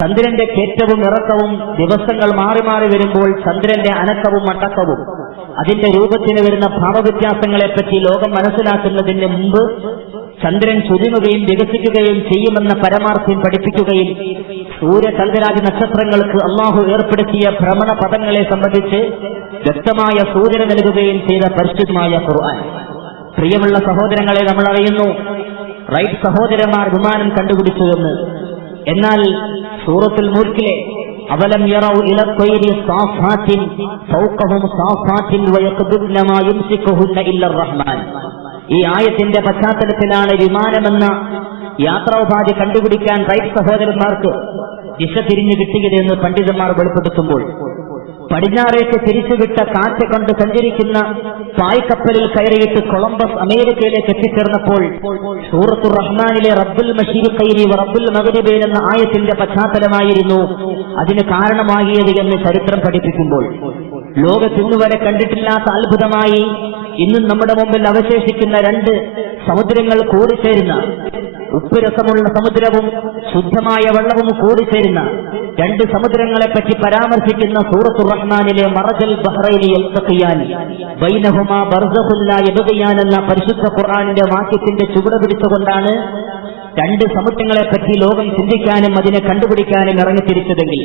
ചന്ദ്രന്റെ കയറ്റവും ഇറക്കവും ദിവസങ്ങൾ മാറി മാറി വരുമ്പോൾ ചന്ദ്രന്റെ അനക്കവും അടക്കവും അതിന്റെ രൂപത്തിന് വരുന്ന ഭാവവ്യത്യാസങ്ങളെപ്പറ്റി ലോകം മനസ്സിലാക്കുന്നതിന് മുമ്പ് ചന്ദ്രൻ ചുരുങ്ങുകയും വികസിക്കുകയും ചെയ്യുമെന്ന പരമാർത്ഥം പഠിപ്പിക്കുകയും സൂര്യചന്ദ്രാദി നക്ഷത്രങ്ങൾക്ക് അള്ളാഹു ഏർപ്പെടുത്തിയ ഭ്രമണ പദങ്ങളെ സംബന്ധിച്ച് വ്യക്തമായ സൂചന നൽകുകയും ചെയ്ത പരിശുദ്ധമായ ഖുർആൻ. പ്രിയമുള്ള സഹോദരങ്ങളെ, നമ്മൾ അറിയുന്നു റൈറ്റ് സഹോദരന്മാർ വിമാനം കണ്ടുപിടിച്ചുവെന്ന്. എന്നാൽ സൂറത്തുൽ മുൽക്കിലെ അവലം യറൗ ഇല ത്വയ്രി സാഫാത്തിൻ ഫൗഖഹും സാഫാത്തിൻ വയഖ്ബിദ്ന മാ യുംസികുഹുന്ന ഇല്ലർ റഹ്മാൻ, ഈ ആയത്തിന്റെ പശ്ചാത്തലത്തിലാണ് വിമാനമെന്ന യാത്രാോപാധി കണ്ടുപിടിക്കാൻ റൈറ്റ് സഹോദരന്മാർക്ക് ദിശ തിരിഞ്ഞു കിട്ടിയതെന്ന് പണ്ഡിതന്മാർ വെളിപ്പെടുത്തുമ്പോൾ, പടിഞ്ഞാറേക്ക് തിരിച്ചുവിട്ട കാറ്റ് കൊണ്ട് സഞ്ചരിക്കുന്ന പായ്ക്കപ്പലിൽ കയറിയിട്ട് കൊളംബസ് അമേരിക്കയിലേക്ക് എത്തിച്ചേർന്നപ്പോൾ സൂറത്തുർ റഹ്മാനിലെ റബ്ബുൽ മശീഖൈനി വ റബ്ബുൽ മഗ്രിബൈൻ എന്ന ആയത്തിന്റെ പശ്ചാത്തലമായിരുന്നു അതിന് കാരണമാകിയത് എന്ന് ചരിത്രം പഠിപ്പിക്കുമ്പോൾ, ലോകത്തിന്നുവരെ കണ്ടിട്ടില്ലാത്ത അത്ഭുതമായി ഇന്നും നമ്മുടെ മുമ്പിൽ അവശേഷിക്കുന്ന രണ്ട് സമുദ്രങ്ങൾ കൂടിച്ചേരുന്ന, ഉപ്പുരസമുള്ള സമുദ്രവും ശുദ്ധമായ വെള്ളവും കൂടിച്ചേരുന്ന രണ്ട് സമുദ്രങ്ങളെപ്പറ്റി പരാമർശിക്കുന്ന സൂറത്തുർ റഹ്മാനിലെ മറജൽ ബഹ്റൈനി യൽതഖിയാൻ ബൈനഹുമാ ബർസഖുൻ ലാ യബ്ഗിയാൻ എന്ന പരിശുദ്ധ ഖുർആനിന്റെ വാക്യത്തിന്റെ ചുവട് പിടിച്ചുകൊണ്ടാണ് രണ്ട് സമുദ്രങ്ങളെപ്പറ്റി ലോകം ചിന്തിക്കാനും അതിനെ കണ്ടുപിടിക്കാനും ഇറങ്ങിത്തിരിച്ചതെങ്കിൽ,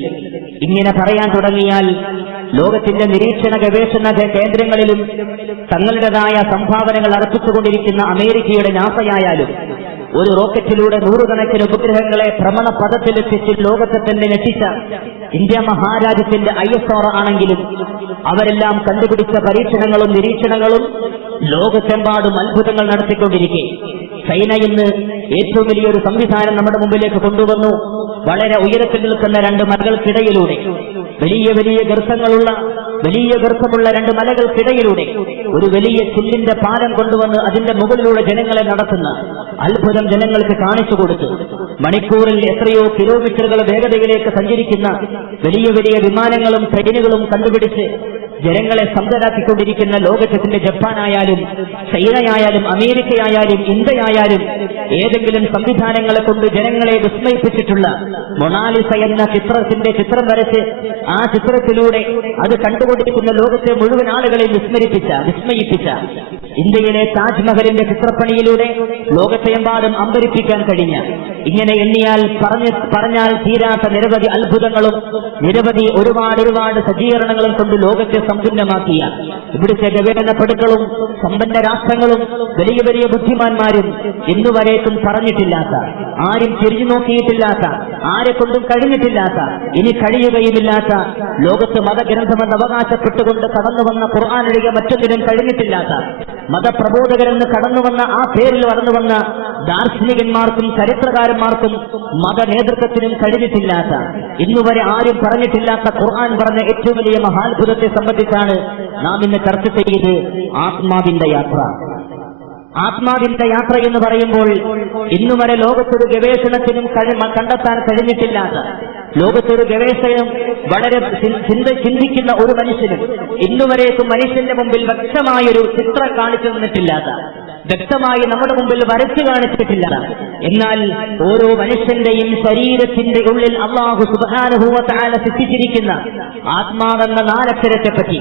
ഇങ്ങനെ പറയാൻ തുടങ്ങിയാൽ ലോകത്തിന്റെ നിരീക്ഷണ ഗവേഷണ കേന്ദ്രങ്ങളിലും തങ്ങളുടേതായ സംഭാവനകൾ അർപ്പിച്ചുകൊണ്ടിരിക്കുന്ന അമേരിക്കയുടെ നാസയായാലും ഒരു റോക്കറ്റിലൂടെ നൂറുകണക്കിന് ഉപഗ്രഹങ്ങളെ ഭ്രമണ പദത്തിലെത്തിച്ച് ലോകത്തെ തന്നെ ഞെട്ടിച്ച ഇന്ത്യ മഹാരാജ്യത്തിന്റെ ISRO ആണെങ്കിലും അവരെല്ലാം കണ്ടുപിടിച്ച പരീക്ഷണങ്ങളും നിരീക്ഷണങ്ങളും ലോകത്തെമ്പാടും അത്ഭുതങ്ങൾ നടത്തിക്കൊണ്ടിരിക്കെ, ചൈന ഇന്ന് ഏറ്റവും വലിയൊരു സംവിധാനം നമ്മുടെ മുമ്പിലേക്ക് കൊണ്ടുവന്നു. വളരെ ഉയരത്തിൽ നിൽക്കുന്ന രണ്ട് മലകൾക്കിടയിലൂടെ, വലിയ വലിയ ഗർത്തമുള്ള രണ്ട് മലകൾക്കിടയിലൂടെ ഒരു വലിയ ചില്ലിന്റെ പാലം കൊണ്ടുവന്ന് അതിന്റെ മുകളിലൂടെ ജനങ്ങളെ നടത്തുന്ന അത്ഭുതം ജനങ്ങൾക്ക് കാണിച്ചു കൊടുത്തു. മണിക്കൂറിൽ എത്രയോ കിലോമീറ്ററുകൾ വേഗതയിലേക്ക് സഞ്ചരിക്കുന്ന വലിയ വലിയ വിമാനങ്ങളും ട്രെയിനുകളും കണ്ടുപിടിച്ച് ജനങ്ങളെ സന്തരാക്കിക്കൊണ്ടിരിക്കുന്ന ലോകത്തിന്റെ ജപ്പാനായാലും ചൈനയായാലും അമേരിക്കയായാലും ഇന്ത്യയായാലും ഏതെങ്കിലും സംവിധാനങ്ങളെ കൊണ്ട് ജനങ്ങളെ വിസ്മയിപ്പിച്ചിട്ടുള്ള മൊണാലിസ എന്ന ചിത്രം വരച്ച് ആ ചിത്രത്തിലൂടെ അത് കണ്ടുകൊണ്ടിരിക്കുന്ന ലോകത്തെ മുഴുവൻ ആളുകളെ വിസ്മയിപ്പിച്ച ഇന്ത്യയിലെ താജ്മഹലിന്റെ ചിത്രപ്പണിയിലൂടെ ലോകത്തെമ്പാടും അമ്പരിപ്പിക്കാൻ കഴിഞ്ഞ, ഇങ്ങനെ എണ്ണിയാൽ പറഞ്ഞാൽ തീരാത്ത നിരവധി അത്ഭുതങ്ങളും നിരവധി ഒരുപാട് സജ്ജീകരണങ്ങളും കൊണ്ട് ലോകത്തെ സമ്പന്നമാക്കിയ ഇവിടുത്തെ ഗവേഷണപ്പെടുക്കളും സമ്പന്ന രാഷ്ട്രങ്ങളും വലിയ വലിയ ബുദ്ധിമാന്മാരും ഇന്നുവരേക്കും പറഞ്ഞിട്ടില്ലാത്ത, ആരും തിരിഞ്ഞു നോക്കിയിട്ടില്ലാത്ത, ആരെക്കൊണ്ടും കഴിഞ്ഞിട്ടില്ലാത്ത, ഇനി കഴിയുകയുമില്ലാത്ത, ലോകത്ത് മതഗ്രന്ഥമെന്ന് അവകാശപ്പെട്ടുകൊണ്ട് കടന്നുവന്ന ഖുർആനൊഴികെ മറ്റൊന്നിനും കഴിഞ്ഞിട്ടില്ലാത്ത, മതപ്രബോധകരെന്ന് കടന്നുവന്ന ആ പേരിൽ വളർന്നുവന്ന ദാർശനികന്മാർക്കും ചരിത്രകാരന്മാർക്കും മത നേതൃത്വത്തിനും കഴിഞ്ഞിട്ടില്ലാത്ത, ഇന്നുവരെ ആരും പറഞ്ഞിട്ടില്ലാത്ത ഖുർആൻ പറഞ്ഞ ഏറ്റവും വലിയ മഹാത്ഭുതത്തെ സംബന്ധിച്ചാണ് നാം ഇന്ന് ചർച്ച ചെയ്ത് ആത്മാവിന്റെ യാത്ര. ആത്മാവിന്റെ യാത്ര എന്ന് പറയുമ്പോൾ ഇന്നുവരെ ലോകത്തൊരു ഗവേഷണത്തിനും കണ്ടെത്താൻ കഴിഞ്ഞിട്ടില്ലാത്ത, ലോകത്തൊരു ഗവേഷണം വളരെ ചിന്തിക്കുന്ന ഒരു മനുഷ്യനും ഇന്നുവരേക്കും മനുഷ്യന്റെ മുമ്പിൽ വ്യക്തമായൊരു ചിത്രം കാണിച്ചു തന്നിട്ടില്ലാത്ത, വ്യക്തമായി നമ്മുടെ മുമ്പിൽ വരച്ചു കാണിച്ചിട്ടില്ല. എന്നാൽ ഓരോ മനുഷ്യന്റെയും ശരീരത്തിന്റെ ഉള്ളിൽ അല്ലാഹു സുബ്ഹാനഹു വ തആല സൃഷ്ടിച്ചിരിക്കുന്ന ആത്മാവെന്ന നാലക്ഷരത്തെപ്പറ്റി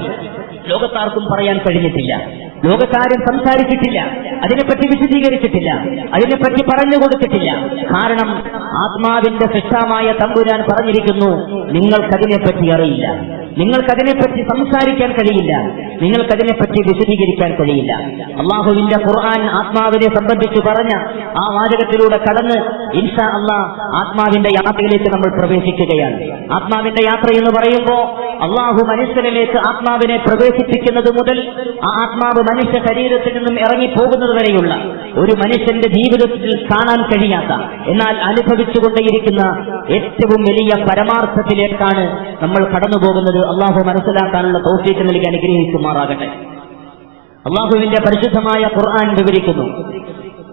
ലോകത്താർക്കും പറയാൻ കഴിഞ്ഞിട്ടില്ല. ലോകത്താരും സംസാരിച്ചിട്ടില്ല, അതിനെപ്പറ്റി വിശദീകരിച്ചിട്ടില്ല, അതിനെപ്പറ്റി പറഞ്ഞു കൊടുത്തിട്ടില്ല. കാരണം ആത്മാവിന്റെ സൃഷ്ടാവായ തമ്പുരാൻ പറഞ്ഞിരിക്കുന്നു, നിങ്ങൾക്കതിനെപ്പറ്റി അറിയില്ല, നിങ്ങൾക്കതിനെപ്പറ്റി സംസാരിക്കാൻ കഴിയില്ല, നിങ്ങൾക്കതിനെപ്പറ്റി വിശദീകരിക്കാൻ കഴിയില്ല. അള്ളാഹുവിന്റെ ഖുർആൻ ആത്മാവിനെ സംബന്ധിച്ച് പറഞ്ഞ ആ വാചകത്തിലൂടെ കടന്ന് ഇൻഷാ അല്ലാഹ് ആത്മാവിന്റെ യാത്രയിലേക്ക് നമ്മൾ പ്രവേശിക്കുകയാണ്. ആത്മാവിന്റെ യാത്ര എന്ന് പറയുമ്പോൾ അള്ളാഹു മനുഷ്യനിലേക്ക് ആത്മാവിനെ പ്രവേശിപ്പിക്കുന്നത് മുതൽ ആ ആത്മാവ് മനുഷ്യ ശരീരത്തിൽ നിന്നും ഇറങ്ങിപ്പോകുന്നത് വരെയുള്ള ഒരു മനുഷ്യന്റെ ജീവിതത്തിൽ കാണാൻ കഴിയാത്ത, എന്നാൽ അനുഭവിച്ചുകൊണ്ടേയിരിക്കുന്ന ഏറ്റവും വലിയ പരമാർത്ഥത്തിലേക്കാണ് നമ്മൾ കടന്നുപോകുന്നത്. അള്ളാഹു മനസ്സിലാക്കാനുള്ള തൗഫീഖ് നൽകി അനുഗ്രഹിക്കുമാറാകട്ടെ. അള്ളാഹുവിന്റെ പരിശുദ്ധമായ ഖുർആൻ വിവരിക്കുന്നു,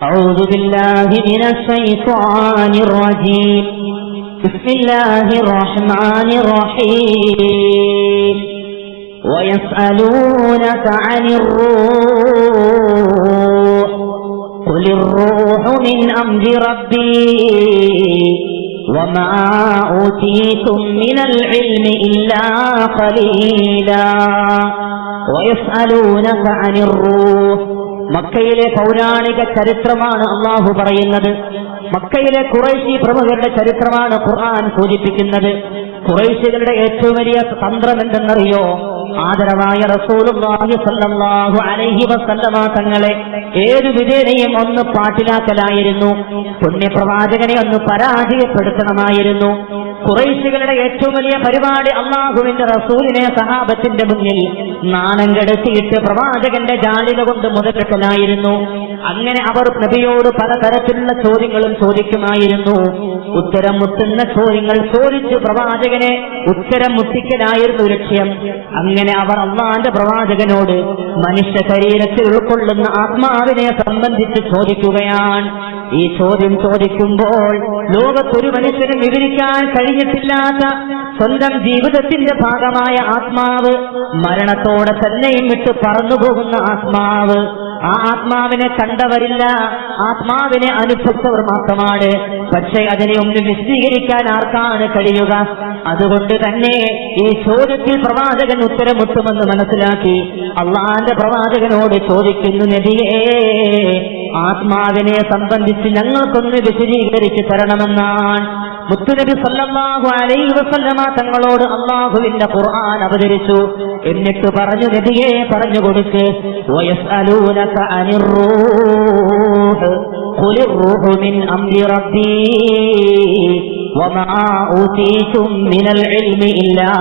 അഊദു ബില്ലാഹി മിനശ് ശൈത്വാനിർ റജീം ബിസ്മില്ലാഹിർ റഹ്മാനിർ റഹീം ويسألونك عن الروح قل الروح من أمر ربي വമാ ഊതീതും മിനൽ ഇൽമി ഇല്ലാ ഖലീലാ വയസ്അലൂനക അനിർ റൂഹ്. മക്കയിലെ പൗരാണിക ചരിത്രമാണ് അള്ളാഹു പറയുന്നത്. മക്കയിലെ ഖുറൈശി പ്രമുഖരുടെ ചരിത്രമാണ് ഖുർആൻ സൂചിപ്പിക്കുന്നത്. ഖുറൈശികളുടെ ഏറ്റവും വലിയ തന്ത്രം എന്തെന്നറിയോ? ആദരവായ റസൂലുള്ളാഹി സ്വല്ലല്ലാഹു അലൈഹി വസല്ലമ തങ്ങളെ ഏതു വിധേനയും ഒന്ന് പാട്ടിലാക്കലായിരുന്നു. പുണ്യപ്രവാചകനെ ഒന്ന് പരാജയപ്പെടുത്തണമായിരുന്നു. ഖുറൈശികളുടെ ഏറ്റവും വലിയ പരിപാടി അള്ളാഹുവിന്റെ റസൂലിനെ സഹാബത്തിന്റെ മുന്നിൽ നാണം കെടുത്തിയിട്ട് പ്രവാചകന്റെ ജാലിത കൊണ്ട് മുതലെടുക്കലായിരുന്നു. അങ്ങനെ അവർ നബിയോട് പലതരത്തിലുള്ള ചോദ്യങ്ങളും ചോദിക്കുമായിരുന്നു. ഉത്തരം മുട്ടുന്ന ചോദ്യങ്ങൾ ചോദിച്ച് പ്രവാചകനെ ഉത്തരം മുട്ടിക്കലായിരുന്നു ലക്ഷ്യം. അങ്ങനെ അവർ അള്ളാന്റെ പ്രവാചകനോട് മനുഷ്യ ശരീരത്തിൽ ഉൾക്കൊള്ളുന്ന ആത്മാവിനെ സംബന്ധിച്ച് ചോദിക്കുകയാണ്. ഈ ചോദ്യം ചോദിക്കുമ്പോൾ ലോകത്തൊരു മനുഷ്യനും വിവരിക്കാൻ കഴിഞ്ഞിട്ടില്ലാത്ത സ്വന്തം ജീവിതത്തിന്റെ ഭാഗമായ ആത്മാവ്, മരണത്തോടെ തന്നെയും വിട്ട് പറന്നുപോകുന്ന ആത്മാവ്, ആ ആത്മാവിനെ കണ്ടവരില്ല, ആത്മാവിനെ അനുഭവിച്ചവർ മാത്രമാണ്. പക്ഷേ അതിനെ ഒന്ന് വിശദീകരിക്കാൻ ആർക്കാണ് കഴിയുക? അതുകൊണ്ട് തന്നെ ഈ ചോദ്യത്തിൽ പ്രവാചകൻ ഉത്തരമുട്ടുമെന്ന് മനസ്സിലാക്കി അള്ളാന്റെ പ്രവാചകനോട് ചോദിക്കുന്നു, നബിയേ, ആത്മാവിനെ സംബന്ധിച്ച് ഞങ്ങൾക്കൊന്ന് വിശദീകരിച്ച് തരണമെന്നാണ്. മുത്തുനബി സല്ലല്ലാഹു അലൈഹി വസല്ലമ തങ്ങളോട് അല്ലാഹുവിന്റെ ഖുർആൻ അവതരിച്ചു. എന്നിട്ട് പറഞ്ഞു, നബിയെ പറഞ്ഞു കൊടുക്ക്, വയസ്അലൂനക അനിർ റൂഹ് ഖുലിർ റൂഹു മിൻ അംരി റബ്ബി വമാ ഊതീതും മിനൽ ഇൽമി ഇല്ലാ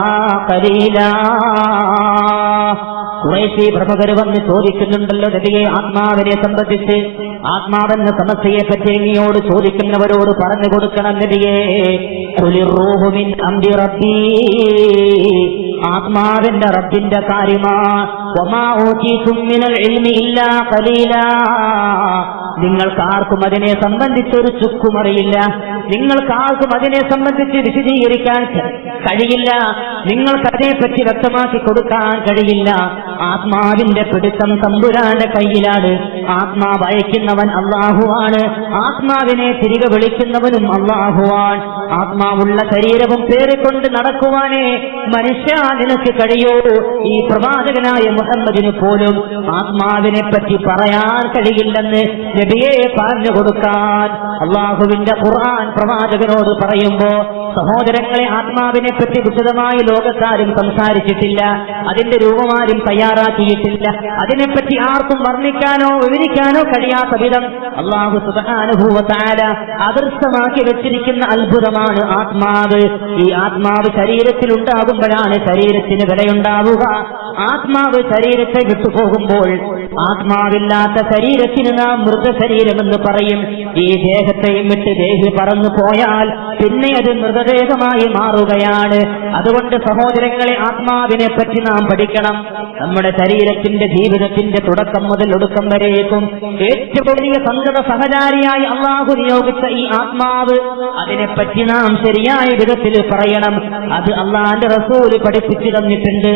ഖലീലാ. ഖുറൈശി പ്രമുഖർ വന്ന് ചോദിക്കുന്നുണ്ടല്ലോ, നബിയെ, ആത്മാവിനെ സംബന്ധിച്ച്, ആത്മാവെന്ന സമസ്യയെ പറ്റി അങ്ങയോട് ചോദിക്കുന്നവരോട് പറഞ്ഞു കൊടുക്കണം നബിയെ. ഖുലിർ റൂഹു മിൻ അംരി റബ്ബി, ആത്മാവിന്റെ റബ്ബിന്റെ കാര്യമാ. വമാ ഊതീതും മിനൽ ഇൽമി ഇല്ലാ ഖലീലാ, നിങ്ങൾക്കാർക്കും അതിനെ സംബന്ധിച്ചൊരു ചുക്കും അറിയില്ല, നിങ്ങൾക്കാർക്കും അതിനെ സംബന്ധിച്ച് വിശദീകരിക്കാൻ കഴിയില്ല, നിങ്ങൾക്കതേപ്പറ്റി വ്യക്തമാക്കി കൊടുക്കാൻ കഴിയില്ല. ആത്മാവിന്റെ പിടുത്തം തമ്പുരാന്റെ കയ്യിലാണ്. ആത്മാവ് അയക്കുന്നവൻ അല്ലാഹുവാണ്, ആത്മാവിനെ തിരികെ വിളിക്കുന്നവനും അല്ലാഹുവാണ്. ആത്മാവുള്ള ശരീരവും പേറിക്കൊണ്ട് നടക്കുവാനേ മനുഷ്യ നിനക്ക് കഴിയൂ. ഈ പ്രവാചകനായ മുഹമ്മദിന് പോലും ആത്മാവിനെ പറ്റി പറയാൻ കഴിയില്ലെന്ന് നബിയെ പറഞ്ഞു കൊടുക്കാൻ അള്ളാഹുവിന്റെ ഖുർആൻ പ്രവാചകനോട് പറയുമ്പോ, സഹോദരങ്ങളെ, ആത്മാവിനെ പറ്റി വിശദമായി ലോകത്താരും സംസാരിച്ചിട്ടില്ല, അതിന്റെ രൂപമാരും തയ്യാറാക്കിയിട്ടില്ല. അതിനെപ്പറ്റി ആർക്കും വർണ്ണിക്കാനോ വിവരിക്കാനോ കഴിയാത്ത വിധം അല്ലാഹു സുബ്ഹാനഹു വ തആല അദൃശ്യമാക്കി വെച്ചിരിക്കുന്ന അത്ഭുതമാണ് ആത്മാവ്. ഈ ആത്മാവ് ശരീരത്തിൽ ഉണ്ടാകുമ്പോഴാണ് ശരീരത്തിന് വിലയുണ്ടാവുക. ആത്മാവ് ശരീരത്തെ വിട്ടുപോകുമ്പോൾ ആത്മാവില്ലാത്ത ശരീരത്തിന് നാം മൃതശരീരമെന്ന് പറയും. ഈ ദേഹത്തെയും വിട്ട് ദേഹി പറന്നു പോയാൽ പിന്നെ അത് മൃതദേഹമായി മാറുകയാണ്. അതുകൊണ്ട് സഹോദരങ്ങളെ, ആത്മാവിനെ പറ്റി നാം പഠിക്കണം. നമ്മുടെ ശരീരത്തിന്റെ ജീവിതത്തിന്റെ തുടക്കം മുതൽ ഒടുക്കം വരേക്കും ഏറ്റവും വലിയ സന്തത സഹചാരിയായി അള്ളാഹു നിയോഗിച്ച ഈ ആത്മാവ്, അതിനെപ്പറ്റി നാം ശരിയായ വിധത്തിൽ പറയണം. അത് അള്ളാന്റെ റസൂല് പഠിപ്പിച്ചു തന്നിട്ടുണ്ട്.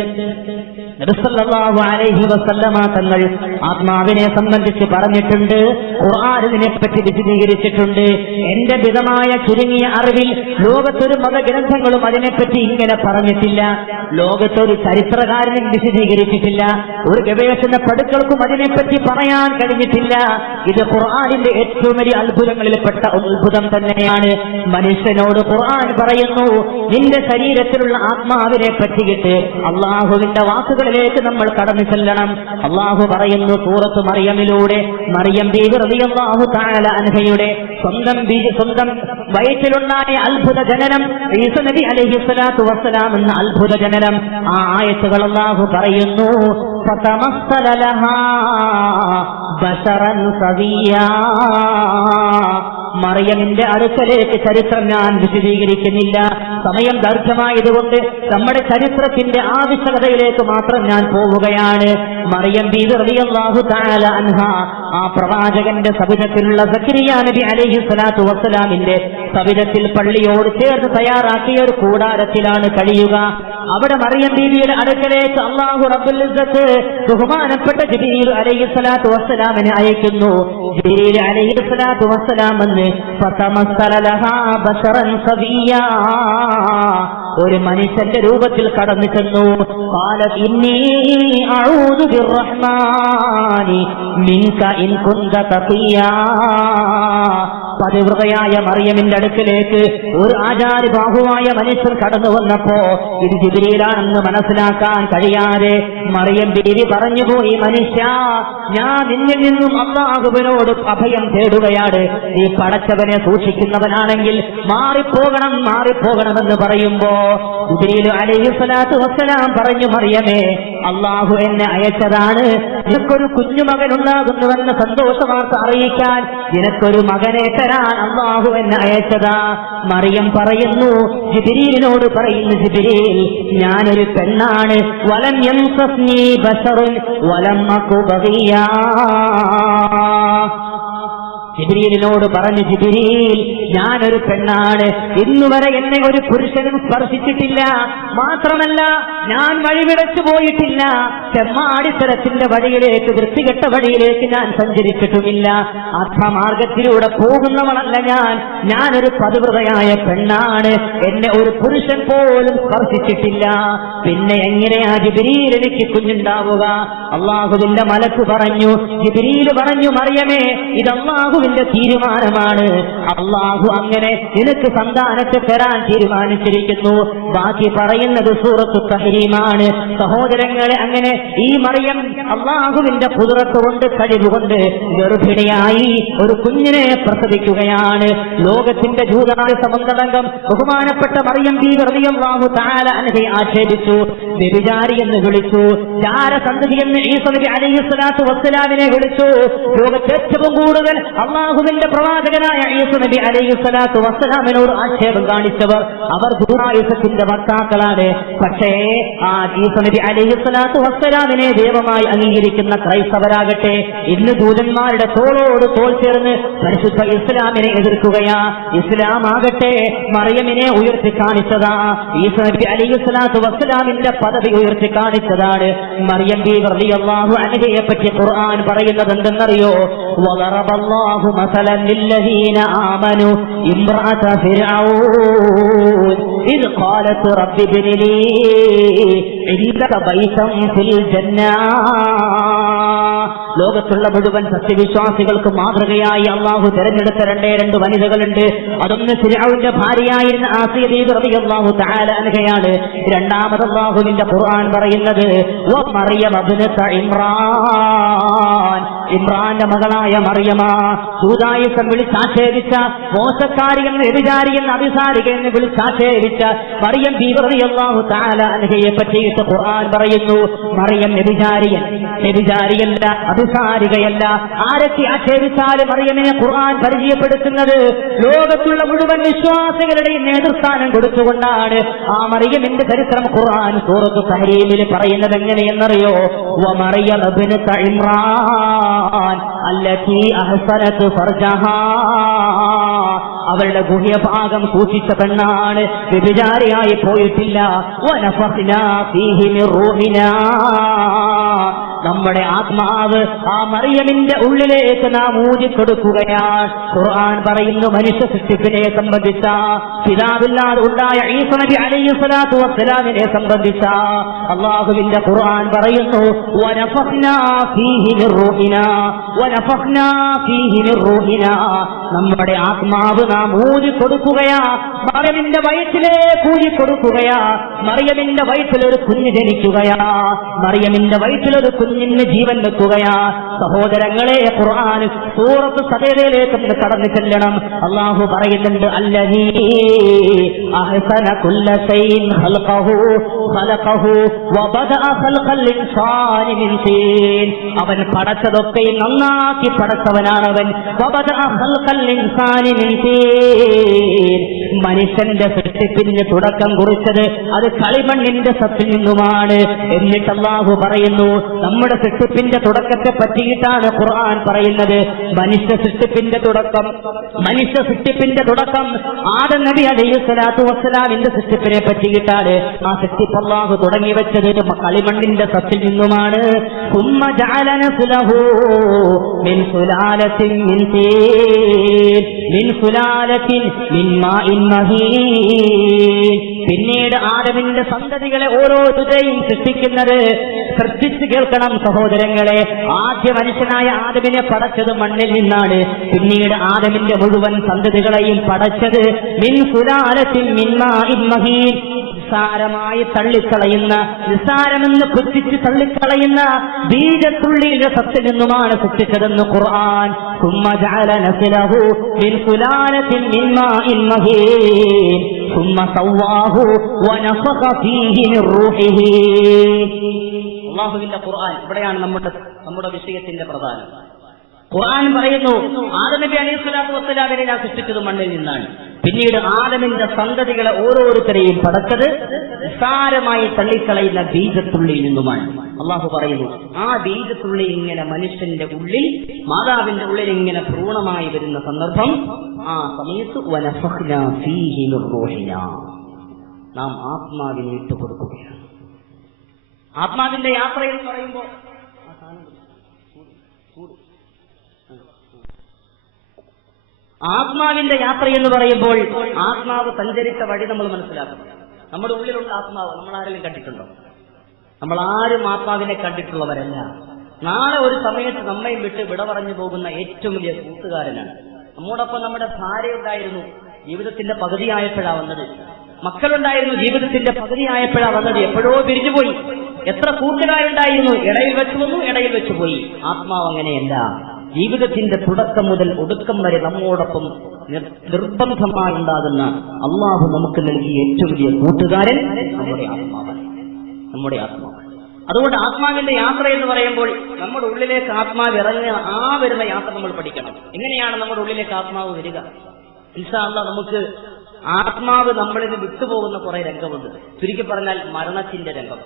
നബി സല്ലല്ലാഹു അലൈഹി വസല്ലമ തങ്ങൾ ആത്മാവിനെ സംബന്ധിച്ച് പറഞ്ഞിട്ടുണ്ട്, ഖുർആനിനെ പറ്റി വിശദീകരിച്ചിട്ടുണ്ട്. എന്റെ വിധമായ ചുരുങ്ങിയ അറിവിൽ ലോകത്തൊരു മതഗ്രന്ഥങ്ങളും അതിനെപ്പറ്റി ഇങ്ങനെ പറഞ്ഞിട്ടില്ല, ലോകത്തൊരു ചരിത്രകാരനും വിശദീകരിച്ചിട്ടില്ല, ഒരു ഗവേഷണ പടുക്കൾക്കും അതിനെപ്പറ്റി പറയാൻ കഴിഞ്ഞിട്ടില്ല. ഇത് ഖുർആനിന്റെ ഏറ്റവും വലിയ അത്ഭുതങ്ങളിൽപ്പെട്ട അത്ഭുതം തന്നെയാണ്. മനുഷ്യനോട് ഖുർആൻ പറയുന്നു, നിന്റെ ശരീരത്തിലുള്ള ആത്മാവിനെ പറ്റിയിട്ട് അള്ളാഹുവിന്റെ വാക്കുകളിലേക്ക് നമ്മൾ കടന്നു ചെല്ലണം. അള്ളാഹു പറയുന്നു സൂറത്ത് മറിയമിലൂടെ, മറിയം ബീവി റളിയല്ലാഹു തആല അൻഹയുടെ സ്വന്തം വയറ്റിലുണ്ടായ അത്ഭുത ജനനം, ഈസ നബി അലൈഹിസ്സലാത്തു വസ്സലാം എന്ന അത്ഭുത ജനനം, ആ ആയത്തുകൾ അള്ളാഹു പറയുന്നു, ഫതമസ്സല ലഹാ ബശറൻ സവിയ്യാ. മറിയമിന്റെ അടുക്കലേക്ക് ചരിത്രം ഞാൻ വിശദീകരിക്കുന്നില്ല. സമയം ദൈർഘ്യമായതുകൊണ്ട് നമ്മുടെ ചരിത്രത്തിന്റെ ആവശ്യകതയിലേക്ക് മാത്രം ഞാൻ പോവുകയാണ്. മറിയം ബീവി റളിയല്ലാഹു തആല അൻഹ ആ പ്രവാചകന്റെ സവിധത്തിലുള്ള സക്കരിയ നബി അലൈഹി സ്വലാത്തു വസ്സലാമിന്റെ സവിധത്തിൽ പള്ളിയോട് ചേർന്ന് തയ്യാറാക്കിയ ഒരു കൂടാരത്തിലാണ് കഴിയുക. അവിടെ മറിയം ബീവിയുടെ അടുക്കലേക്ക് അല്ലാഹു റബ്ബുൽ ഇസ്സത്ത് ബഹുമാനപ്പെട്ട ജിബ്രീൽ അലൈഹി സ്വലാത്തു വസ്സലാമിനെ അയക്കുന്നു. ജിബ്രീൽ അലൈഹി സ്വലാത്തു വസ്സലാം എന്ന് ഫതമസ്സല ലഹാ ബശറൻ സവിയ്യാ, ഒരു മനുഷ്യന്റെ രൂപത്തിൽ കടന്നു ചെന്നു. ഖാലത് ഇന്നി അഊദു ബിർറഹ്മാനി മിൻക ഇൻ കുന്ത തഖിയാ. പതിവ്രതയായ മറിയമിന്റെ അടുക്കലേക്ക് ഒരു ആചാര്യബാഹുവായ മനുഷ്യൻ കടന്നു വന്നപ്പോ ഇത് ജിബ്രീലാണെന്ന് മനസ്സിലാക്കാൻ കഴിയാതെ മറിയം ബീവി പറഞ്ഞുപോയി, മനുഷ്യ, ഞാൻ നിന്നിൽ നിന്നും അല്ലാഹുവിനോട് അഭയം തേടുകയാണ്. നീ പടച്ചവനെ സൂക്ഷിക്കുന്നവനാണെങ്കിൽ മാറിപ്പോകണമെന്ന് പറയുമ്പോ ജിബ്രീൽ അലൈഹി സ്വലാത്തു വസ്സലാം പറഞ്ഞു, മറിയമേ, അല്ലാഹു എന്നെ അയച്ചതാണ് നിനക്കൊരു കുഞ്ഞുമകനുണ്ടാകുന്നുവെന്ന സന്തോഷ വാർത്ത അറിയിക്കാൻ. നിനക്കൊരു മകനെ തരാൻ അല്ലാഹു എന്നെ അയച്ചതാ. മറിയം പറയുന്നു, ജിബ്രീലിനോട് പറയുന്നു, ജിബ്രീൽ, ഞാനൊരു പെണ്ണാണ്. വലം യംസസ്നി ബശറുൻ വലം അകു ബഗിയാ. ജിബ്രീലിനോട് പറഞ്ഞു, ജിബ്രീൽ, ഞാനൊരു പെണ്ണാണ്. ഇന്നുവരെ എന്നെ ഒരു പുരുഷനും സ്പർശിച്ചിട്ടില്ല. മാത്രമല്ല, ഞാൻ വഴിവിടച്ചു പോയിട്ടില്ല. ചെമ്മാടിത്തരത്തിന്റെ വഴിയിലേക്ക്, വൃത്തികെട്ട വഴിയിലേക്ക് ഞാൻ സഞ്ചരിച്ചിട്ടുമില്ല. അധമാർഗത്തിലൂടെ പോകുന്നവളല്ല ഞാനൊരു പതിവ്രതയായ പെണ്ണാണ്. എന്നെ ഒരു പുരുഷൻ പോലും സ്പർശിച്ചിട്ടില്ല. പിന്നെ എങ്ങനെയാ ജിബ്രീൽ എനിക്ക് കുഞ്ഞുണ്ടാവുക? അള്ളാഹുവിന്റെ മലക്ക് പറഞ്ഞു, ജിബ്രീൽ പറഞ്ഞു, മറിയമേ, ഇത് അള്ളാഹുവിന്റെ തീരുമാനമാണ്. അള്ളാഹു അങ്ങനെ നിനക്ക് സന്താനത്തെ തരാൻ തീരുമാനിച്ചിരിക്കുന്നു. ബാക്കി പറയുന്നത് സൂറത്തു തഹ്രീമാണ്. സഹോദരങ്ങളെ, അങ്ങനെ ഈ മറിയം അള്ളാഹുവിന്റെ ഖുദ്റത്ത് കൊണ്ട്, കഴിവുകൊണ്ട് ഗർഭിണിയായി ഒരു കുഞ്ഞിനെ പ്രസവിക്കുകയാണ്. ലോകത്തിന്റെ ജൂതായ സമന്തടങ്കം ബഹുമാനപ്പെട്ട മറിയം ബീവി റളിയല്ലാഹു തആല അൻഹയെ ആക്ഷേപിച്ചു, വ്യഭിചാരി എന്ന് വിളിച്ചു, ജാരസന്തതി എന്ന് ഈസ നബി അലൈഹി സ്വലാത്തു വസ്സലാമിനെ വിളിച്ചു. ലോകത്തെ ഏറ്റവും കൂടുതൽ അള്ളാഹുവിന്റെ പ്രവാചകനായ ഈസ നബി അലൈഹി സ്വലാത്തു വസ്സലാമിനോട് ആക്ഷേപം കാണിച്ചവർ അവർ ദൂരായുസത്തിന്റെ വക്താക്കളാണ്. പക്ഷേ ആ ഈസ നബി അലൈഹി സ്വലാത്തു വസ്സലാമിനെ ദൈവമായി അംഗീകരിക്കുന്ന ക്രൈസ്തവരാകട്ടെ ഇന്ന് ദൂതന്മാരുടെ തോളോട് തോൾ ചേർന്ന് പരിശുദ്ധ ഇസ്ലാമിനെ എതിർക്കുകയാ. ഇസ്ലാം ആകട്ടെ മറിയമിനെ ഉയർത്തി കാണിച്ചതാ. ഈസ നബി അലൈഹി സ്വലാത്തു വസ്സലാമിന്റെ പദവി ഉയർത്തി കാണിച്ചതാണ്. മറിയം ബീവി റളിയല്ലാഹു അൻഹയെ പറ്റി ഖുർആൻ പറയുന്നത് എന്തെന്നറിയോ? വദറബല്ലാഹു മസലൻ ലില്ലദീന ആമനു ഇംറഅത ഫിർഔൻ ഇദ് ഖാലത് റബ്ബി ഇബ്നി ലീ ഇൻദക ബൈതൻ ഫിൽ ജന്നാ. ലോകത്തുള്ള മുഴുവൻ സത്യവിശ്വാസികൾക്ക് മാതൃകയായി അള്ളാഹു തെരഞ്ഞെടുത്ത രണ്ട് വനിതകളുണ്ട്. അതൊന്ന് ഫിർഔന്റെ ഭാര്യയായിരുന്ന ആസിയ ബീവി റളിയല്ലാഹു തആല അൻഹയാണ്. രണ്ടാമത് അള്ളാഹുവിന്റെ ഖുർആൻ പറയുന്നത് മറിയം ഇബ്നത ഇമ്രാൻ, ഇമ്രാന്റെ മകളായ മറിയമ. സൂദായിസം വിളിച്ചാക്ഷേപിച്ച, മോശക്കാരി എന്ന് വ്യഭിചാരി എന്ന് അഭിസാരിക എന്ന് വിളിച്ചാക്ഷേപിച്ച മറിയം ബീവി റളിയല്ലാഹു തആല അൻഹയെ പറ്റിയിട്ട് ഖുർആൻ പറയുന്നു, മറിയം വ്യഭിചാരിയല്ല, അഭിസാരികയല്ല. ആരൊക്കെ ആക്ഷേപിച്ചാലും മറിയമിനെ ഖുർആൻ പരിചയപ്പെടുത്തുന്നത് ലോകത്തുള്ള മുഴുവൻ വിശ്വാസികളുടെയും നേതൃസ്ഥാനം കൊടുത്തുകൊണ്ടാണ്. ആ മറിയമിന്റെ ചരിത്രം ഖുർആൻ സൂറത്തു തഹ്രീമിൽ പറയുന്നത് എങ്ങനെയെന്നറിയോ? വമറിയം ഇബ്നത ഇമ്രാൻ അല്ലതി അഹ്സനത് ഫർജഹാ, അവളുടെ ഗുഹ്യഭാഗം സൂക്ഷിച്ച പെണ്ണാണ്, വ്യഭിചാരിയായി പോയിട്ടില്ല. വനഫഖ്നാ ഫീഹി മിർ റൂഹിനാ, നമ്മുടെ ആത്മാവ് ആ മറിയമിന്റെ ഉള്ളിലേക്ക് നാം ഊതിക്കൊടുക്കുകയാണ്. ഖുർആൻ പറയുന്നു മനുഷ്യ സൃഷ്ടിപ്പിനെ സംബന്ധിച്ച, പിതാവില്ലാതെ ഉണ്ടായ ഈസ നബി അലൈഹി സ്വലാത്തു വസ്സലാമിനെ സംബന്ധിച്ച അള്ളാഹുവിന്റെ ഖുർആൻ പറയുന്നു വനഫഖ്നാ ഫീഹി മിർ റൂഹിനാ, വനഫഖ്നാ ഫീഹി മിർ റൂഹിനാ, നമ്മുടെ ആത്മാവ് നാം ഊതിക്കൊടുക്കുകയാ. മറിയമിന്റെ വയറ്റിലേക്ക് ഊതിക്കൊടുക്കുകയാ. മറിയമിന്റെ വയറ്റിലൊരു കുഞ്ഞ് ജനിക്കുകയാ. മറിയമിന്റെ വയറ്റിലൊരു കുഞ്ഞിന് ജീവൻ വെക്കുകയാ. സഹോദരങ്ങളെ, ഖുർആൻ സൂറത്ത് സദയിലേക്ക് കടന്നു ചെല്ലണം. അല്ലാഹു പറയുന്നുണ്ട് അല്ലദീ അഹ്സന കുല്ല ശൈഇൻ ഖലഖഹു വബദഅ ഖൽഖൽ ഇൻസാനി മിൻ തീൻ, അവൻ പടച്ചതൊക്കെ നന്നാക്കി പടച്ചവനാണവൻ. വബദഅ ഖൽഖൽ ഇൻസാനി മിൻ മനുഷ്യന്റെ സൃഷ്ടിപ്പിന് തുടക്കം കുറിച്ചത് അത് കളിമണ്ണിന്റെ സത്തിൽ നിന്നുമാണ്. എന്നിട്ട് അല്ലാഹു പറയുന്നു, നമ്മുടെ സൃഷ്ടിപ്പിന്റെ തുടക്കത്തെ പറ്റിയിട്ടാണ് ഖുർആൻ പറയുന്നത്. മനുഷ്യ സൃഷ്ടിപ്പിന്റെ തുടക്കം ആദം നബി അലൈഹിസ്സലാത്തു വസ്സലാമിന്റെ സൃഷ്ടിപ്പിനെ പറ്റിയിട്ടാണ്. ആ സൃഷ്ടിപ്പ് അല്ലാഹു തുടങ്ങി വെച്ചത് കളിമണ്ണിന്റെ സത്തിൽ നിന്നുമാണ്. സുമ്മ ജഅല നസ്ലഹു മിൻ സുലാലത്തിൻ മിൻ തീൻ മിൻ സുലാലത്തിൻ മിൻ മാഇൻ മഹീൻ. പിന്നീട് ആദമിന്റെ സന്തതികളെ ഓരോരുത്തരെയും സൃഷ്ടിക്കുന്നത് ശ്രദ്ധിച്ചു കേൾക്കണം സഹോദരങ്ങളെ. ആദ്യ മനുഷ്യനായ ആദമിനെ പടച്ചത് മണ്ണിൽ നിന്നാണ്. പിന്നീട് ആദമിന്റെ മുഴുവൻ സന്തതികളെയും പടച്ചത് മിൻ സുലാലത്തിൻ മിൻ മാഇൻ മഹീൻ. നിസ്സാരമായി തള്ളിക്കളയുന്ന, നിസ്സാരമെന്ന് പുച്ഛിച്ച് തള്ളിക്കളയുന്ന ബീജത്തുള്ളിയുടെ സത്തിൽ നിന്നുമാണ് സൃഷ്ടിച്ചതെന്ന് ഖുർആൻ. സുമ്മ ജഅല നസ്ലഹു മിൻ സുലാലത്തിൻ മിൻ മാഇൻ മഹീൻ സുമ്മ സവ്വാഹു വനഫഖ ഫീഹി മിൻ റൂഹിഹി. അല്ലാഹുവിന്റെ ഖുർആൻ ഇവിടെയാണ് നമ്മുടെ വിഷയത്തിന്റെ പ്രധാനം. ഖുർആൻ പറയുന്നു, ആദം നബി അലൈഹിസ്സലാത്തു വസ്സലാമിനെ ഞാൻ സൃഷ്ടിച്ചത് മണ്ണിൽ നിന്നാണ്. പിന്നീട് ആദമിന്റെ സന്തതികളെ ഓരോരുത്തരെയും പടച്ചത് നിസ്സാരമായി തള്ളിക്കളയുന്ന ബീജത്തുള്ളിയിൽ നിന്നുമാണ്. അള്ളാഹു പറയുന്നു, ആ ബീജത്തുള്ളി ഇങ്ങനെ മനുഷ്യന്റെ ഉള്ളിൽ, മാതാവിന്റെ ഉള്ളിൽ ഇങ്ങനെ ഭ്രൂണമായി വരുന്ന സന്ദർഭം, ആ സമയത്ത് വനഫഖ്നാ ഫീഹി മിർ റൂഹിനാ, നാം ആത്മാവിനെ ഇട്ടുകൊടുക്കുകയാണ്. ആത്മാവിന്റെ യാത്ര എന്ന് പറയുമ്പോൾ ആത്മാവ് സഞ്ചരിച്ച വഴി നമ്മൾ മനസ്സിലാക്കണം. നമ്മുടെ ഉള്ളിലുള്ള ആത്മാവ് നമ്മൾ ആരെങ്കിലും കണ്ടിട്ടുണ്ടോ? നമ്മൾ ആരും ആത്മാവിനെ കണ്ടിട്ടുള്ളവരല്ല. നാളെ ഒരു സമയത്ത് നമ്മയും വിട്ട് വിട പറഞ്ഞു പോകുന്ന ഏറ്റവും വലിയ കൂട്ടുകാരനാണ്. നമ്മോടൊപ്പം നമ്മുടെ ഭാര്യ ഉണ്ടായിരുന്നു, ജീവിതത്തിന്റെ പകുതിയായപ്പോഴാണ് വന്നത്. മക്കളുണ്ടായിരുന്നു, ജീവിതത്തിന്റെ പകുതിയായപ്പോഴാണ് വന്നത്. എപ്പോഴോ പിരിഞ്ഞുപോയി. എത്ര കൂട്ടുകാരുണ്ടായിരുന്നു, ഇടയിൽ വെച്ച് വന്നു, ഇടയിൽ വെച്ച് പോയി. ആത്മാവ് അങ്ങനെയല്ല. ജീവിതത്തിന്റെ തുടക്കം മുതൽ ഒടുക്കം വരെ നമ്മോടൊപ്പം നിർബന്ധമായി ഉണ്ടാകുന്ന അള്ളാഹു നമുക്ക് നൽകിയ ഏറ്റവും വലിയ കൂട്ടുകാരൻ നമ്മുടെ ആത്മാവ്. അതുകൊണ്ട് ആത്മാവിന്റെ യാത്ര എന്ന് പറയുമ്പോൾ നമ്മുടെ ഉള്ളിലേക്ക് ആത്മാവ് ഇറങ്ങുക, ആ വരുന്ന യാത്ര നമ്മൾ പഠിക്കണം. എങ്ങനെയാണ് നമ്മുടെ ഉള്ളിലേക്ക് ആത്മാവ് വരിക? ഇൻഷാ അല്ലാഹ് നമുക്ക് ആത്മാവ് നമ്മളിന് വിട്ടുപോകുന്ന കുറെ രംഗമുണ്ട്. ചുരുക്കി പറഞ്ഞാൽ മരണത്തിന്റെ രംഗം.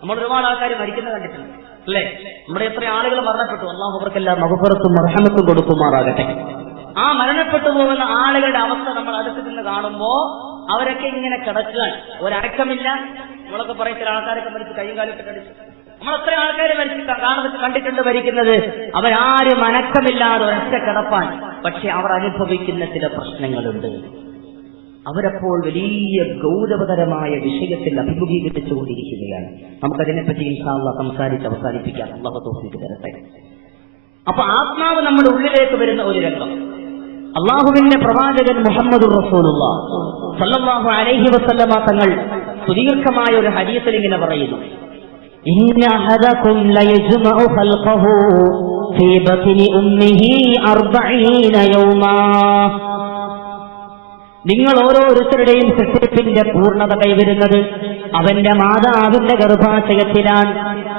നമ്മൾ ഒരുപാട് ആൾക്കാർ മരിക്കുന്നത് കണ്ടിട്ടുണ്ട്, അല്ലേ? നമ്മുടെ എത്ര ആളുകൾ മരണപ്പെട്ടു. അല്ലാഹു അവർക്കെല്ലാം മഗ്ഫിറത്തും റഹ്മത്തും കൊടുക്കുമാറാകട്ടെ. ആ മരണപ്പെട്ടു പോകുന്ന ആളുകളുടെ അവസ്ഥ നമ്മൾ അടുത്ത് നിന്ന് കാണുമ്പോ അവരൊക്കെ ഇങ്ങനെ കിടക്കുകയാണ്, ഒരടക്കമില്ല. നമ്മളൊക്കെ പറയും ചില ആൾക്കാരൊക്കെ മരിച്ച് കൈയും കാലൊക്കെ കടിച്ചു. നമ്മൾ എത്ര ആൾക്കാരെ കണ്ടിട്ടുണ്ട് മരിക്കുന്നത്. അവരാരും അനക്കമില്ലാതെ ഒരൊറ്റ കിടപ്പാൻ. പക്ഷെ അവർ അനുഭവിക്കുന്ന ചില പ്രശ്നങ്ങളുണ്ട്. അവരപ്പോൾ വലിയ ഗൗരവതരമായ വിഷയത്തിൽ അഭിമുഖീകരിച്ചുകൊണ്ടിരിക്കുകയാണ്. നമുക്കതിനെപ്പറ്റി ഇൻഷാ അല്ലാഹ് സംസാരിച്ച് അവസാനിപ്പിക്കാം. അല്ലാഹു തൗഫീഖ് തരട്ടെ. അപ്പൊ ആത്മാവ് നമ്മുടെ ഉള്ളിലേക്ക് വരുന്ന ഒരു രംഗം. അള്ളാഹുവിന്റെ പ്രവാചകൻ മുഹമ്മദുർ റസൂലുള്ളാഹ് സല്ലല്ലാഹു അലൈഹി വസല്ലമ തങ്ങൾ സുദീർഘമായ ഒരു ഹദീസിൽ ഇങ്ങനെ പറയുന്നു, ഇന്ന അഹദകും ലയജ്മഉ ഖൽഖഹു ഫീ ബത്നി ഉമ്മിഹി 40 യൗമാ. നിങ്ങൾ ഓരോരുത്തരുടെയും സൃഷ്ടിപ്പിന്റെ പൂർണ്ണത കൈവരുന്നത് അവന്റെ മാതാവിന്റെ ഗർഭാശയത്തിലാണ്.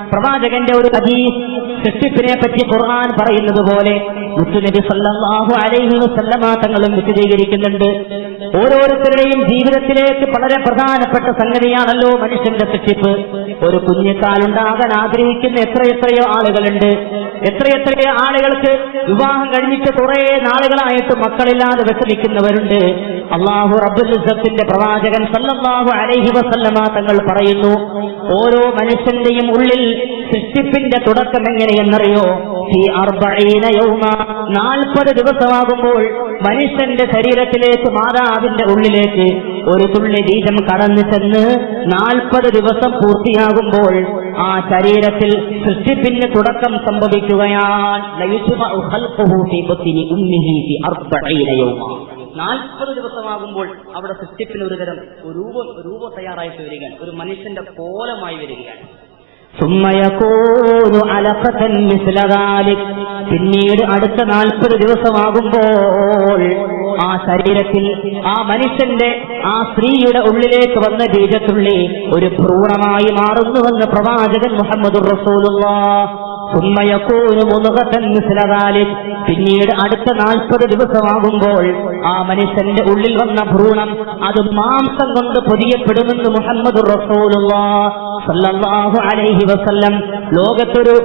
പ്രവാചകന്റെ ഒരു ഹദീസ് സൃഷ്ടിപ്പിനെ പറ്റി ഖുർആൻ പറയുന്നത് പോലെ മുത്തുനബി സല്ലല്ലാഹു അലൈഹി വസല്ലമ തങ്ങളും വിശദീകരിക്കുന്നുണ്ട്. ഓരോരുത്തരുടെയും ജീവിതത്തിലേക്ക് വളരെ പ്രധാനപ്പെട്ട സംഗതിയാണല്ലോ മനുഷ്യന്റെ സൃഷ്ടിപ്പ്. ഒരു കുഞ്ഞിക്കാലുണ്ടാകാൻ ആഗ്രഹിക്കുന്ന എത്രയെത്രയോ ആളുകളുണ്ട്. എത്രയെത്രയോ ആളുകൾക്ക് വിവാഹം കഴിഞ്ഞിട്ട് കുറെ നാളുകളായിട്ട് മക്കളില്ലാതെ വിഷമിക്കുന്നവരുണ്ട്. അല്ലാഹു റബ്ബുൽ ഇസ്സത്തിന്റെ പ്രവാചകൻ സല്ലല്ലാഹു അലൈഹി വസല്ലമ തങ്ങൾ പറയുന്നു, ഓരോ മനുഷ്യന്റെയും ഉള്ളിൽ സൃഷ്ടിപ്പിന്റെ തുടക്കം എങ്ങനെയെന്നറിയോ? ഈ 40 യൗമ, 40 ദിവസമാകുമ്പോൾ മനുഷ്യന്റെ ശരീരത്തിലേക്ക്, മാതാവിന്റെ ഉള്ളിലേക്ക് ഒരു തുള്ളി ബീജം കടന്നു ചെന്ന് 40 ദിവസം പൂർത്തിയാകുമ്പോൾ ആ ശരീരത്തിൽ സൃഷ്ടിപ്പിന് തുടക്കം സംഭവിക്കുകയാണ്. 40 ദിവസമാകുമ്പോൾ അവിടെ സൃഷ്ടിപ്പിന് ഒരുതരം രൂപം തയ്യാറായിട്ട് വരികയാണ്. ഒരു മനുഷ്യന്റെ കോലമായി വരികയാണ്. പിന്നീട് അടുത്ത 40 ദിവസമാകുമ്പോൾ ആ ശരീരത്തിൽ ആ മനുഷ്യന്റെ, ആ സ്ത്രീയുടെ ഉള്ളിലേക്ക് വന്ന ബീജത്തുള്ളി ഒരു ഭ്രൂണമായി മാറുന്നുവെന്ന് പ്രവാചകൻ മുഹമ്മദുർ റസൂലുള്ളാഹ് പിന്നീട് അടുത്ത 40 ദിവസമാകുമ്പോൾ ആ മനുഷ്യന്റെ ഉള്ളിൽ വന്ന ഭ്രൂണം അത് മാംസം കൊണ്ട് പൊതിയപ്പെടുമെന്ന് മുഹമ്മദുർ റസൂലുള്ളാഹി സ്വല്ലല്ലാഹു അലൈഹി വസല്ലം. ലോകത്തൊരു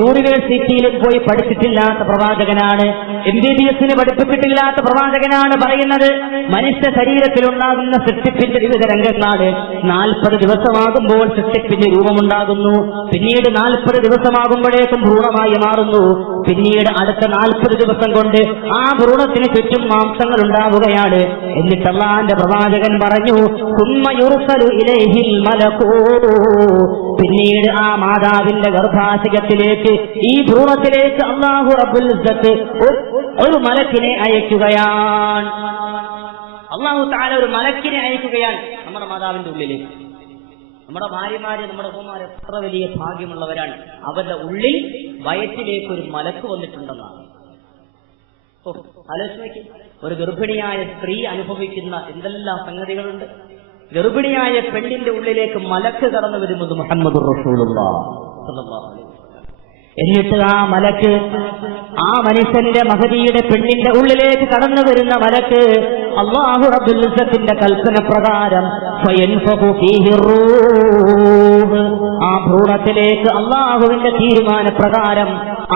യൂണിവേഴ്സിറ്റിയിലും പോയി പഠിച്ചിട്ടില്ലാത്ത പ്രവാചകനാണ്, MBBS പഠിപ്പിച്ചിട്ടില്ലാത്ത പ്രവാചകനാണ് പറയുന്നത്. മനുഷ്യ ശരീരത്തിലുണ്ടാകുന്ന സൃഷ്ടിപ്പിന്റെ വിവിധ രംഗങ്ങളാണ്. 40 ദിവസമാകുമ്പോൾ സൃഷ്ടിപ്പിന്റെ രൂപമുണ്ടാകുന്നു, പിന്നീട് 40 ദിവസമാകുമ്പോഴേക്കും ഭ്രൂണമായി മാറുന്നു, പിന്നീട് അടുത്ത 40 ദിവസം കൊണ്ട് ആ ഭ്രൂണത്തിന് ചുറ്റും മാംസങ്ങൾ ഉണ്ടാവുകയാണ്. എന്നിട്ട് അല്ലാഹുവിന്റെ പ്രവാചകൻ പറഞ്ഞു, സുമ്മ യുർസലു ഇലൈഹിൽ മലകൂ, പിന്നീട് ആ മാതാവിന്റെ ഗർഭാശയത്തിലേക്ക് ഈ ഭ്രൂണത്തിലേക്ക് അല്ലാഹു റബ്ബുൽ ഇസ്സത്ത് ഒരു മലക്കിനെ അയക്കുകയാണ്. അല്ലാഹു തആല ഒരു മലക്കിനെ അയക്കുകയാണ് നമ്മുടെ മാതാവിന്റെ ഉള്ളിലേക്ക്. നമ്മുടെ ഭാര്യമാര്, നമ്മുടെ ഉമ്മമാര് എത്ര വലിയ ഭാഗ്യമുള്ളവരാണ്. അവരുടെ ഉള്ളിൽ വയറ്റിലേക്ക് ഒരു മലക്ക് വന്നിട്ടുണ്ടെന്നാണ്. ആലോചിച്ച്, ഒരു ഗർഭിണിയായ സ്ത്രീ അനുഭവിക്കുന്ന എന്തെല്ലാം സംഗതികളുണ്ട്. ഗർഭിണിയായ പെണ്ണിന്റെ ഉള്ളിലേക്ക് മലക്ക് കടന്നു വരുന്നത് മുഹമ്മദുർ റസൂലുള്ളാഹി സ്വല്ലല്ലാഹു അലൈഹി വസല്ലം. എന്നിട്ട് ആ മലക്ക് ആ മനുഷ്യന്റെ മഹദിയുടെ പെണ്ണിന്റെ ഉള്ളിലേക്ക് കടന്നു വരുന്ന മലക്ക് അല്ലാഹു റബ്ബുൽ ഇസ്സത്തിന്റെ കൽപ്പന പ്രകാരം ഫയൻഫഖു ഫീഹി റൂഹ്, ആ ഭ്രൂണത്തിലേക്ക് അല്ലാഹുവിന്റെ തീരുമാനപ്രകാരം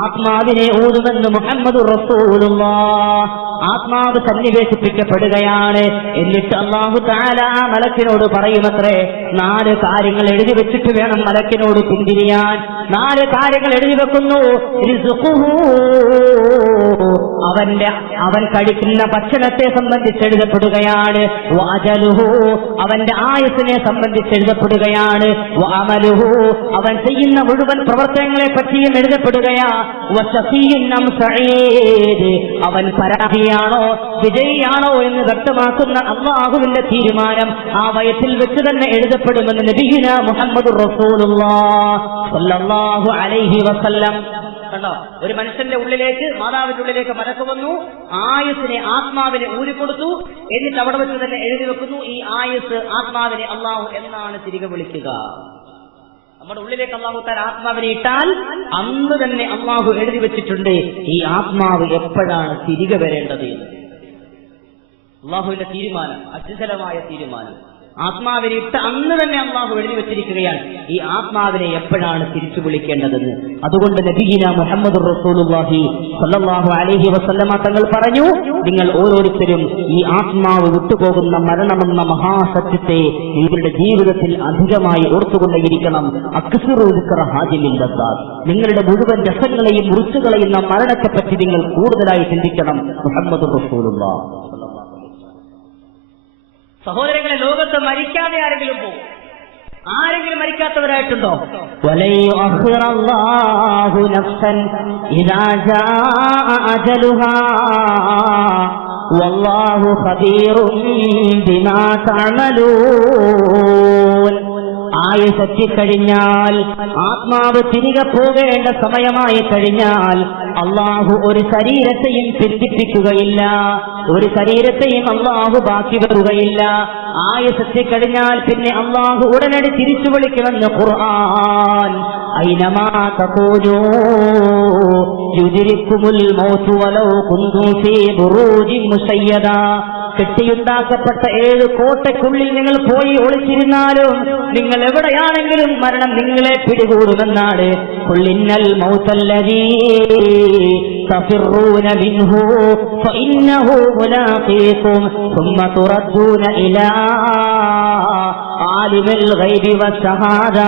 ആത്മാവിനെ ഊതുമെന്ന് മുഹമ്മദുർ റസൂലുള്ളാഹി. ആത്മാവ് സന്നിവേശിപ്പിക്കപ്പെടുകയാണ്. എന്നിട്ട് അല്ലാഹു തആല ആ മലക്കിനോട് പറയുമത്രേ, 4 കാര്യങ്ങൾ എഴുതി വെച്ചിട്ട് വേണം മലക്കിനോട് പിന്തിരിയാൻ. 4 കാര്യങ്ങൾ എഴുതി വെക്കുന്നു. റിസ്ഖുഹു, അവൻ കഴിക്കുന്ന ഭക്ഷണത്തെ സംബന്ധിച്ച് എഴുതപ്പെടുകയാണ്. വഅജലുഹു, അവന്റെ ആയുസ്സിനെ സംബന്ധിച്ച് എഴുതപ്പെടുകയാണ്. വഅമലുഹു, അവൻ ചെയ്യുന്ന മുഴുവൻ പ്രവർത്തനങ്ങളെ പറ്റിയും എഴുതപ്പെടുകയാ. വശഖിയ്യുൻ അം സഈദ്, അവൻ പരാജിയാണോ വിജയിയാണോ എന്ന് വ്യക്തമാക്കുന്ന അല്ലാഹുവിന്റെ തീരുമാനം ആ വയറ്റിൽ വെച്ച് തന്നെ എഴുതപ്പെടുമെന്ന് നബിയുനാ മുഹമ്മദുർ റസൂലുള്ളാഹി സ്വല്ലല്ലാഹു അലൈഹി വസല്ലം. കണ്ടോ, ഒരു മനുഷ്യന്റെ ഉള്ളിലേക്ക്, മാതാവിന്റെ ഉള്ളിലേക്ക് മലക്ക് വന്നു, ആയുസ്സിനെ ആത്മാവിനെ ഊരിക്കൊടുത്തു. എന്നിട്ട് അവിടെ വെച്ച് തന്നെ എഴുതി വെക്കുന്നു, ഈ ആയുസ് ആത്മാവിനെ അല്ലാഹു എന്നാണ് തിരികെ വിളിക്കുക. നമ്മുടെ ഉള്ളിലേക്ക് അല്ലാഹു തആല ആത്മാവിനെ ഇട്ടാൽ അന്ന് തന്നെ അല്ലാഹു എഴുതി വെച്ചിട്ടുണ്ട് ഈ ആത്മാവ് എപ്പോഴാണ് തിരികെ വരേണ്ടത്. അല്ലാഹുവിന്റെ തീരുമാനം, അത്ഭുതമായ തീരുമാനം. ആത്മാവിനെ ഇട്ട് അന്ന് തന്നെ അല്ലാഹു എഴുതി വെച്ചിരിക്കുകയാണ് ഈ ആത്മാവിനെ എപ്പോഴാണ് തിരിച്ചു വിളിക്കേണ്ടതെന്ന്. അതുകൊണ്ട് നബിയിന മുഹമ്മദുർ റസൂലുള്ളാഹി സ്വല്ലല്ലാഹു അലൈഹി വസല്ലമ തങ്ങൾ പറഞ്ഞു, നിങ്ങൾ ഓരോരുത്തരും ഈ ആത്മാവ് വിട്ടുപോകുന്ന മരണമെന്ന മഹാസത്യത്തെ നിങ്ങളുടെ ജീവിതത്തിൽ അധികമായി ഓർത്തുകൊണ്ടേയിരിക്കണം. അക്സിറു ദിക്റ ഹാജിലിൽ ലദ്ദാത്ത്, നിങ്ങളുടെ മുഴുവൻ രസങ്ങളെയും മുറിച്ചുകളയുന്ന മരണത്തെപ്പറ്റി നിങ്ങൾ കൂടുതലായി ചിന്തിക്കണം. മുഹമ്മദുർ റസൂലുള്ളാഹി. സഹോദരങ്ങളെ, ലോകത്ത് മരിക്കാതെ ആരെങ്കിലും പോകും? ആരെങ്കിലും മരിക്കാത്തവരായിട്ടുണ്ടോ? വലയുഅഖിറല്ലാഹു നഫ്സൻ ഇദാ ജാഅ അജലുഹാ വല്ലാഹു ഖബീറുൻ ബിമാ തഅമലൂൻ. ആയുസെത്തിക്കഴിഞ്ഞാൽ, ആത്മാവ് തിരികെ പോകേണ്ട സമയമായി കഴിഞ്ഞാൽ അള്ളാഹു ഒരു ശരീരത്തെയും പിന്തിപ്പിക്കുകയില്ല, ഒരു ശരീരത്തെയും അള്ളാഹു ബാക്കി വരുകയില്ല. ആയുസെത്തിക്കഴിഞ്ഞാൽ പിന്നെ അള്ളാഹു ഉടനടി തിരിച്ചു വിളിക്കുമെന്ന് ഖുർആൻ. ഐനമാ തകൂനൂ യുദ്രിക്കുമുൽ മൗതു വലൗ കുന്തും ഫീ ബുറൂജിൻ മുശയ്യദാ. കെട്ടിയുണ്ടാക്കപ്പെട്ട 7 കോട്ടയ്ക്കുള്ളിൽ നിങ്ങൾ പോയി ഒളിച്ചിരുന്നാലും, നിങ്ങൾ എവിടെയാണെങ്കിലും മരണം നിങ്ങളെ പിടികൂടുമെന്നാണ്. ഖുൽഇന്നൽ മൗതല്ലദീ തഫിറൂന മിൻഹു ഫഇന്നഹു മുലാഖീകും സുമ്മ തുറദ്ദൂന ഇലാ ആലിമിൽ ഗൈബി വശഹാദ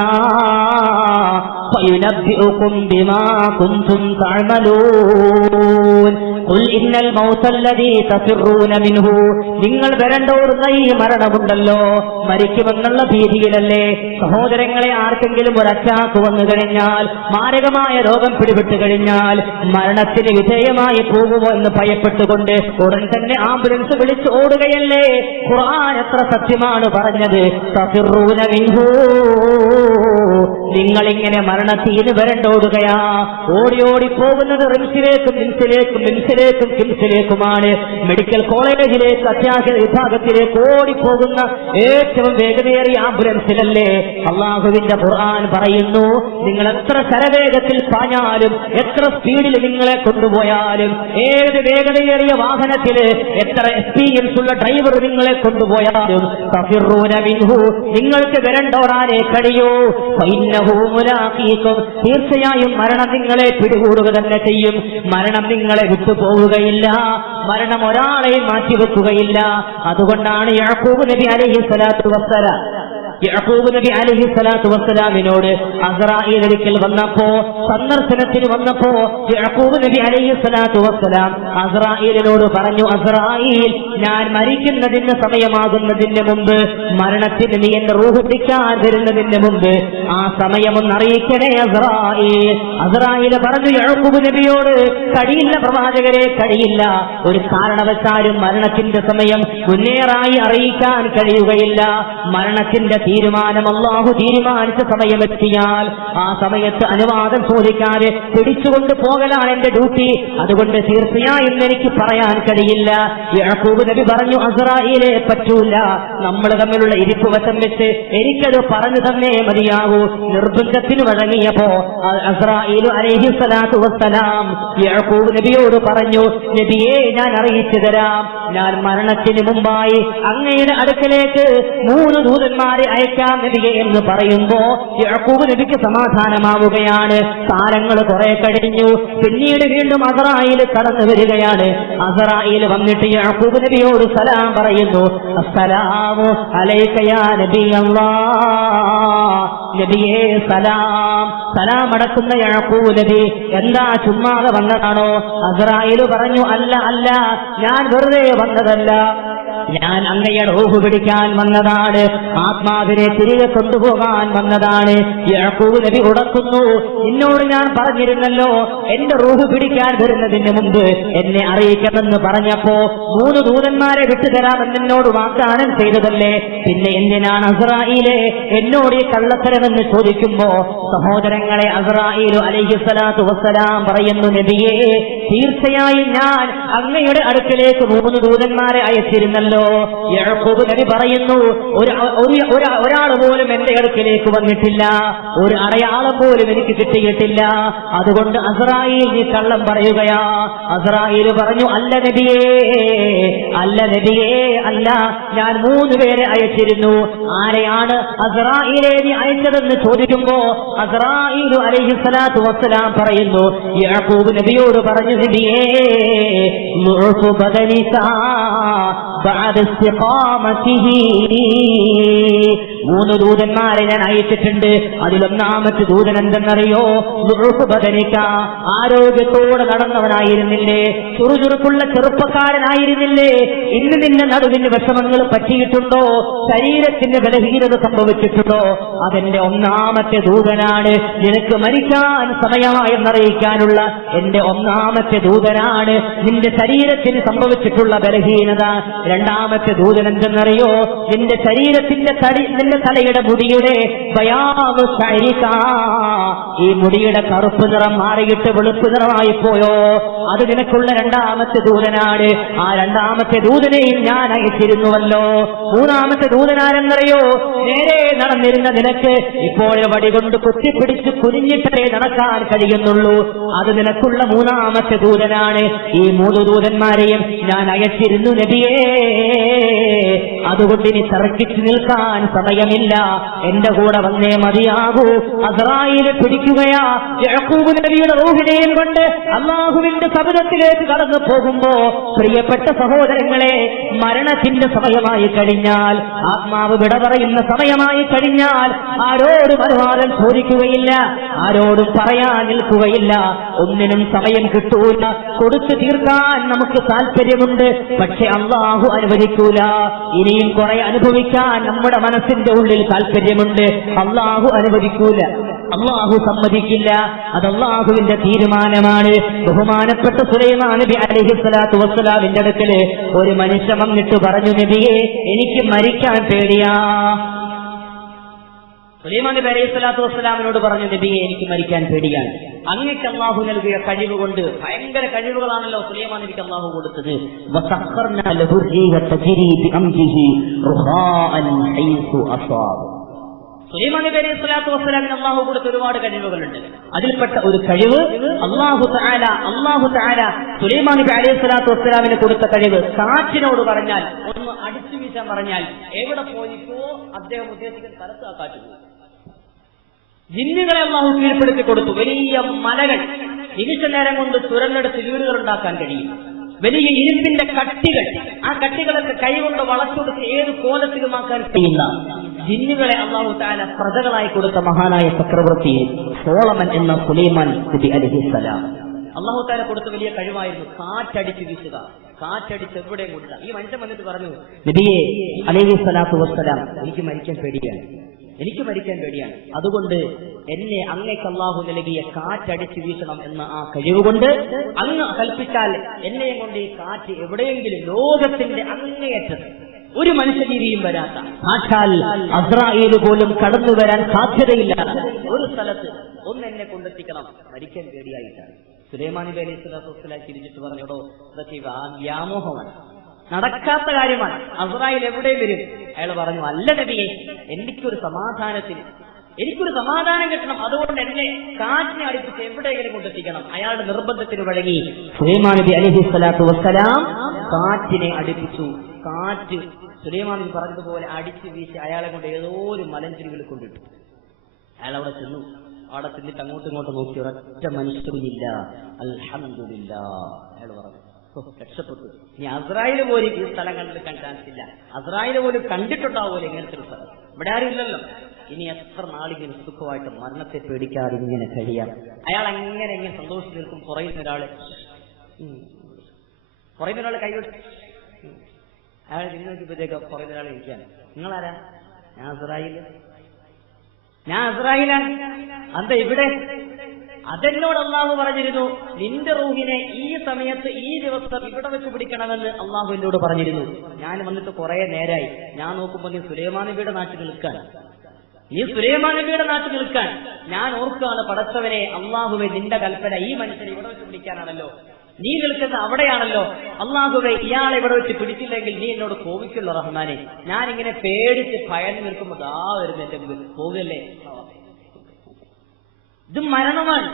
ഫയുനബ്ബിഉകും ബിമാ കുൻതും തഅമലൂൻ. ഖുൽ ഇന്നൽ മൗതല്ലദീ തഫിറൂന മിൻഹു, നിങ്ങൾ വരണ്ടോടുന്ന ഈ മരണമുണ്ടല്ലോ, മരിക്കുമെന്നുള്ള ഭീതിയിലല്ലേ. സഹോദരങ്ങളെ, ആർക്കെങ്കിലും ഒരു അറ്റാക്ക് വന്നു കഴിഞ്ഞാൽ, മാരകമായ രോഗം പിടിപെട്ടു കഴിഞ്ഞാൽ മരണത്തിന് വിധേയമായി പോകുമോ എന്ന് ഭയപ്പെട്ടുകൊണ്ട് ഉടൻ തന്നെ ആംബുലൻസ് വിളിച്ച് ഓടുകയല്ലേ. ഖുർആൻ എത്ര സത്യമാണ് പറഞ്ഞത്. തഫിറൂന മിൻഹു, നിങ്ങളിങ്ങനെ മരണത്തിന് വരണ്ടോടുകയാ. ഓടി ഓടി പോകുന്നത് റിംസിലേക്കും കിംസിലേക്കുമാണ്. മെഡിക്കൽ കോളേജിലേക്ക് അത്യാഹിത വിഭാഗത്തിലേക്ക് ഓടിപ്പോകുന്ന ഏറ്റവും വേഗതയേറിയ ആംബുലൻസിലല്ലേ അള്ളാഹുവിന്റെ ഖുർആൻ പറയുന്നു, നിങ്ങൾ എത്ര ശരവേഗത്തിൽ പാഞ്ഞാലും എത്ര സ്പീഡിൽ നിങ്ങളെ കൊണ്ടുപോയാലും ഏത് വേഗതയേറിയ വാഹനത്തില് എത്ര എക്സ്പീരിയൻസ് ഉള്ള ഡ്രൈവർ നിങ്ങളെ കൊണ്ടുപോയാലും തഫിറൂന മിൻഹു, നിങ്ങൾക്ക് വിരണ്ടോടാനേ കഴിയൂ. ഫഇന്നഹു മുലാഖീകും, തീർച്ചയായും മരണം നിങ്ങളെ പിടികൂടുക തന്നെ ചെയ്യും. മരണം നിങ്ങളെ വിട്ടുപോവുകയില്ല, മരണം ഒരാളെയും മാറ്റിവെക്കുകയില്ല. അതുകൊണ്ടാണ് യാക്കൂബ് നബി അലൈഹി സ്വലാത്തു വസ്സലാമിനോട് അസ്റായീൽ ഒരിക്കൽ വന്നപ്പോ, സന്ദർശനത്തിന് വന്നപ്പോ യാക്കൂബ് നബി അലൈഹി സ്വലാത്തു വസ്സലാം അസ്റായീലിനോട് പറഞ്ഞു, അസ്റായീൽ, ഞാൻ മരിക്കുന്നതിന് സമയമാകുന്നതിന് മുമ്പ്, മരണത്തിന് നീ എന്നെ റൂഹ് പിടിക്കാൻ വരുന്നതിന് മുമ്പ് ആ സമയമൊന്ന് അറിയിക്കണേ അസ്റായീൽ. അസ്റായീൽ പറഞ്ഞു യാക്കൂബ് നബിയോട്, കഴിയില്ല പ്രവാചകരെ, കഴിയില്ല. ഒരു കാരണവശാലും മരണത്തിന്റെ സമയം മുന്നേറായി അറിയിക്കാൻ കഴിയുകയില്ല. മരണത്തിന്റെ തീരുമാനം അല്ലാഹു തീരുമാനിച്ച സമയമെത്തിയാൽ ആ സമയത്ത് അനുവാദം ചോദിക്കാതെ പിടിച്ചുകൊണ്ട് പോകലാണ് എന്റെ ഡ്യൂട്ടി. അതുകൊണ്ട് തീർച്ചയായും എനിക്ക് പറയാൻ കഴിയില്ല. യാക്കൂബ് നബി പറഞ്ഞു, അസ്റായീലെ, പറ്റൂല. നമ്മൾ തമ്മിലുള്ള ഇരിപ്പ് വശം വെച്ച് എനിക്കത് പറഞ്ഞു തന്നേ മതിയാകൂ. നിർബന്ധത്തിന് വഴങ്ങിയപ്പോ അസ്റായീൽ അലൈഹി സ്വലാത്തു വസ്സലാം യാക്കൂബ് നബിയോട് പറഞ്ഞു, നബിയെ, ഞാൻ അറിയിച്ചു തരാം, ഞാൻ മരണത്തിന് മുമ്പായി അങ്ങയുടെ അടുക്കലേക്ക് 3 ദൂതന്മാരെ അയക്കാം നബിയെ എന്ന് പറയുമ്പോ യാക്കൂബ് നബിക്ക് സമാധാനമാവുകയാണ്. കാലങ്ങൾ കുറെ കഴിഞ്ഞു. പിന്നീട് വീണ്ടും അസ്റായീൽ കടന്നു വരികയാണ്. അസ്റായീൽ വന്നിട്ട് യാക്കൂബ് നബിയോട് സലാം പറയുന്നു. അസ്സലാമു അലൈക യാ നബിയല്ലാഹ്, നബിയേ സലാം. സലാം അടക്കുന്ന യാക്കൂബ് നബി, എന്താ ചുമ്മാതെ വന്നതാണോ? അസ്റായീൽ പറഞ്ഞു, അല്ല, ഞാൻ വെറുതെ വന്നതല്ല, ഞാൻ അങ്ങയുടെ റൂഹ് പിടിക്കാൻ വന്നതാണ്, ആത്മാവിനെ തിരികെ കൊണ്ടുപോകാൻ വന്നതാണ്. യാക്കൂബ് നബി ഉടക്കുന്നു, എന്നോട് ഞാൻ പറഞ്ഞിരുന്നല്ലോ എന്റെ റൂഹ് പിടിക്കാൻ വരുന്നതിന് മുമ്പ് എന്നെ അറിയിക്കണമെന്ന് പറഞ്ഞപ്പോ 3 ദൂതന്മാരെ വിട്ടുതരാമെന്ന് എന്നോട് വാഗ്ദാനം ചെയ്തതല്ലേ, പിന്നെ എന്തിനാണ് അസ്റായീലെ എന്നോട് ഈ കള്ളത്തരമെന്ന് ചോദിക്കുമ്പോ സഹോദരങ്ങളെ, അസ്റായീൽ അലൈഹി സ്വലാത്തു വസ്സലാം പറയുന്നു, നബിയേ, തീർച്ചയായും ഞാൻ അങ്ങയുടെ അടുക്കലേക്ക് 3 ദൂതന്മാരെ അയച്ചിരുന്നല്ലോ. യാക്കൂബ് നബി പറയുന്നു, ഒരാൾ പോലും എന്റെ അടുക്കലേക്ക് വന്നിട്ടില്ല, ഒരു അടയാളം പോലും എനിക്ക് കിട്ടിയിട്ടില്ല. അതുകൊണ്ട് അസ്റായീൽ, നീ കള്ളം പറയുകയാ. അസ്റായീൽ പറഞ്ഞു, അല്ല നബിയേ, അല്ല, ഞാൻ 3 പേരെ അയച്ചിരുന്നു. ആരെയാണ് അസ്റായീലെ നീ അയച്ചതെന്ന് ചോദിക്കുമ്പോ അസ്റായീൽ അലൈഹി സ്വലാത്തു വസ്സലാം പറയുന്നു, യാക്കൂബ് നബിയോട് പറഞ്ഞു, നബിയേ, മൂന്ന് ദൂതന്മാരെ ഞാൻ അയച്ചിട്ടുണ്ട്. അതിലൊന്നാമത്തെ ദൂതൻ എന്തെന്നറിയോ? ആരോഗ്യത്തോടെ നടന്നവനായിരുന്നില്ലേ, ചുറുചുറുക്കുള്ള ചെറുപ്പക്കാരനായിരുന്നില്ലേ? ഇന്ന് നിന്റെ നടുവിന് വിഷമങ്ങൾ പറ്റിയിട്ടുണ്ടോ? ശരീരത്തിന് ബലഹീനത സംഭവിച്ചിട്ടുണ്ടോ? അതെന്റെ ഒന്നാമത്തെ ദൂതനാണ്. നിനക്ക് മരിക്കാൻ സമയമായെന്നറിയിക്കാനുള്ള എന്റെ ഒന്നാമത്തെ ദൂതനാണ്. നിന്റെ ശരീരത്തിന് സംഭവിച്ചിട്ടുള്ള ബലഹീനത. രണ്ടാമത്തെ ദൂതൻ എന്തെന്നറിയോ? നിന്റെ ശരീരത്തിന്റെ നിന്റെ തലയുടെ മുടിയുടെ ബയാവ് ശൈരിക, ഈ മുടിയുടെ കറുപ്പ് നിറം മാറിയിട്ട് വെളുപ്പ് നിറമായി പോയോ? അത് നിനക്കുള്ള രണ്ടാമത്തെ ദൂതനാണ്. ആ രണ്ടാമത്തെ ദൂതനെയും ഞാൻ അയച്ചിരുന്നുവല്ലോ. മൂന്നാമത്തെ ദൂതനാരെന്നറിയോ? നേരെ നടന്നിരുന്ന നിനക്ക് ഇപ്പോൾ വടി കൊണ്ട് കുത്തിപ്പിടിച്ച് കുനിഞ്ഞിട്ടേ നടക്കാൻ കഴിയുന്നുള്ളൂ. അത് നിനക്കുള്ള മൂന്നാമത്തെ ദൂതനാണ്. ഈ 3 ദൂതന്മാരെയും ഞാൻ അയച്ചിരുന്നു നബിയേ. അതുകൊണ്ട് ഇനി തർക്കിച്ചു നിൽക്കാൻ സമയമില്ല, എന്റെ കൂടെ വന്നേ മതിയാകൂ. അസ്റായീൽ പിടിക്കുകയാ. യാക്കൂബ് നബിയുടെ റൂഹിനെയും കൊണ്ട് അല്ലാഹുവിന്റെ സബദത്തിലേക്ക് കടന്നു പോകുമ്പോ, പ്രിയപ്പെട്ട സഹോദരങ്ങളെ, മരണത്തിന്റെ സമയമായി കഴിഞ്ഞാൽ, ആത്മാവ് വിട പറയുന്ന സമയമായി കഴിഞ്ഞാൽ ആരോടും അനുവാദം ചോദിക്കുകയില്ല, ആരോടും പറയാൻ നിൽക്കുകയില്ല. ഒന്നിനും സമയം കിട്ടൂല. കൊടുത്തു തീർക്കാൻ നമുക്ക് താല്പര്യമുണ്ട്, പക്ഷെ അല്ലാഹു അനുവദിക്കൂല. ഇനിയും കുറെ അനുഭവിക്കാൻ നമ്മുടെ മനസ്സിന്റെ ഉള്ളിൽ താല്പര്യമുണ്ട്. അല്ലാഹു അനുവദിക്കൂല, അല്ലാഹു സമ്മതിക്കില്ല. അത് അല്ലാഹുവിന്റെ തീരുമാനമാണ്. ബഹുമാനപ്പെട്ട സുലൈമാൻ നബി അലൈഹിസ്സലാത്തു വസ്സലാമിന്റെ അടുക്കല് ഒരു മനുഷ്യൻ വന്നിട്ട് പറഞ്ഞു, നബിയെ, എനിക്ക് മരിക്കാൻ പേടിയാ. സുലൈമാൻ നബി അലൈഹി സ്വലാത്തു വസ്സലാമിനോട് പറഞ്ഞു, നബിയെ എനിക്ക് മരിക്കാൻ പേടിയാണ്. അങ്ങക്ക് അള്ളാഹു നൽകിയ കഴിവ് കൊണ്ട്, ഭയങ്കര കഴിവുകളാണല്ലോ സുലൈമാൻ നബിക്ക് അള്ളാഹു കൊടുത്തത്. സുലൈമാൻ നബി അലൈഹി സ്വലാത്തു വസ്സലാമിന് അള്ളാഹു കൊടുത്ത ഒരുപാട് കഴിവുകളുണ്ട്. അതിൽപ്പെട്ട ഒരു കഴിവ് അള്ളാഹു തആല സുലൈമാൻ നബി അലൈഹി സ്വലാത്തു വസ്സലാമിന് കൊടുത്ത കഴിവ്, കാറ്റിനോട് പറഞ്ഞാൽ, ഒന്ന് അടിച്ചു വീശാൻ പറഞ്ഞാൽ എവിടെ പോയിപ്പോ അദ്ദേഹം ഉദ്ദേശിക്കുന്ന സ്ഥലത്ത് ആ കാറ്റ് പോകും. ജിന്നുകളെ അള്ളാഹു കീഴ്പ്പെടുത്തി കൊടുത്തു. വലിയ മലകൾ നിമിഷ നേരം കൊണ്ട് തുരന്നെടുത്ത് വീടുകൾ ഉണ്ടാക്കാൻ കഴിയും. വലിയ ഇരുമ്പിന്റെ കട്ടികൾ, ആ കട്ടികളൊക്കെ കൈകൊണ്ട് വളച്ചൊടുത്ത് ഏത് കോലത്തിലുമാക്കാൻ കഴിയുന്ന ജിന്നുകളെ അള്ളാഹു തആല പ്രജകളായി കൊടുത്ത മഹാനായ ചക്രവർത്തി സോളമൻ എന്ന സുലൈമാൻ നബി അലൈഹിസ്സലാം അള്ളാഹു തആല കൊടുത്ത വലിയ കഴിവായിരുന്നു കാറ്റടിച്ച് വീശുക. കാറ്റടിച്ച് എവിടെയും കൊടുക്കുക. ഈ മനുഷ്യൻ വന്നിട്ട് പറഞ്ഞു, നബിയെ അലൈഹിസ്സലാത്തു വസ്സലാം, എനിക്ക് മരിക്കാൻ പേടിയാണ്. അതുകൊണ്ട് എന്നെ അങ്ങേക്ക് അല്ലാഹു നൽകിയ കാറ്റടിച്ച് വീശണം എന്ന ആ കഴിവുകൊണ്ട് അങ്ങ് കൽപ്പിച്ചാൽ എന്നെയും കൊണ്ട് ഈ കാറ്റ് എവിടെയെങ്കിലും ലോകത്തിന്റെ അങ്ങേയറ്റത്ത് ഒരു മനുഷ്യജീവിയും വരാത്ത, സാക്ഷാൽ അസ്രായേൽ പോലും കടന്നു വരാൻ സാധ്യതയില്ലാത്ത ഒരു സ്ഥലത്ത് ഒന്ന് എന്നെ കൊണ്ടെത്തിക്കണം, മരിക്കാൻ പേടിയായിട്ടാണ്. സുലൈമാൻ നബി അലൈഹി സ്വലാത്തു വസ്സലാം തിരിച്ചിട്ട് പറഞ്ഞോടോ, ഇതൊക്കെ വ്യാമോഹമാണ്, നടക്കാത്ത കാര്യമാണ്, അസ്രായേൽ എവിടെയും വരും. അയാൾ പറഞ്ഞു, അല്ല നബിയെ, എനിക്കൊരു സമാധാനം കിട്ടണം, അതുകൊണ്ട് എന്നെ കാറ്റിനെ അടുപ്പിച്ച് എവിടെയെങ്കിലും കൊണ്ടെത്തിക്കണം. അയാളുടെ നിർബന്ധത്തിന് വഴങ്ങി സുലൈമാൻ നബി അലൈഹി സ്വലാത്തു വസ്സലാം കാറ്റിനെ അടുപ്പിച്ചു. കാറ്റ് സുലൈമാൻ നബി പറഞ്ഞതുപോലെ അടിച്ചു വീശി അയാളെ കൊണ്ട് ഏതോ ഒരു മലഞ്ചെരുവിൽ കൊണ്ടിട്ടു. അയാൾ അവിടെ ചെന്നു. അവിടെ ചെന്നിട്ട് അങ്ങോട്ടും ഇങ്ങോട്ടും നോക്കി, ഒരൊറ്റ മനുഷ്യരില്ല. അൽഹംദുലില്ലാഹ് അയാൾ പറഞ്ഞു, രക്ഷപ്പെട്ടു. ഇനി അസ്രായേൽ പോലും ഈ സ്ഥലം കണ്ടെടുക്കാൻ ചാൻസ് ഇല്ല. അസ്രായേൽ പോലും കണ്ടിട്ടുണ്ടാവുമല്ലോ ഇങ്ങനത്തെ ഒരു സ്ഥലം, ഇവിടെ ആരും ഇല്ലല്ലോ. ഇനി എത്ര നാളിങ്ങനെ സുഖമായിട്ട് മരണത്തെ പേടിക്കാതെ ഇങ്ങനെ കഴിയാം. അയാൾ എങ്ങനെ സന്തോഷിച്ച് നിൽക്കും. പുറയുന്ന ഒരാള് കൈവിട്ട് അയാൾ തിരിഞ്ഞു നോക്കിയപ്പോഴത്തേക്ക് പുറയുന്ന ഒരാൾ ഇരിക്കുകയാണ്. നിങ്ങളാരാ? ഞാൻ അസ്രായേലാണ്. എന്താ ഇവിടെ? അതെന്നോട് അള്ളാഹു പറഞ്ഞിരുന്നു, നിന്റെ റൂഹിനെ ഈ സമയത്ത് ഈ ദിവസം ഇവിടെ വെച്ച് പിടിക്കണമെന്ന് അള്ളാഹു എന്നോട് പറഞ്ഞിരുന്നു. ഞാൻ വന്നിട്ട് കുറെ നേരായി. ഞാൻ നോക്കുമ്പോൾ നീ സുലൈമാൻ നബിയുടെ നാട്ടിൽ നിൽക്കാൻ ഞാൻ ഓർക്കാണ്, പടച്ചവനെ അള്ളാഹുവെ, നിന്റെ കൽപ്പന ഈ മനുഷ്യനെ ഇവിടെ വെച്ച് പിടിക്കാനാണല്ലോ, നീ നിൽക്കുന്ന അവിടെയാണല്ലോ. അള്ളാഹുവെ, ഇയാളെ ഇവിടെ വെച്ച് പിടിച്ചില്ലെങ്കിൽ നീ എന്നോട് കോപിക്കുള്ള റഹ്മാനെ. ഞാനിങ്ങനെ പേടിച്ച് ഭയന്ന് നിൽക്കുമ്പോൾ ദാ വരുന്നു എന്റെ മുമ്പിൽ, പോകല്ലേ. ഇത് മരണമാണ്.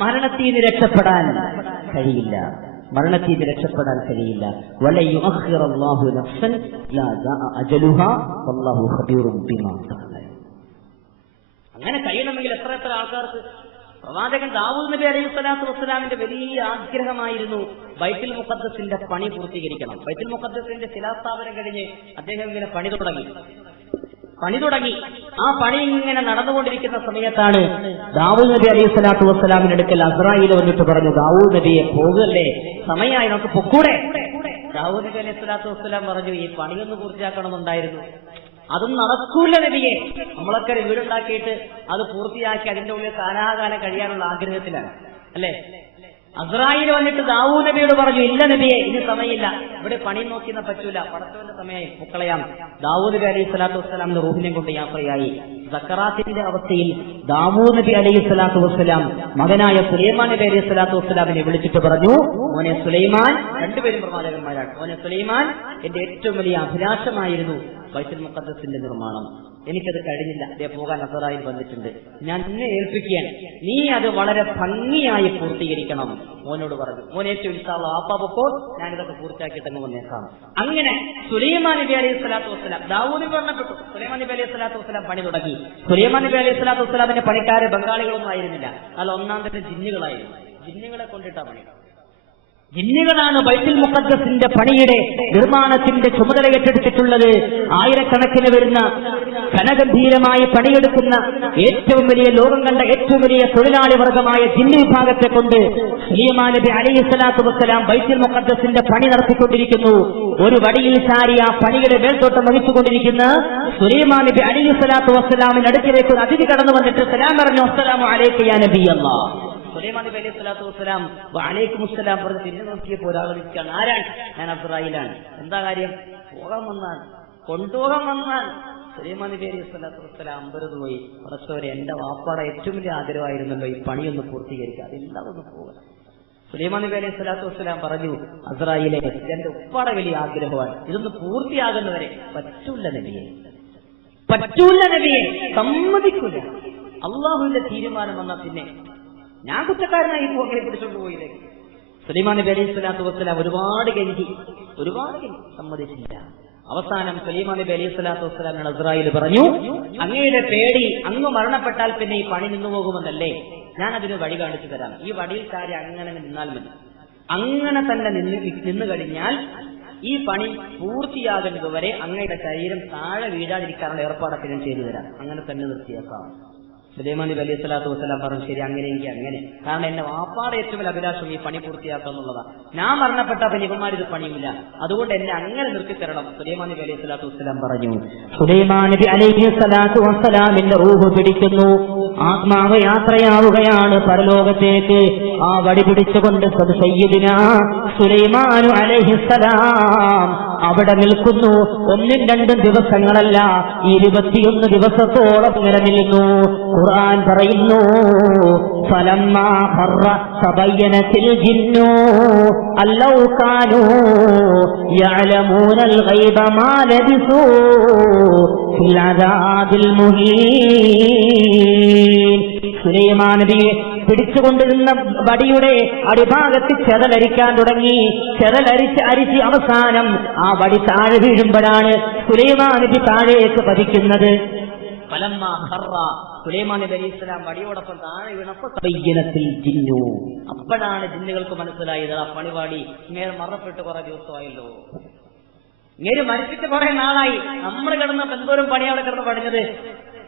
മരണത്തിൽ നിന്ന് രക്ഷപ്പെടാൻ കഴിയില്ല. അങ്ങനെ കഴിയണമെങ്കിൽ എത്ര ആൾക്കാർക്ക്. പ്രവാചകൻ ദാവൂദ് നബി അലൈഹി സ്വലാത്തു വസ്സലാമിന്റെ വലിയ ആഗ്രഹമായിരുന്നു ബൈത്തുൽ മുഖദ്ദസിന്റെ പണി പൂർത്തീകരിക്കണം. ബൈത്തുൽ മുഖദ്ദസിന്റെ ശിലാസ്ഥാപനം കഴിഞ്ഞ് അദ്ദേഹം ഇങ്ങനെ പണി തുടങ്ങി. ആ പണി ഇങ്ങനെ നടന്നുകൊണ്ടിരിക്കുന്ന സമയത്താണ് ദാവൂദ് നബി അലൈഹി സ്വലാത്തു വസ്സലാമിന്റെ അടുക്കൽ അസ്രായീൽ വന്നിട്ട് പറഞ്ഞു, ദാവൂദ് നബിയെ, പോകല്ലേ, സമയമായി, നമുക്ക് പൊക്കൂടെ. ദാവൂദ് നബി അലൈഹി സ്വലാത്തു വസ്സലാം പറഞ്ഞു, ഈ പണിയൊന്ന് പൂർത്തിയാക്കണമെന്നുണ്ടായിരുന്നു. അതും നടക്കൂല നബിയെ. നമ്മളൊക്കെ വീടുണ്ടാക്കിയിട്ട് അത് പൂർത്തിയാക്കി അതിന്റെ ഉള്ളിൽ കാലാകാലം കഴിയാനുള്ള ആഗ്രഹത്തിലാണ്, അല്ലെ? അസ്രായീൽ വന്നിട്ട് ദാവൂദ് നബിയോട് പറഞ്ഞു, ഇല്ല നബിയെ, ഇനി സമയമില്ല, ഇവിടെ പണി നോക്കിയെന്ന പറ്റൂല, പടച്ചവന്റെ സമയമായി, പൊക്കളയാം. ദാവൂദ് നബി അലൈഹി സ്വലാത്തു വസ്സലാമിന്റെ റൂഹിനെ കൊണ്ട് യാത്രയായി. സക്കറാത്തിന്റെ അവസ്ഥയിൽ ദാവൂദ് നബി അലൈഹി സ്വലാത്തു വസ്സലാം മകനായ സുലൈമാൻ നബി അലൈഹി സ്വലാത്തു വസ്സലാമിനെ വിളിച്ചിട്ട് പറഞ്ഞു, മോനെ സുലൈമാൻ, രണ്ടുപേരും പ്രവാചകന്മാരാണ്, മോനെ സുലൈമാൻ, എന്റെ ഏറ്റവും വലിയ അഭിലാഷമായിരുന്നു ബൈത്തുൽ മുഖദ്ദസിന്റെ നിർമ്മാണം. എനിക്കത് കഴിഞ്ഞില്ല, അതേ പോകാൻ അസ്രായീൽ വന്നിട്ടുണ്ട്. ഞാൻ നിന്നെ ഏൽപ്പിക്കുകയാണ്, നീ അത് വളരെ ഭംഗിയായി പൂർത്തീകരിക്കണം. മോനോട് പറഞ്ഞു. മോനെ ഏറ്റവും ഇൻഷാല്ലാ ആപ്പാപ്പോ ഞാനിതൊക്കെ പൂർത്തിയാക്കിയിട്ട് അങ്ങ് വന്നേക്കാം. അങ്ങനെ സുലൈമാൻ നബി അലൈഹി സ്വലാത്തു വസ്സലാം, ദാവൂദ് നബി പറഞ്ഞപ്പെട്ടു, സുലൈമാൻ നബി അലൈഹി സ്വലാത്തു വസ്സലാം പണി തുടങ്ങി. സുലൈമാൻ നബി അലൈഹി സ്വലാത്തു വസ്സലാമിന്റെ പണിക്കാരെ ബംഗാളികളൊന്നും ആയിരുന്നില്ല, നല്ല ഒന്നാം തരം ജിന്നുകളായിരുന്നു. ജിന്നുകളെ കൊണ്ടിട്ടാ പണി. ജിന്നുകളാണ് ബൈത്തുൽ മുഖദ്ദസിന്റെ പണിയുടെ നിർമ്മാണത്തിന്റെ ചുമതല ഏറ്റെടുത്തിട്ടുള്ളത്. ആയിരക്കണക്കിന് വരുന്ന ഘനഗംഭീരമായി പണിയെടുക്കുന്ന ഏറ്റവും വലിയ, ലോകം കണ്ട ഏറ്റവും വലിയ തൊഴിലാളി വർഗമായ ജിന്ന് വിഭാഗത്തെ കൊണ്ട് സുലൈമാൻ നബി അലൈഹി സ്വലാത്തു വസ്സലാം ബൈത്തുൽ മുഖദ്ദസിന്റെ പണി നടത്തിക്കൊണ്ടിരിക്കുന്നു. ഒരു വടിയിൽ ചാരി ആ പണിയുടെ മേൽത്തോട്ടം വഹിച്ചുകൊണ്ടിരിക്കുന്ന സുലൈമാൻ നബി അലൈഹി സ്വലാത്തു വസ്സലാമിന്റെ അടുക്കിലേക്ക് ഒരു അതിഥി കടന്നു വന്നിട്ട് സലാം പറഞ്ഞു, അസ്സലാമു അലൈക യാ നബി അല്ലാഹ്. സുലൈമാൻ നബി അലൈഹി സ്വലാത്തു വസ്സലാം വഅലൈക്കും അസ്സലാം പറഞ്ഞ് തിരിഞ്ഞു നോക്കിയപ്പോൾ ഒരാൾ വിളിക്കുകയാണ്, ആരാണ്? ഞാൻ അസ്രായീലാണ്. എന്താ കാര്യം? കൊണ്ടുപോകാൻ വന്നാൽ സുലൈമാൻ നബി അലൈഹി സ്വലാത്തു വസ്സലാം അമ്പരത് പോയി. പടച്ചോനെ, എന്റെ വാപ്പാടെ ഏറ്റവും വലിയ ആഗ്രഹമായിരുന്നല്ലോ ഈ പണിയൊന്ന് പൂർത്തീകരിക്കുക, അതില്ലാതൊന്ന് പോവുക. സുലൈമാൻ നബി അലൈഹി സ്വലാത്തു വസ്സലാം പറഞ്ഞു, അസ്രായീലെ, എന്റെ ഉപ്പാടെ വലിയ ആഗ്രഹമാണ്, ഇതൊന്ന് പൂർത്തിയാകുന്നവരെ പറ്റൂല നബിയെ, പറ്റൂല നബിയെ, സമ്മതിക്കൂല. അള്ളാഹുവിന്റെ തീരുമാനം വന്നാൽ പിന്നെ ഞാൻ കുറ്റക്കാരനായി പോകെ പിടിച്ചോണ്ട് പോയില്ലേ. സുലൈമാൻ നബി അലൈഹി സ്വലാത്തു വസ്സലാം ഒരുപാട് കെഞ്ചി, സമ്മതിച്ചില്ല. അവസാനം സുലൈമാൻ നബി അലൈഹി സ്വലാത്തു വസ്സലാം അസ്രായീൽ പറഞ്ഞു, അങ്ങയുടെ പേടി അങ്ങ് മരണപ്പെട്ടാൽ പിന്നെ ഈ പണി നിന്നുപോകുമെന്നല്ലേ, ഞാൻ അതിന് വഴി കാണിച്ചു തരാം. ഈ വടിയിൽ കാര്യം അങ്ങനെ നിന്നാൽ മതി. അങ്ങനെ തന്നെ നിന്ന് കഴിഞ്ഞാൽ ഈ പണി പൂർത്തിയാകുന്നതുവരെ അങ്ങയുടെ ശരീരം താഴെ വീഴാതിരിക്കാനുള്ള ഏർപ്പാടൊക്കെ ഞാൻ ചെയ്തു തരാം. അങ്ങനെ തന്നെ നിർത്തിയേക്കാം. സുലൈമാൻ നബി അലൈഹി സ്വലാത്തു വസ്സലാം പറഞ്ഞു, ശരി, അങ്ങനെയെങ്കിൽ അങ്ങനെ. കാരണം എന്റെ വാപ്പാടെ ഏറ്റവും വലിയ അഭിലാഷം ഈ പണി പൂർത്തിയാക്കുക എന്നുള്ളതാണ്. ഞാൻ മരണപ്പെട്ട പിന്നെ ഇവന്മാരിത് പണിയില്ല, അതുകൊണ്ട് എന്നെ അങ്ങനെ നിർത്തിത്തരണം. സുലൈമാൻ നബി അലൈഹി സ്വലാത്തു വസ്സലാം പറഞ്ഞു. സുലൈമാൻ നബി അലൈഹി സ്വലാത്തു വസ്സലാമിന്റെ റൂഹ് പിടിക്കുന്നു. ആത്മാവ് യാത്രയാവുകയാണ് പരലോകത്തേക്ക്. ആ വടി പിടിച്ചുകൊണ്ട് സയ്യിദുനാ സുലൈമാനു അലൈഹിസ്സലാം അവിടെ നിൽക്കുന്നു. 1-2 ദിവസങ്ങളല്ല, 21 ദിവസത്തോളം നിലനിൽക്കുന്നു. ഖുർആൻ പറയുന്നു, ഫലമ്മാ ഖറ തബയ്യനത്തിൽ ജിന്നു അല്ലൗ കാനൂ യഅലമൂനൽ ഗൈബ മാ ലബിസൂ ഫിൽ അദാബിൽ മുഹീൻ. സുലൈമാൻ നബിയെ പിടിച്ചുകൊണ്ടിരുന്ന വടിയുടെ അടിഭാഗത്ത് ചെതലരിക്കാൻ തുടങ്ങി. ചെതലരിച്ച് അവസാനം ആ വടി താഴെ വീഴുമ്പോഴാണ് സുലൈമാൻ നബി താഴേക്ക് പതിക്കുന്നത്. ഫലമ്മാ ഖറ, സുലൈമാൻ നബി അലൈഹി സ്വലാം വടിയോടൊപ്പം താഴെ വീണപ്പോൾ തബയ്യനത്തിൽ ജിന്നു, അപ്പോഴാണ് ജിന്നുകൾക്ക് മനസ്സിലായത്, ആ പണിപാടി ഇങ്ങനെ മറപ്പെട്ട് കുറെ ദിവസമായല്ലോ, ഇങ്ങനെ മരിച്ചിട്ട് കുറെ നാളായി, നമ്മൾ കിടന്ന എന്തോരം പണി അവിടെ കിടന്ന് പണിഞ്ഞത്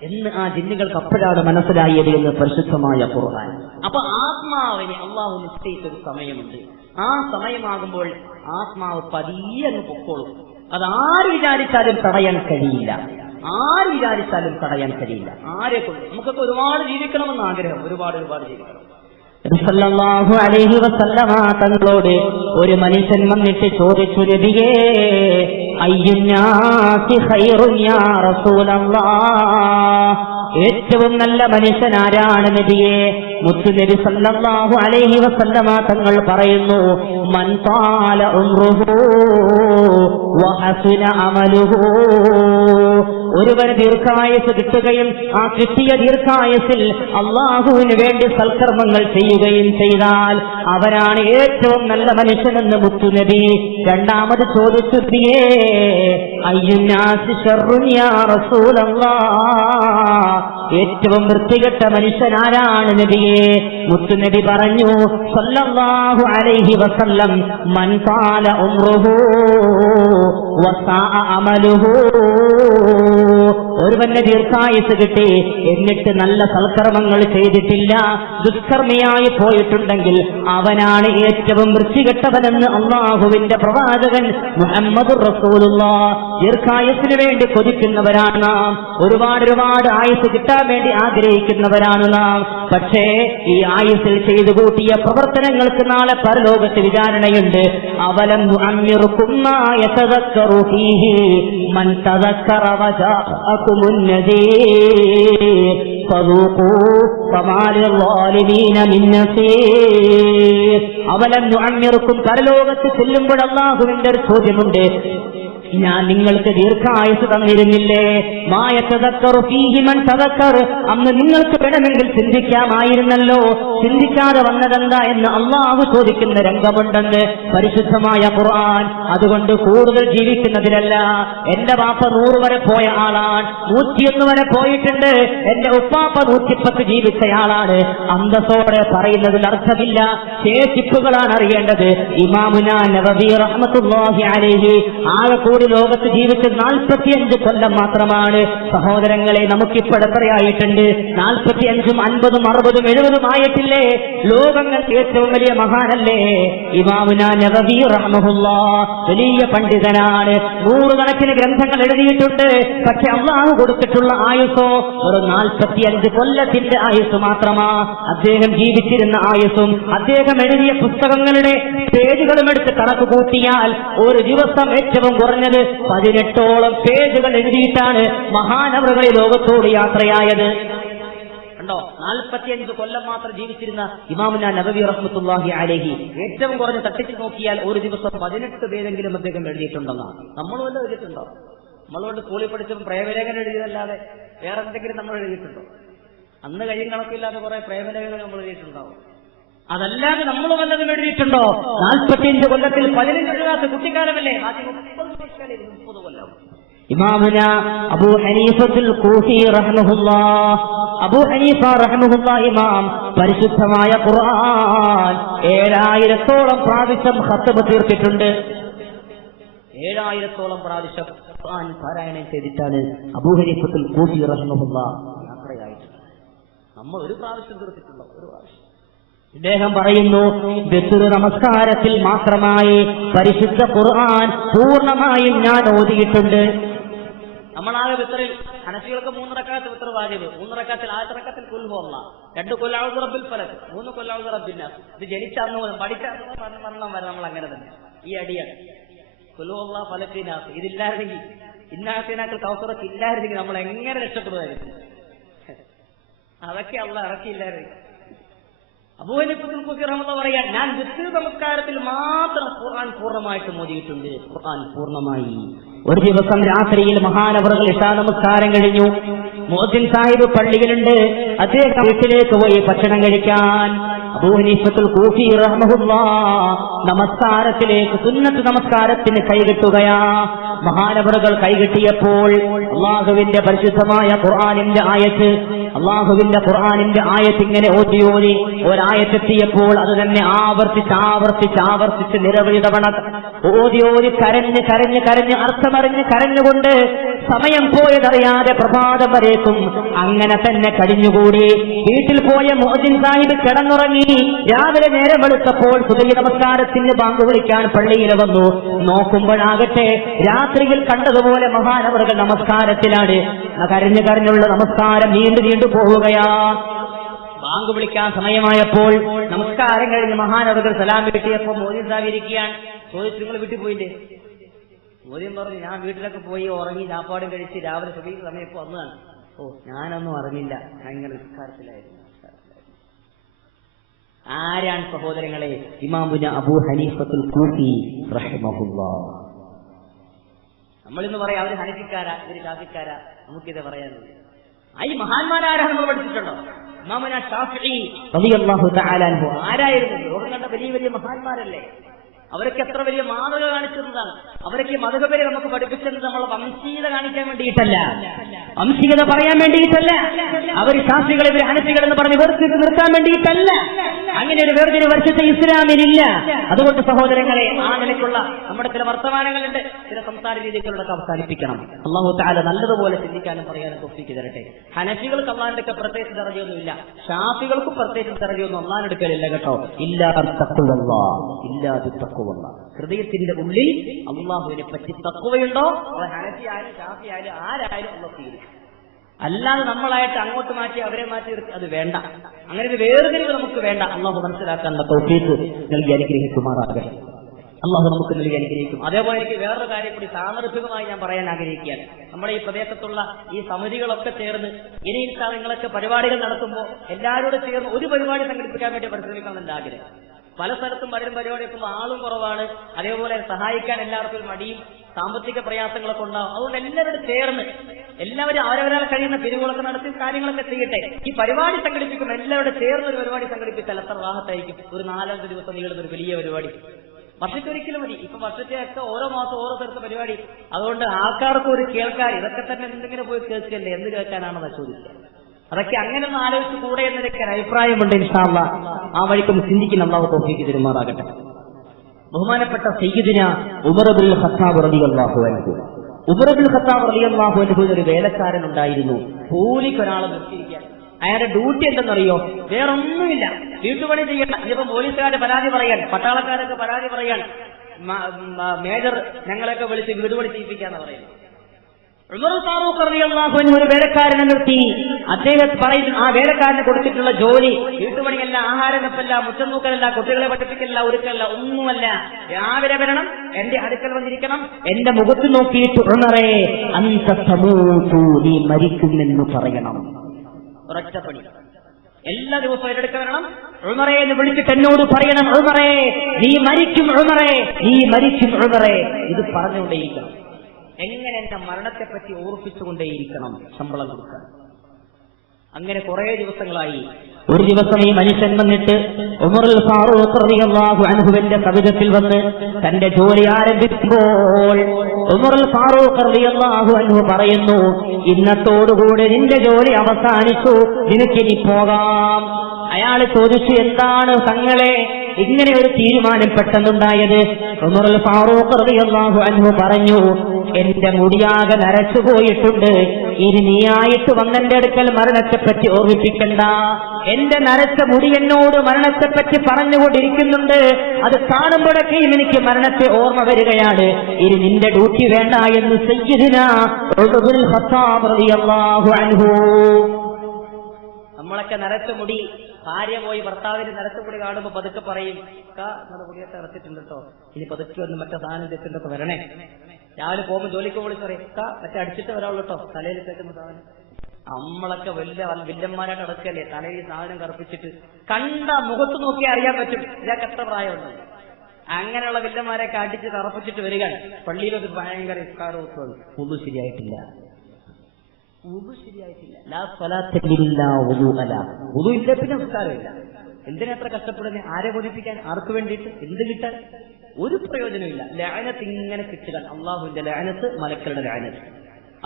എന്ന് ആ ജിന്നുകൾക്ക് അപ്പോഴാണ് മനസ്സിലായത് എന്ന് പരിശുദ്ധമായ ഖുർആൻ. അപ്പൊ ആത്മാവിനെ അള്ളാഹു നിശ്ചയിച്ചൊരു സമയമുണ്ട്. ആ സമയമാകുമ്പോൾ ആത്മാവ് പതിയെ അങ്ങ് പൊക്കോളും. അത് ആര് വിചാരിച്ചാലും തടയാൻ കഴിയില്ല, ആരെ കൊണ്ട്. നമുക്കൊക്കെ ഒരുപാട് ജീവിക്കണമെന്ന് ആഗ്രഹം, ഒരുപാട് ജീവിക്കണം. സല്ലല്ലാഹു അലൈഹി വസല്ലമ തങ്ങളോട് ഒരു മനുഷ്യൻ വന്നിട്ട് ചോദിച്ചു, നബിയേ, അയ്യുന്നാസി ഖൈറുൻ യാ റസൂലല്ലാഹ്, ഏറ്റവും നല്ല മനുഷ്യൻ ആരാണ് നബിയെ? മുത്തുനബി സല്ലല്ലാഹു അലൈഹി വസല്ലമ തങ്ങൾ പറയുന്നു, മൻ ത്വാല ഉംറുഹു വഹസുന അമലുഹു. ഒരുവന് ദീർഘായുസ് കിട്ടുകയും ആ കിട്ടിയ ദീർഘായുസിൽ അള്ളാഹുവിന് വേണ്ടി സൽക്കർമ്മങ്ങൾ ചെയ്യുകയും ചെയ്താൽ അവനാണ് ഏറ്റവും നല്ല മനുഷ്യനെന്ന് മുത്തുനബി. രണ്ടാമത് ചോദിച്ചു, നബിയേ, അയ്യുന്നാസി ശർറുൻ യാ റസൂലല്ലാഹ്, ഏറ്റവും വൃത്തികെട്ട മനുഷ്യൻ ആരാണ് നബിയെ? മുത്തുനബി പറഞ്ഞു സല്ലല്ലാഹു അലൈഹി വസല്ലം, മൻ ത്വാല ഉംറുഹു വസാഅ അമലുഹു. ഒരുവന്റെ ദീർഘായുസ് കിട്ടി എന്നിട്ട് നല്ല സൽക്കർമ്മങ്ങൾ ചെയ്തിട്ടില്ല, ദുഷ്കർമ്മിയായി പോയിട്ടുണ്ടെങ്കിൽ അവനാണ് ഏറ്റവും വൃത്തികെട്ടവനെന്ന് അള്ളാഹുവിന്റെ പ്രവാചകൻ മുഹമ്മദുർ റസൂലുള്ളാഹ്. ദീർഘായുസിന് വേണ്ടി കൊതിക്കുന്നവരാണ് നാം, ഒരുപാട് ആയുസ് കിട്ടാൻ വേണ്ടി ആഗ്രഹിക്കുന്നവരാണ് നാം. പക്ഷേ ഈ ആയുസിൽ ചെയ്തു കൂട്ടിയ പ്രവർത്തനങ്ങൾക്ക് നാളെ പരലോകത്ത് വിചാരണയുണ്ട്. അവലം നുഅമ്മിറുകും മാ യതദക്കറു ഫീഹി മൻ തദക്കറ വജാഅകുമുൻ നദീർ ഫദൂഖൂ ഫമാ ലിൽളാലിമീന മിൻ നസീർ. അവലം നുഅമ്മിറുകും, പരലോകത്ത് ചെല്ലുമ്പോൾ അല്ലാഹുവിന്റെ ഒരു ചോദ്യമുണ്ട്, ഞാൻ നിങ്ങൾക്ക് ദീർഘായുസ് തന്നിരുന്നില്ലേ? മായതദക്കറു ഫീഹി മൻ തദക്കർ, അന്ന് നിങ്ങൾക്ക് വേണമെങ്കിൽ ചിന്തിക്കാമായിരുന്നല്ലോ, ചിന്തിക്കാതെ വന്നതെന്താ എന്ന് അള്ളാഹു ചോദിക്കുന്ന രംഗമുണ്ടെന്ന് പരിശുദ്ധമായ ഖുർആൻ. അതുകൊണ്ട് കൂടുതൽ ജീവിക്കുന്നതിലല്ല. എന്റെ വാപ്പ 100 വരെ പോയ ആളാണ്, 101 വരെ പോയിട്ടുണ്ട്. എന്റെ ഉപ്പാപ്പ 110 ജീവിച്ചയാളാണ്. അന്തസ്സോടെ പറയുന്നതിൽ അർത്ഥമില്ല, ശേഷിപ്പുകളാണ് അറിയേണ്ടത്. ഇമാമുനാ നവവി റഹ്മത്തുള്ളാഹി അലൈഹി ആകെ ലോകത്ത് ജീവിച്ചത് 45 കൊല്ലം മാത്രമാണ്. സഹോദരങ്ങളെ, നമുക്കിപ്പോൾ എത്രയായിട്ടുണ്ട്? 45ഉം 50ഉം 60ഉം 70ഉം ആയിട്ടില്ലേ? ലോകങ്ങൾക്ക് ഏറ്റവും വലിയ മഹാനല്ലേ ഇമാമുനാ നവവി റഹ്മഹുല്ലാഹ്? വലിയ പണ്ഡിതനാണ്, 100 കണക്കിന് ഗ്രന്ഥങ്ങൾ എഴുതിയിട്ടുണ്ട്. പക്ഷെ അള്ളാഹു കൊടുത്തിട്ടുള്ള ആയുസോ ഒരു 45 കൊല്ലത്തിന്റെ ആയുസ് മാത്രമാ. അദ്ദേഹം ജീവിച്ചിരുന്ന ആയുസും അദ്ദേഹം എഴുതിയ പുസ്തകങ്ങളുടെ പേജുകളും എടുത്ത് കണക്ക് കൂട്ടിയാൽ ഒരു ദിവസം ഏറ്റവും കുറഞ്ഞത് പറഞ്ഞത് 18ഓളം പേജുകൾ എഴുതിയിട്ടാണ് മഹാനവറുകൾ ലോകത്തോട് യാത്രയായത്. കണ്ടോ, 45 കൊല്ലം മാത്രം ജീവിച്ചിരുന്ന ഇമാമുന നബവി റഹ്മത്തുള്ളാഹി അലൈഹി ഏറ്റവും കുറഞ്ഞ് തട്ടിച്ചു നോക്കിയാൽ ഒരു ദിവസം 18 പേരെങ്കിലും അദ്ദേഹം എഴുതിയിട്ടുണ്ടെന്നാണ്. നമ്മളും വല്ല എഴുതിയിട്ടുണ്ടോ? നമ്മളുകൊണ്ട് സ്കൂളിൽ പഠിച്ചപ്പോൾ പ്രേമലേഖനം എഴുതിയതല്ലാതെ വേറെ എന്തെങ്കിലും നമ്മൾ എഴുതിയിട്ടുണ്ടോ? അന്ന് കഴിയും കണക്കില്ലാതെ കുറെ പ്രേമലേഖനം നമ്മൾ എഴുതിയിട്ടുണ്ടാവും. അതല്ലാതെ നമ്മൾ വല്ലതും എഴുതിയിട്ടുണ്ടോ? 45 കൊല്ലത്തിൽ 15 എഴുതാത്ത കുട്ടിക്കാലമല്ലേ? 30 കൊല്ലം. ഇമാമുന അബൂ ഹനീഫത്തുൽ കൂഫി റഹ്മഹുല്ലാഹ്, അബൂ ഹനീഫ റഹ്മഹുല്ലാഹ് ഇമാം പരിശുദ്ധമായ ഖുർആൻ 7000ഓളം പ്രാവശ്യം ഖത്ബ് തീർത്തിട്ടുണ്ട്. 7000ഓളം പ്രാവശ്യം ഖുർആൻ പാരായണം ചെയ്തിട്ടാണ് അബൂ ഹനീഫത്തുൽ കൂഫി റഹ്മഹുല്ലാഹ് യാത്രയായിട്ടുണ്ട്. നമ്മൾ ഒരു പ്രാവശ്യം തീർത്തിട്ടുണ്ടോ? ഒരു പ്രാവശ്യം. ഇദ്ദേഹം പറയുന്നു, വിത്ർ നമസ്കാരത്തിൽ മാത്രമായി പരിശുദ്ധ ഖുർആൻ പൂർണ്ണമായും ഞാൻ ഓതിയിട്ടുണ്ട്. നമ്മളാകെ വിത്തറിൽ ഹനഫികൾക്ക് 3 റക്അത്ത് വിത്തർ വാജിബ്. 3 റക്അത്തിൽ ആദ്യത്തെ റക്അത്തിൽ ഖുൽ ഹുവല്ലാഹ്, 2 ഖുൽ അഊദു റബ്ബിൽ ഫലക്, 3 ഖുൽ അഊദു റബ്ബിൻ നാസ്. ഇത് ജനിച്ച അന്ന് മുതൽ പഠിച്ച മരണം വരെ നമ്മൾ അങ്ങനെ തന്നെ ഈ അടിയാണ്. ഖുൽ ഹുവല്ലാഹ് ഫലക് നാസ് ഇതില്ലായിരുന്നെങ്കിൽ, ഇന്നാത്തിനാക്കൾ കൗസറൊക്കെ ഇല്ലായിരുന്നെങ്കിൽ നമ്മൾ എങ്ങനെ രക്ഷപ്പെടുമായിരുന്നു? അതൊക്കെ അള്ളാഹ് ഇറക്കിയില്ലായിരുന്നു. അബൂ ഹനീഫത്തുൽ കൂഫി റഹ്മത്തുള്ളാഹി പറയാൻ, ഞാൻ വിത്ർ നമസ്കാരത്തിൽ മാത്രം ഖുർആൻ പൂർണ്ണമായിട്ട് മോദിയിട്ടുണ്ട്. ഖുർആൻ പൂർണ്ണമായി. ഒരു ദിവസം രാത്രിയിൽ മഹാനവറുകൾ ഇശാ നമസ്കാരം കഴിഞ്ഞു. മുഅദ്ദിൻ സാഹിബ് പള്ളിയിലുണ്ട്. അദ്ദേഹം വീട്ടിലേക്ക് പോയി ഭക്ഷണം കഴിക്കാൻ. അബൂ ഹനീഫത്തുൽ കൂഫി റഹ്മഹുല്ലാഹ് നമസ്കാരത്തിലേക്ക്, സുന്നത്ത് നമസ്കാരത്തിന് കൈകെട്ടുകയാ. മഹാനവറുകൾ കൈകെട്ടിയപ്പോൾ അള്ളാഹുവിന്റെ പരിശുദ്ധമായ ഖുർആനിന്റെ ആയത്ത്, അള്ളാഹുവിന്റെ ഖുർആനിന്റെ ആയത്ത് ഇങ്ങനെ ഓതി ഓതി ഒരായത്തെത്തിയപ്പോൾ അത് തന്നെ ആവർത്തിച്ച് നിരവധി തവണ ഓതി ഓതി കരഞ്ഞ് അർത്ഥമറിഞ്ഞ് കരഞ്ഞുകൊണ്ട് സമയം പോയതറിയാതെ പ്രഭാതം വരേക്കും അങ്ങനെ തന്നെ കഴിഞ്ഞുകൂടി. വീട്ടിൽ പോയ മുഅദ്ദിൻ സാഹിബ് കിടന്നുറങ്ങി. രാവിലെ നേരം വെളുത്തപ്പോൾ സുബഹി നമസ്കാരത്തിന് ബാങ്ക് വിളിക്കാൻ പള്ളിയിൽ വന്നു. നോക്കുമ്പോഴാകട്ടെ രാത്രിയിൽ കണ്ടതുപോലെ മഹാനവറുകൾ നമസ്കാരത്തിലാണ്. കരഞ്ഞുള്ള നമസ്കാരം നീണ്ടു പോവുകയാ. ബാങ്ക് വിളിക്കാൻ സമയമായപ്പോൾ നമസ്കാരം കഴിഞ്ഞ് മഹാനവറുകൾ സലാം കിട്ടിയപ്പോൾ മോദിൻ സാഹിബ് ഇരിക്കുകയാണ്. ചോദിച്ചു, നിങ്ങൾ വീട്ടിൽ പോയില്ലേ? മോദിൻ പറഞ്ഞു, ഞാൻ വീട്ടിലൊക്കെ പോയി ഉറങ്ങി ചാപ്പാടും കഴിച്ച് രാവിലെ സുബഹി സമയത്ത് വന്നതാണ്. ഓ, ഞാനൊന്നും അറിഞ്ഞില്ല, ഞാൻ ഇങ്ങനെ നമസ്കാരത്തിലായിരുന്നു. ആരാണ് സഹോദരങ്ങളെ? ഇമാമുന അബൂ ഹനീഫത്തുൽ കൂഫി റഹിമഹുല്ലാഹ്. നമ്മളിന്ന് പറയാം അവര് ഹനഫിക്കാരാ, ഇവര് ശാഫിക്കാരാ, നമുക്കിത് പറയാനുള്ളത്. ഈ മഹാന്മാരാരാ നമ്മൾ പഠിച്ചിട്ടുണ്ടോ? ഇമാമുന ശാഫിഈ റളിയല്ലാഹു തആല അൻഹു ആരായിരുന്നു? ലോകം കണ്ട വലിയ വലിയ മഹാന്മാരല്ലേ. അവരൊക്കെ എത്ര വലിയ മാതൃക കാണിച്ചിരുന്നതാണ്. അവരൊക്കെ മതകബരെ നമുക്ക് പഠിപ്പിച്ചത് നമ്മളെ വംശീയത കാണിക്കാൻ വേണ്ടിയിട്ടല്ല, വംശീയത പറയാൻ വേണ്ടിയിട്ടല്ല. അവർ ശാസ്ത്രികൾ, ഇവർ ഹനഫികൾ എന്ന് പറഞ്ഞ് വേർതിരിച്ച് നിർത്താൻ വേണ്ടിയിട്ടല്ല. അങ്ങനെ ഒരു വേർതിരിവ് വർഷത്തെ ഇസ്ലാമിലില്ല. അതുകൊണ്ട് സഹോദരങ്ങളെ, ആ നിലയ്ക്കുള്ള നമ്മുടെ ചില വർത്തമാനങ്ങളുണ്ട്, ചില സംസാര രീതികളൊക്കെ അവസാനിപ്പിക്കണം. അല്ലാഹു തആല നല്ലതുപോലെ ചിന്തിക്കാനും പറയാനും തൗഫീഖ് തരട്ടെ. ഹനഫികൾക്ക് അള്ളാഹിന്റെ ഒക്കെ പ്രത്യേകിച്ച് ദറജയൊന്നുമില്ല, ഷാഫികൾക്കും പ്രത്യേകിച്ച് ദറജയൊന്നും അള്ളാഹിന്റെ അടുക്കലില്ല കേട്ടോ. ഹൃദയത്തിന്റെ ഉള്ളിൽ അള്ളാഹുവിനെ പറ്റി തഖ്വയുണ്ടോ, ഹനഫി ആയാലും ഷാഫി ആയാലും ആരായാലും അള്ളാഹു സ്വീകരിക്കും. അല്ലാതെ നമ്മളായിട്ട് അങ്ങോട്ട് മാറ്റി അവരെ മാറ്റി അത് വേണ്ട. അങ്ങനെ ഒരു വേർതിരിവ് നമുക്ക് വേണ്ട. അള്ളാഹു മനസ്സിലാക്കാനുള്ള തൗഫീഖ് നൽകി അനുഗ്രഹിക്കുമാറാകട്ടെ. അള്ളാഹു നമുക്ക് നൽകി അനുഗ്രഹിക്കും. അതേപോലെ എനിക്ക് വേറൊരു കാര്യം കൂടി സാന്ദർഭികമായി ഞാൻ പറയാൻ ആഗ്രഹിക്കുകയാണ്. നമ്മുടെ ഈ പ്രദേശത്തുള്ള ഈ സമിതികളൊക്കെ ചേർന്ന് ഇനി നിങ്ങളൊക്കെ പരിപാടികൾ നടത്തുമ്പോൾ എല്ലാവരോടും ചേർന്ന് ഒരു പരിപാടി സംഘടിപ്പിക്കാൻ വേണ്ടി പരിശ്രമിക്കണം എന്റെ ആഗ്രഹം. പല സ്ഥലത്തും പലരും പരിപാടി എത്തുമ്പോൾ ആളും കുറവാണ്. അതേപോലെ സഹായിക്കാൻ എല്ലാവർക്കും മടിയും സാമ്പത്തിക പ്രയാസങ്ങളൊക്കെ ഉണ്ടാവും. അതുകൊണ്ട് എല്ലാവരും ചേർന്ന് എല്ലാവരും അവരവരാൽ കഴിയുന്ന പിരിവുകളൊക്കെ നടത്തി കാര്യങ്ങളൊക്കെ ചെയ്യട്ടെ. ഈ പരിപാടി സംഘടിപ്പിക്കുമ്പോൾ എല്ലാവരും ചേർന്ന് ഒരു പരിപാടി സംഘടിപ്പിച്ചാൽ എത്ര റാഹത്തായിരിക്കും. ഒരു 4-5 ദിവസം നീളുന്ന ഒരു വലിയ പരിപാടി വർഷത്തൊരിക്കലും മതി. ഇപ്പൊ വർഷത്തെയൊക്കെ ഓരോ മാസം ഓരോ സ്ഥലത്തെ പരിപാടി. അതുകൊണ്ട് ആൾക്കാർക്ക് ഒരു കേൾക്കാൻ ഇതൊക്കെ തന്നെ എന്തെങ്കിലും പോയി കേൾക്കല്ലേ, എന്ത് കേൾക്കാനാണെന്ന് ചോദിക്കുക. അതൊക്കെ അങ്ങനെ ഒന്ന് ആലോചിച്ച് കൂടെ എന്നതൊക്കെ അഭിപ്രായമുണ്ട്. ഇൻഷാ അല്ലാഹ് ആ വഴിക്കൊന്ന് ചിന്തിക്കുന്ന അല്ലാഹു തൗഫീഖ് തരുമാറാകട്ടെ. ബഹുമാനപ്പെട്ട സയ്യിദുന ഉമർ ഇബ്നുൽ ഖത്താബ് റളിയല്ലാഹു അൻഹു, ഉമർ ഇബ്നുൽ ഖത്താബ് റളിയല്ലാഹു അൻഹു ഒരു വേലക്കാരൻ ഉണ്ടായിരുന്നു. കൂലിക്കൊരാളെ നിർത്തിയിരിക്കാൻ. അയാളുടെ ഡ്യൂട്ടി എന്തെന്നറിയോ? വേറൊന്നുമില്ല, വീട്ടുപണി ചെയ്യണം. ഇതിപ്പോ പോലീസുകാരുടെ പരാതി പറയാൻ, പട്ടാളക്കാരൊക്കെ പരാതി പറയാൻ, മേജർ ഞങ്ങളെയൊക്കെ വിളിച്ച് വീടുപണി ചെയ്യിപ്പിക്കാന്ന് പറയുന്നത്. ഉമർ ഫാറൂഖ് റളിയല്ലാഹു അൻഹു ഒരു വേലക്കാരനെ നിർത്തി. അദ്ദേഹം പറയുന്നു, ആ വേലക്കാരന് കൊടുത്തിട്ടുള്ള ജോലി വീട്ടുപണിയല്ല, ആഹാരം വെപ്പല്ല, മുറ്റം നോക്കലല്ല, കുട്ടികളെ പഠിപ്പിക്കല്ല, ഒരുക്കല്ല, ഒന്നുമല്ല. രാവിലെ വരണം, എന്റെ അടുക്കൽ വന്നിരിക്കണം, എന്റെ മുഖത്ത് നോക്കിയിട്ട് ഉമറേ അൻത തമൂതു, നീ മരിക്കുമെന്ന് പറയണം. ഒരൊറ്റ പണി. എല്ലാ ദിവസവും എന്റെ അടുക്കൽ വരണം, ഉമറേ എന്ന് വിളിച്ചിട്ട് എന്നോട് പറയണം, ഉമറേ നീ മരിക്കും, ഉമറേ നീ മരിക്കും, ഉമറേ. ഇത് പറഞ്ഞുകൊണ്ടേയിരിക്കണം. എങ്ങനെ എന്റെ മരണത്തെപ്പറ്റി ഓർപ്പിച്ചുകൊണ്ടേയിരിക്കണം ശമ്പളം കൊടുക്കാൻ. അങ്ങനെ കുറെ ദിവസങ്ങളായി. ഒരു ദിവസം ഈ മനുഷ്യൻ വന്നിട്ട് ഉമറുൽ ഫാറൂഖ് റളിയല്ലാഹു അൻഹുവിന്റെ കവിതത്തിൽ വന്ന് തന്റെ ജോലി ആരംഭിക്കുമ്പോൾ ഉമറുൽ ഫാറൂഖ് റളിയല്ലാഹു അൻഹു പറയുന്നു, ഇന്നത്തോടുകൂടി നിന്റെ ജോലി അവസാനിച്ചു, നിനക്കിനി പോകാം. അയാൾ ചോദിച്ചു, എന്താണ് തങ്ങളെ ഇങ്ങനെ ഒരു തീരുമാനം പെട്ടെന്നുണ്ടായത്? ഉമറുൽ ഫാറൂഖ് റളിയല്ലാഹു അൻഹു പറഞ്ഞു, എന്റെ മുടിയാകെ നരച്ചുപോയിട്ടുണ്ട്, ഇനി നീയായിട്ട് വന്നെന്റെ അടുക്കൽ മരണത്തെപ്പറ്റി ഓർമ്മിപ്പിക്കണ്ട. എന്റെ നരച്ച മുടി എന്നോട് മരണത്തെപ്പറ്റി പറഞ്ഞുകൊണ്ടിരിക്കുന്നുണ്ട്. അത് കാണുമ്പോഴൊക്കെയും എനിക്ക് മരണത്തെ ഓർമ്മ വരികയാണ്. ഇനി നിന്റെ ഡ്യൂട്ടി വേണ്ട എന്ന് സയ്യിദുനാ ഉമർ ഇബ്നുൽ ഖത്താബ് റളിയല്ലാഹു അൻഹു. നമ്മളൊക്കെ നരച്ച മുടി, ഭാര്യ പോയി ഭർത്താവിന് നരച്ച മുടി കാണുമ്പോ പതുക്കെ പറയും, നമ്മുടെ മുടിയൊക്കെ ഇറച്ചിട്ടുണ്ട് കേട്ടോ, ഇനി പതുക്കെ ഒന്ന് മറ്റേ സാധനം തെറ്റുണ്ടൊക്കെ വരണേ. രാവിലെ പോകുമ്പോൾ ജോലിക്ക് വിളിച്ച് പറയും, മറ്റേ അടിച്ചിട്ട് വരാവുള്ളൂ കേട്ടോ തലയിൽ തേക്കുന്ന സാധനം. നമ്മളൊക്കെ വലിയ വില്ലന്മാരായിട്ട് അടക്കല്ലേ, തലയിൽ സാധനം കറുപ്പിച്ചിട്ട് കണ്ട മുഖത്ത് നോക്കി അറിയാൻ പറ്റും ഇതൊക്കെ എത്ര പ്രായമുണ്ട്. അങ്ങനെയുള്ള വില്ലന്മാരെയൊക്കെ അടിച്ച് കറുപ്പിച്ചിട്ട് വരികയാണ്. പള്ളിയിലൊരു ഭയങ്കര ഇസ്കാരവും ഒന്നും ശരിയായിട്ടില്ല. ഇല്ല, പിന്നെ നിസ്കാരമില്ല. എന്തിനാ അത്ര കഷ്ടപ്പെടുന്നത്? ആരെ ബോധിപ്പിക്കാൻ? ആർക്ക് വേണ്ടിയിട്ട്? എന്ത് കിട്ടാൻ? ഒരു പ്രയോജനമില്ല. ലഅനത്ത് ഇങ്ങനെ കിട്ടുക, അള്ളാഹുവിന്റെ ലഅനത്ത്, മലക്കളുടെ ലഅനത്ത്.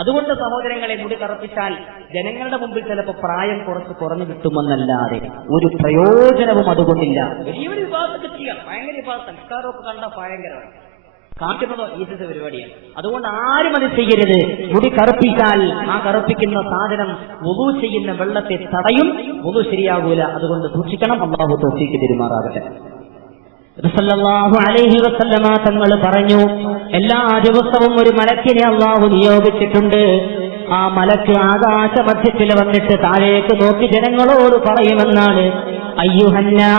അതുകൊണ്ട് സഹോദരങ്ങളെ, മുടി കറുപ്പിച്ചാൽ ജനങ്ങളുടെ മുമ്പിൽ ചിലപ്പോൾ പ്രായം കുറഞ്ഞു കിട്ടുമെന്നല്ലാതെ ഒരു പ്രയോജനവും അതുകൊണ്ടില്ല. വലിയൊരു വിഭാഗത്തൊക്കെ ചെയ്യാം, ഭയങ്കര വിഭാഗം സംസ്കാരമൊക്കെ കണ്ട ഭയങ്കരമാണ്, കാട്ടുന്നതോ ഈസത്തെ പരിപാടിയാണ്. അതുകൊണ്ട് ആരും അത് ചെയ്യരുത്. മുടി കറുപ്പിച്ചാൽ ആ കറുപ്പിക്കുന്ന സാധനം വുളൂ ചെയ്യുന്ന വെള്ളത്തെ തടയും, വുളൂ ശരിയാകൂല. അതുകൊണ്ട് സൂക്ഷിക്കണം. അല്ലാഹു തൗഫീഖ് തരുമാറാകട്ടെ. സല്ലല്ലാഹു അലൈഹി വസല്ലമ തങ്ങൾ പറഞ്ഞു, എല്ലാ ദിവസവും ഒരു മലക്കിനെ അല്ലാഹു നിയോഗിച്ചിട്ടുണ്ട്. ആ മലക്ക് ആകാശമധ്യത്തിൽ വന്നിട്ട് താഴേക്ക് നോക്കി ജനങ്ങളോട് പറയുമെന്നാണ്, അയ്യുഹന്നാസ്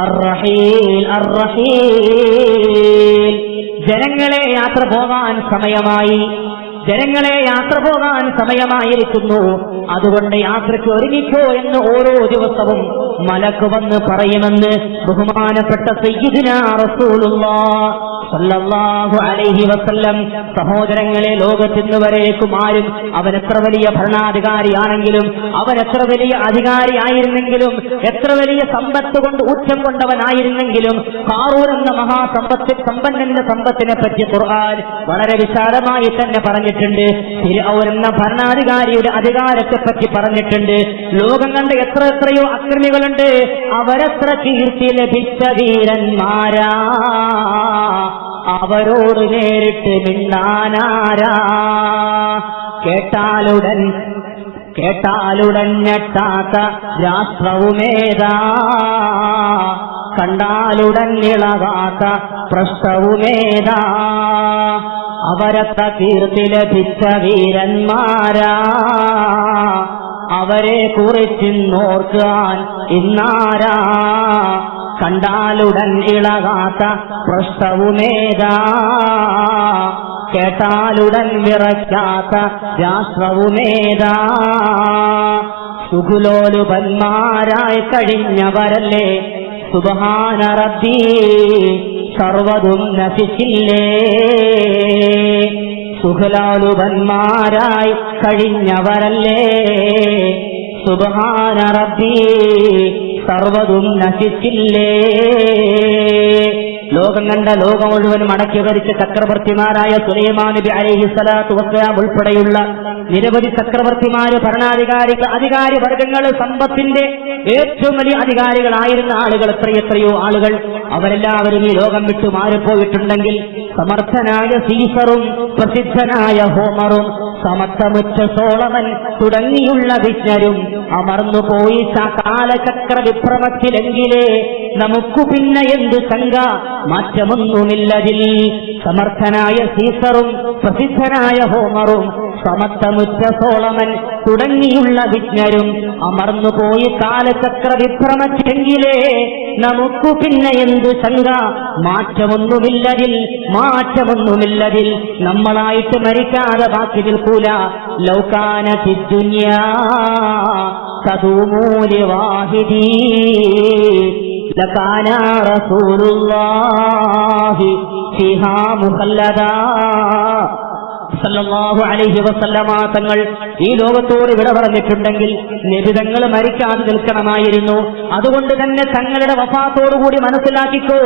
അർറഹീൽ അർറഹീൽ, ജനങ്ങളെ യാത്ര പോകാൻ സമയമായി, ജനങ്ങളെ യാത്ര പോകാൻ സമയമായിരിക്കുന്നു, അതുകൊണ്ട് യാത്രയ്ക്ക് ഒരുങ്ങിക്കോ എന്ന് ഓരോ ദിവസവും മലക്ക് വന്ന് പറയുമെന്ന് ബഹുമാനപ്പെട്ട സയ്യിദുനാ റസൂലുള്ളാഹി സല്ലല്ലാഹു അലൈഹി വസല്ലം. സഹോദരങ്ങളെ, ലോകത്തിന്ന് വരേക്കും ആരും അവൻ എത്ര വലിയ ഭരണാധികാരിയാണെങ്കിലും, അവൻ എത്ര വലിയ അധികാരിയായിരുന്നെങ്കിലും, എത്ര വലിയ സമ്പത്ത് കൊണ്ട് ഊറ്റം കൊണ്ടവനായിരുന്നെങ്കിലും, ഖാറൂൻ എന്ന സമ്പന്നന്റെ സമ്പത്തിനെ പറ്റി ഖുർആൻ വളരെ വിശാലമായി തന്നെ പറഞ്ഞിട്ടുണ്ട്. ഫിർഔൻ എന്ന ഭരണാധികാരിയുടെ അധികാരത്തെ പറ്റി പറഞ്ഞിട്ടുണ്ട്. ലോകം കണ്ട എത്രയോ അക്രമികളുണ്ട്, അവരെത്ര കീർത്തി ലഭിച്ച വീരന്മാരാ, അവരോട് നേരിട്ട് മിണ്ടാനാരാ. കേട്ടാലുടൻ ഞെട്ടാത്ത രാഷ്ട്രവുമേതാ, കണ്ടാലുടൻ ഇളകാത്ത പ്രശ്നവുമേതാ, അവരത്ര കീർത്തി ലഭിച്ച വീരന്മാരാ, അവരെ കുറിച്ചിന്നോർക്കാൻ ഇന്നാരാ, കണ്ടാലുടൻ ഇളകാത്ത പ്രശ്നവുമേതാ, കേട്ടാലുടൻ വിറയ്ക്കാത്ത രാഷ്ട്രവുമേതാ. സുഖുലോലുപന്മാരായി കഴിഞ്ഞവരല്ലേ, സുബ്ഹാന റബ്ബി സർവ്വതും നശിച്ചില്ലേ. സുഖലോലുപന്മാരായി കഴിഞ്ഞവരല്ലേ, സുബ്ഹാന റബ്ബി സർവ്വതും നശിച്ചില്ലേ. ലോകം കണ്ട ലോകം മുഴുവനും അടക്കി ഭരിച്ച ചക്രവർത്തിമാരായ സുലൈമാൻ നബി അലൈഹിസ്സലാത്തു വസ്സലാം ഉൾപ്പെടെയുള്ള നിരവധി ഭരണാധികാരികൾ, അധികാരി വർഗങ്ങൾ, സമ്പത്തിന്റെ ഏറ്റവും വലിയ അധികാരികളായിരുന്ന ആളുകൾ, എത്രയെത്രയോ ആളുകൾ, അവരെല്ലാവരും ഈ ലോകം വിട്ടു മാറിപ്പോയിട്ടുണ്ടെങ്കിൽ സമർത്ഥനായ സീസറും പ്രസിദ്ധനായ ഹോമറും സമത്വമുറ്റ സോളമൻ തുടങ്ങിയുള്ള വിജ്ഞരും അമർന്നുപോയി കാലചക്ര വിഭ്രമത്തിലെങ്കിലേ നമുക്കു പിന്നെ എന്ത് ശങ്ക, മാറ്റമൊന്നുമില്ലതിൽ. സമർത്ഥനായ സീസറും പ്രസിദ്ധനായ ഹോമറും സമത്തമുറ്റ സോളമൻ തുടങ്ങിയുള്ള വിജ്ഞരും അമർന്നുപോയി കാലചക്ര വിഭ്രമച്ചെങ്കിലേ നമുക്കു പിന്നെ എന്തു ശങ്ക? മാറ്റമൊന്നുമില്ലതിൽ നമ്മളായിട്ട് മരിക്കാതെ ബാക്കി നിൽക്കൂല. ലൗകാന ഫിദ്ദുനിയാ തദൂമൂലി വാഹിദി ലകാന റസൂലുള്ളാഹി ഫിഹാ മുഖല്ലദാ. സല്ലല്ലാഹു അലൈഹി വസല്ലമ തങ്ങൾ ഈ ലോകത്തോട് വിട പറഞ്ഞിട്ടുണ്ടെങ്കിൽ നബിതങ്ങൾ മരിക്കാതെ നിൽക്കണമായിരുന്നു. അതുകൊണ്ട് തന്നെ തങ്ങളുടെ വഫാത്തോടുകൂടി മനസ്സിലാക്കിക്കോ,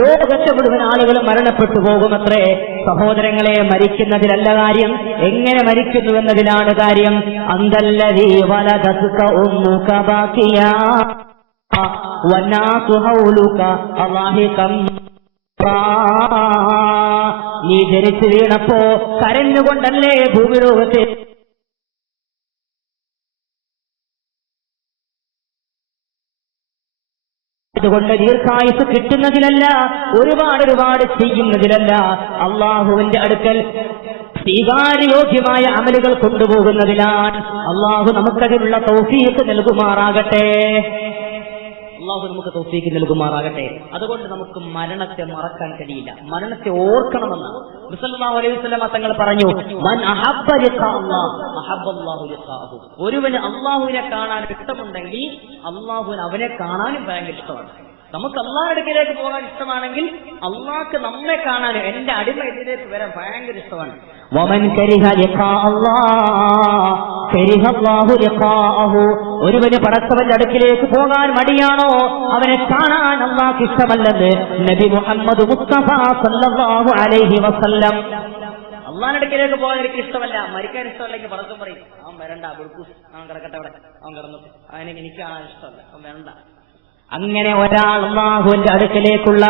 ലോകത്തെ മുഴുവൻ ആളുകളും മരണപ്പെട്ടു പോകുമത്രേ. സഹോദരങ്ങളെ, മരിക്കുന്നതിലല്ല കാര്യം, എങ്ങനെ മരിക്കുന്നുവെന്നതിലാണ് കാര്യം. അന്തല്ലദീ വലദതുക ഉമ്മുക ബാക്കിയാ വന്നാസു ഹൗലുക അല്ലാഹികം. നീ ജനിച്ചു വീണപ്പോ കരഞ്ഞുകൊണ്ടല്ലേ ഭൂമിലോകത്തെ അതുകൊണ്ട് ദീർഘായുസ് കിട്ടുന്നതിലല്ല, ഒരുപാട് ചെയ്യുന്നതിലല്ല, അള്ളാഹുവിന്റെ അടുക്കൽ സ്വീകാര്യോഗ്യമായ അമലുകൾ കൊണ്ടുപോകുന്നതിലാണ്. അള്ളാഹു നമുക്കതിനുള്ള തൗഫീഖ് നൽകുമാറാകട്ടെ. അതുകൊണ്ട് നമുക്ക് മരണത്തെ മറക്കാൻ കഴിയില്ല, മരണത്തെ ഓർക്കണമെന്നാണ് സല്ലല്ലാഹു അലൈഹി വസല്ലം തങ്ങൾ പറഞ്ഞു. മൻ അഹബ്ബ ലിഖാ അല്ലാഹ് അഹബ്ബല്ലാഹു ലിഖാഹു. ഒരുവന് അല്ലാഹുവിനെ കാണാൻ ഇഷ്ടമുണ്ടെങ്കിൽ അല്ലാഹുവിന് അവനെ കാണാനും ഭയങ്കര ഇഷ്ടമാണ്. നമുക്ക് അല്ലാഹുവിന്റെ അടുക്കലേക്ക് പോകാൻ ഇഷ്ടമാണെങ്കിൽ അല്ലാഹുക്ക് നമ്മെ കാണാനും എന്റെ അടിമ ഇതിലേക്ക് വരാൻ ഭയങ്കര ഇഷ്ടമാണ്. വമൻ കരിഹ ലിഖാ അല്ലാഹ് കരിഹ അല്ലാഹു ലിഖാഹു. ഒരുവന് പടച്ചവന്റെ അടുക്കിലേക്ക് പോകാൻ മടിയാണോ, അവനെ കാണാൻ അല്ലാഹുക്ക് ഇഷ്ടമല്ലെന്ന് നബി മുഹമ്മദ് മുസ്തഫ സല്ലല്ലാഹു അലൈഹി വസല്ലം. അള്ളാഹിന്റെ അടുക്കിലേക്ക് പോകാൻ എനിക്ക് ഇഷ്ടമല്ല, മരിക്കാൻ ഇഷ്ടമല്ലെങ്കിൽ പടക്കം പറയും, അവൻ വരണ്ട, അവൻ കിടക്കട്ടെ അവിടെ, അവൻ കിടന്നു, അവനെ എനിക്ക് കാണാൻ ഇഷ്ടമല്ല, അവൻ വരണ്ട. അങ്ങനെ ഒരാൾ അല്ലാഹുവിന്റെ അടുക്കലേക്കുള്ള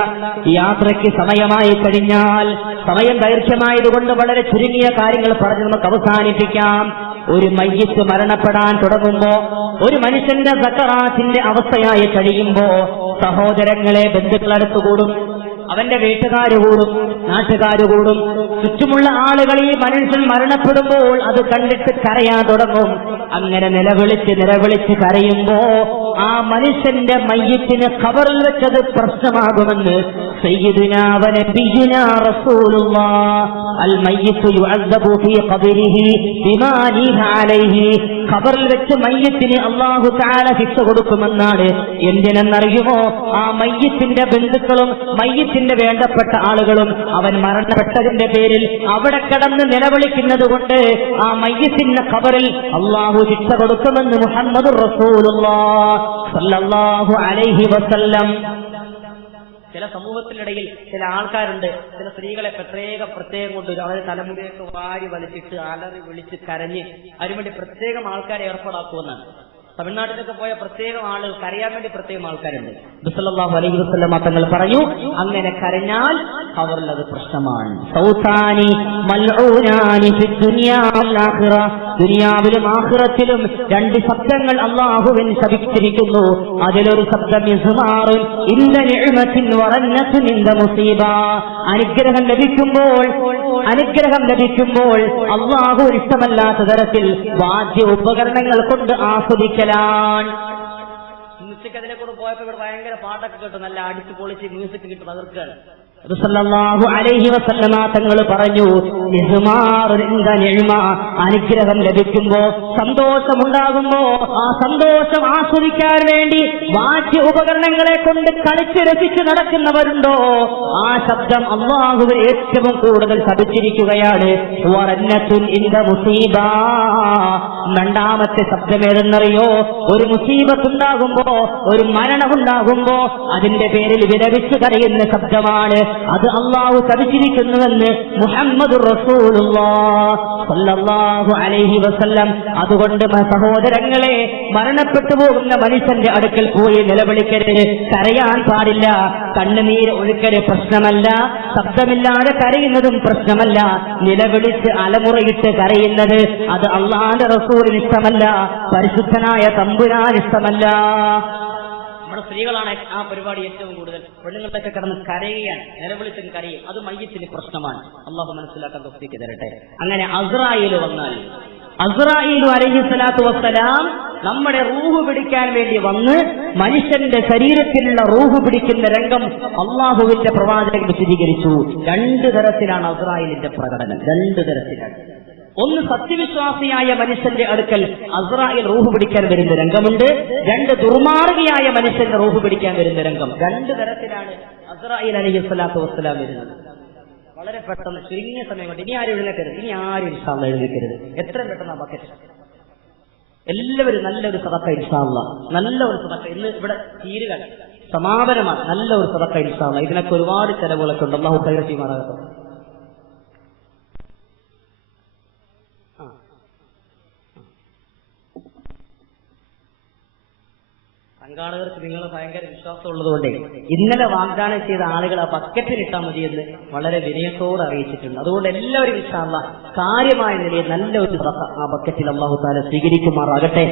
യാത്രയ്ക്ക് സമയമായി കഴിഞ്ഞാൽ, സമയം ദൈർഘ്യമായതുകൊണ്ട് വളരെ ചുരുങ്ങിയ കാര്യങ്ങൾ പറഞ്ഞ് നമുക്ക് അവസാനിപ്പിക്കാം. ഒരു മയ്യിത്ത് മരണപ്പെടാൻ തുടങ്ങുമ്പോ, ഒരു മനുഷ്യന്റെ സക്കറാത്തിന്റെ അവസ്ഥയായി കഴിയുമ്പോ സഹോദരങ്ങളെ ബന്ധുക്കളടുത്ത് കൂടും, അവന്റെ വീട്ടുകാര് കൂടും, നാട്ടുകാര് കൂടും, ചുറ്റുമുള്ള ആളുകൾ ഈ മനുഷ്യൻ മരണപ്പെടുമ്പോൾ അത് കണ്ടിട്ട് കരയാൻ തുടങ്ങും. അങ്ങനെ നിലവിളിച്ച് കരയുമ്പോ ആ മനുഷ്യന്റെ മയ്യിത്തിന് ഖബറിൽ വെച്ചത് പ്രശ്നമാകുമെന്ന് സയ്യിദുനാ വ നബിയുനാ റസൂലുള്ളാഹ്. അൽ മയ്യിത്തു യുഅദ്ദബു ഫീ ഖബരിഹി ബിമാ നീഹ അലൈഹി. ഖബറിൽ വെച്ച് മയ്യിത്തിന് അല്ലാഹു തആല ശിക്ഷ കൊടുക്കുമെന്നാണ്. എന്തിനെന്നറിയുമോ? ആ മയ്യിത്തിന്റെ ബന്ധുക്കളും മയ്യിത്തിന്റെ വേണ്ടപ്പെട്ട ആളുകളും അവൻ മരണപ്പെട്ടതിന്റെ പേരിൽ അവിടെ കിടന്ന് നിലവിളിക്കുന്നത് കൊണ്ട് ആ മയ്യിത്തിന്റെ ഖബറിൽ അല്ലാഹു ശിക്ഷ കൊടുക്കുമെന്ന് മുഹമ്മദുർ റസൂലുള്ളാഹ് സല്ലല്ലാഹു അലൈഹി വസല്ലം. ചില സമൂഹത്തിനിടയിൽ ചില ആൾക്കാരുണ്ട്, ചില സ്ത്രീകളെ പ്രത്യേകം കൊണ്ട് അവരെ തലമുടിയൊക്കെ വാരി വലിച്ചിട്ട് അലറി വിളിച്ച് കരഞ്ഞ് അതിനുവേണ്ടി പ്രത്യേകം ആൾക്കാരെ ഏർപ്പാടാക്കുമെന്നാണ്. തമിഴ്നാട്ടിലൊക്കെ പോയ പ്രത്യേകം ആളുകൾ കരയാൻ വേണ്ടി പ്രത്യേകം ആൾക്കാരുണ്ട്. സല്ലല്ലാഹു അലൈഹി വസല്ലം തങ്ങൾ പറഞ്ഞു, അങ്ങനെ കരഞ്ഞാൽ അവരിൽ അത് പ്രശ്നമാണ്. സൗതാനി മൽഊനാനി ഫിദ്ദുനിയാ വൽ ആഖിറ. ദുനിയാവിലും ആഖിറത്തിലും രണ്ട് ശബ്ദങ്ങൾ അല്ലാഹുവിൻ ശപിച്ചിരിക്കുന്നു. അതിലൊരു ശബ്ദം ഇസ്മാറുൻ ഇൻദ നിഅമത്തിൻ വറന്നത്തുൻ ഇൻദ മുസീബ. അനുഗ്രഹം ലഭിക്കുമ്പോൾ അല്ലാഹു ഇഷ്ടമല്ലാത്ത തരത്തിൽ വാദ്യ ഉപകരണങ്ങൾ കൊണ്ട് ആസ്വദിക്കലാണ്. ഉച്ചയ്ക്ക് അതിനെ കൂടെ പോയപ്പോ ഇവിടെ ഭയങ്കര പാട്ടൊക്കെ കേട്ടു, നല്ല അടിച്ചു പൊളിച്ച് മ്യൂസിക് കിട്ടും, തകർക്കുകയാണ്. സല്ലല്ലാഹു അലൈഹി വസല്ലമ തങ്ങൾ പറഞ്ഞു, അനുഗ്രഹം ലഭിക്കുമ്പോ, സന്തോഷമുണ്ടാകുമ്പോ ആ സന്തോഷം ആസ്വദിക്കാൻ വേണ്ടി വാദ്യ ഉപകരണങ്ങളെ കൊണ്ട് കളിച്ച് രസിച്ച് നടക്കുന്നവരുണ്ടോ, ആ ശബ്ദം അല്ലാഹുവിനെ ഏറ്റവും കൂടുതൽ ശപിച്ചിരിക്കുകയാണ്. മുസീബ. രണ്ടാമത്തെ ശബ്ദം ഏതെന്നറിയോ? ഒരു മുസീബത്തുണ്ടാകുമ്പോ, ഒരു മരണമുണ്ടാകുമ്പോ അതിന്റെ പേരിൽ വിലപിച്ച് കരയുന്ന ശബ്ദമാണ്. അത് അല്ലാഹു ശപിച്ചിരിക്കുന്നുവെന്ന് മുഹമ്മദുർ റസൂലുള്ളാഹ് സല്ലല്ലാഹു അലൈഹി വസല്ലം. അതുകൊണ്ട് സഹോദരങ്ങളെ, മരണപ്പെട്ടു പോകുന്ന മനുഷ്യന്റെ അടുക്കൽ പോയി നിലവിളിക്കരുത്, കരയാൻ പാടില്ല. കണ്ണുനീര് ഒഴുക്കല് പ്രശ്നമല്ല, ശബ്ദമില്ലാതെ കരയുന്നതും പ്രശ്നമല്ല. നിലവിളിച്ച് അലമുറയിട്ട് കരയുന്നത് അത് അല്ലാഹുവിന്റെ റസൂലിന് ഇഷ്ടമല്ല, പരിശുദ്ധനായ തമ്പുരാൻ ഇഷ്ടമല്ല. നമ്മുടെ സ്ത്രീകളാണ് ആ പരിപാടി ഏറ്റവും കൂടുതൽ. പെണ്ണുങ്ങളൊക്കെ കിടന്ന് കരയുകയാണ്, നിലവിളിച്ചും കരയും. അത് മയ്യത്തിന് പ്രശ്നമാണ്. അള്ളാഹു മനസ്സിലാക്കാൻ തൗഫീഖ് തരട്ടെ. അങ്ങനെ അസ്രായീൽ വന്നാൽ, അസ്രായീൽ അലൈഹിസ്സലാത്തു വസ്സലാം നമ്മുടെ റൂഹ് പിടിക്കാൻ വേണ്ടി വന്ന് മനുഷ്യന്റെ ശരീരത്തിലുള്ള റൂഹ് പിടിക്കുന്ന രംഗം അള്ളാഹുവിന്റെ പ്രവാചകൻ വിശദീകരിച്ചു. 2 തരത്തിലാണ് അസ്രായീലിന്റെ പ്രകടനം. 2 തരത്തിലാണ്. ഒന്ന്, സത്യവിശ്വാസിയായ മനുഷ്യന്റെ അടുക്കൽ അസ്രായേൽ റൂഹ് പിടിക്കാൻ വരുന്ന രംഗമുണ്ട്. 2, ദുർമാർഗിയായ മനുഷ്യന്റെ റൂഹ് പിടിക്കാൻ വരുന്ന രംഗം. 2 തരത്തിലാണ് അസ്രായേൽ അലൈഹിസ്സലാത്തു വസ്സലാം വരുന്നത്. വളരെ പെട്ടെന്ന് ചുരുങ്ങിയ സമയം കൊണ്ട് ഇനി ആരും എഴുന്നേക്കരുത്, ഇനി ആരും ഇൻഷാ അല്ലാഹ് എഴുന്നേക്കരുത്. എത്രയും പെട്ടെന്ന് ആ ബക്കറ്റ് എല്ലാവരും നല്ലൊരു സദഖ ഇൻഷാ അല്ലാഹ്, നല്ലൊരു സദഖ. ഇന്ന് ഇവിടെ തീരുക സമാപനമാണ്. നല്ലൊരു സദഖ ഇൻഷാ അല്ലാഹ്. ഇതിനൊക്കെ ഒരുപാട് ചെലവുകളൊക്കെ ഉണ്ട്. അല്ലാഹു ഖൈർ ചെയ്യുമാറാകട്ടെ. സംഘാടകർക്ക് നിങ്ങൾ ഭയങ്കര വിശ്വാസം ഉള്ളതുകൊണ്ടേ ഇന്നലെ വാഗ്ദാനം ചെയ്ത ആളുകൾ ആ ബക്കറ്റിലിട്ടാൽ മതിയെന്ന് വളരെ വിനയത്തോടെ അറിയിച്ചിട്ടുണ്ട്. അതുകൊണ്ട് എല്ലാവരും ഇൻഷാ അല്ലാഹ് കാര്യമായ നിലയിൽ നല്ലൊരു സദഖ ആ ബക്കറ്റിൽ അല്ലാഹു തആല സ്വീകരിക്കുമാറാകട്ടെ.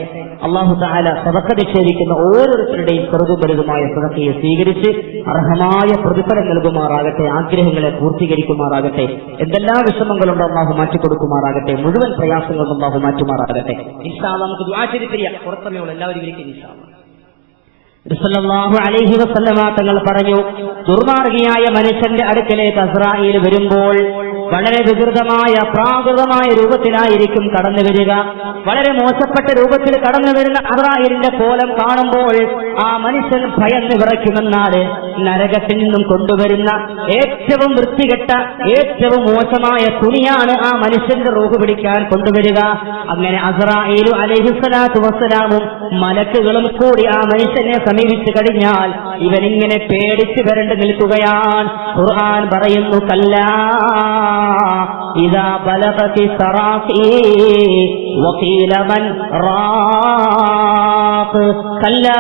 അല്ലാഹു തആല സദഖ നിക്ഷേപിക്കുന്ന ഓരോരുത്തരുടെയും ചെറുതും വലുതുമായ സദഖയെ സ്വീകരിച്ച് അർഹമായ പ്രതിഫലം നൽകുമാറാകട്ടെ. ആഗ്രഹങ്ങളെ പൂർത്തീകരിക്കുമാറാകട്ടെ. എന്തെല്ലാം വിഷമങ്ങളുണ്ടോ അല്ലാഹു മാറ്റിക്കൊടുക്കുമാറാകട്ടെ. മുഴുവൻ പ്രയാസങ്ങളും അല്ലാഹു മാറ്റുമാറാകട്ടെ. ഇൻഷാ അല്ലാഹ് നമുക്ക് ദുആ ചെയ്ത് പിരിയാം. പുറത്തമയുള്ള എല്ലാവരും ഇരിക്കും ഇൻഷാ അല്ലാഹ്. സല്ലല്ലാഹു അലൈഹി വസല്ലമ തങ്ങൾ പറഞ്ഞു, ദുർമാർഗിയായ മനുഷ്യന്റെ അടുക്കലേക്ക് അസ്രായീൽ വരുമ്പോൾ വളരെ വികൃതമായ പ്രാകൃതമായ രൂപത്തിലായിരിക്കും കടന്നു വരിക. വളരെ മോശപ്പെട്ട രൂപത്തിൽ കടന്നു വരുന്ന അസ്രായീലിന്റെ കോലം കാണുമ്പോൾ ആ മനുഷ്യൻ ഭയന്ന് വിറയ്ക്കുമെന്നാണ്. നരകത്തിൽ നിന്നും കൊണ്ടുവരുന്ന ഏറ്റവും വൃത്തികെട്ട ഏറ്റവും മോശമായ തുണിയാണ് ആ മനുഷ്യന്റെ റൂഹ് പിടിക്കാൻ കൊണ്ടുവരിക. അങ്ങനെ അസ്രായീൽ അലൈഹിസ്സലാത്തു വസ്സലാമും മലക്കുകളും കൂടി ആ മനുഷ്യനെ സമീപിച്ചു കഴിഞ്ഞാൽ ഇവനിങ്ങനെ പേടിച്ചു വരണ്ടു നിൽക്കുകയാണ്. ഖുർആൻ പറയുന്നു, കല്ലാ ഇദാ ബലഗതി സറാഖി വഖീല മൻ റാഖ്. കല്ലാ,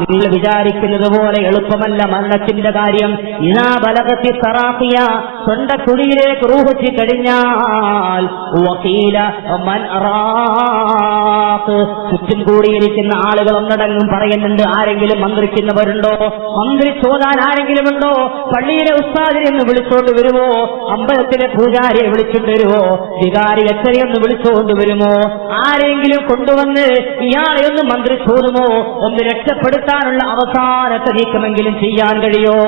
നിങ്ങൾ വിചാരിക്കുന്നത് പോലെ എളുപ്പമല്ല മരണത്തിന്റെ കാര്യം. ഇദാ ബലഗതി സറാഖിയ, തൊണ്ടക്കുഴിയിലേക്ക് റൂഹ് കഴിഞ്ഞാൽ വഖീല മൻ റാഖ്, ചുറ്റും കൂടിയിരിക്കുന്ന ആളുകൾ ഒന്നടങ്കം പറയുന്നുണ്ട്, ആരെങ്കിലും മന്ത്രിക്കുന്നവരുണ്ടോ? മന്ത്രിച്ചോദാൻ ആരെങ്കിലും ഉണ്ടോ? പള്ളിയിലെ ഉസ്താദിനെ ഒന്ന് വിളിച്ചോണ്ട് വരുമോ? അമ്പലത്തിലെ പൂജാരിയെ വിളിച്ചോണ്ട് വരുമോ? വികാരി എത്രയൊന്ന് വിളിച്ചുകൊണ്ട് വരുമോ? ആരെങ്കിലും കൊണ്ടുവന്ന് ഇയാളെ ഒന്ന് മന്ത്രിച്ചോതുമോ? ഒന്ന് രക്ഷപ്പെടുത്താനുള്ള അവസാനത്തെ നീക്കമെങ്കിലും ചെയ്യാൻ കഴിയോ?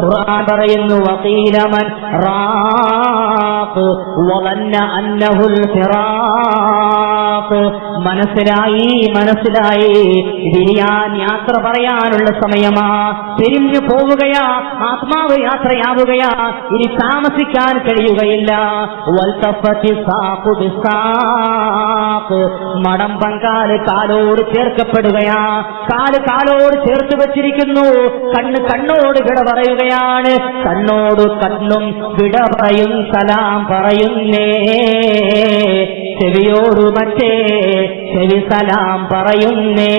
ഖുർആൻ പറയുന്നു, വഖീല മൻ റാഖ് വളന്ന അന്നഹുൽ ഫിറാഖ്. മനസ്സിലായി തിരിയാൻ യാത്ര പറയാനുള്ള സമയമാ. തിരിഞ്ഞു പോവുകയാ, ആത്മാവ് യാത്രയാവുകയാ. ഇനി താമസിക്കാൻ കഴിയുകയില്ല. മടമ്പം കാലോട് ചേർക്കപ്പെടുകയാ. കാലോട് ചേർത്ത് വെച്ചിരിക്കുന്നു. കണ്ണോട് വിട പറയുകയാണ്. കണ്ണോട് കണ്ണും വിട പറയും, സലാം പറയുന്നേ. ചെവിയോട് മറ്റേ ചെവി സലാം പറയുന്നേ.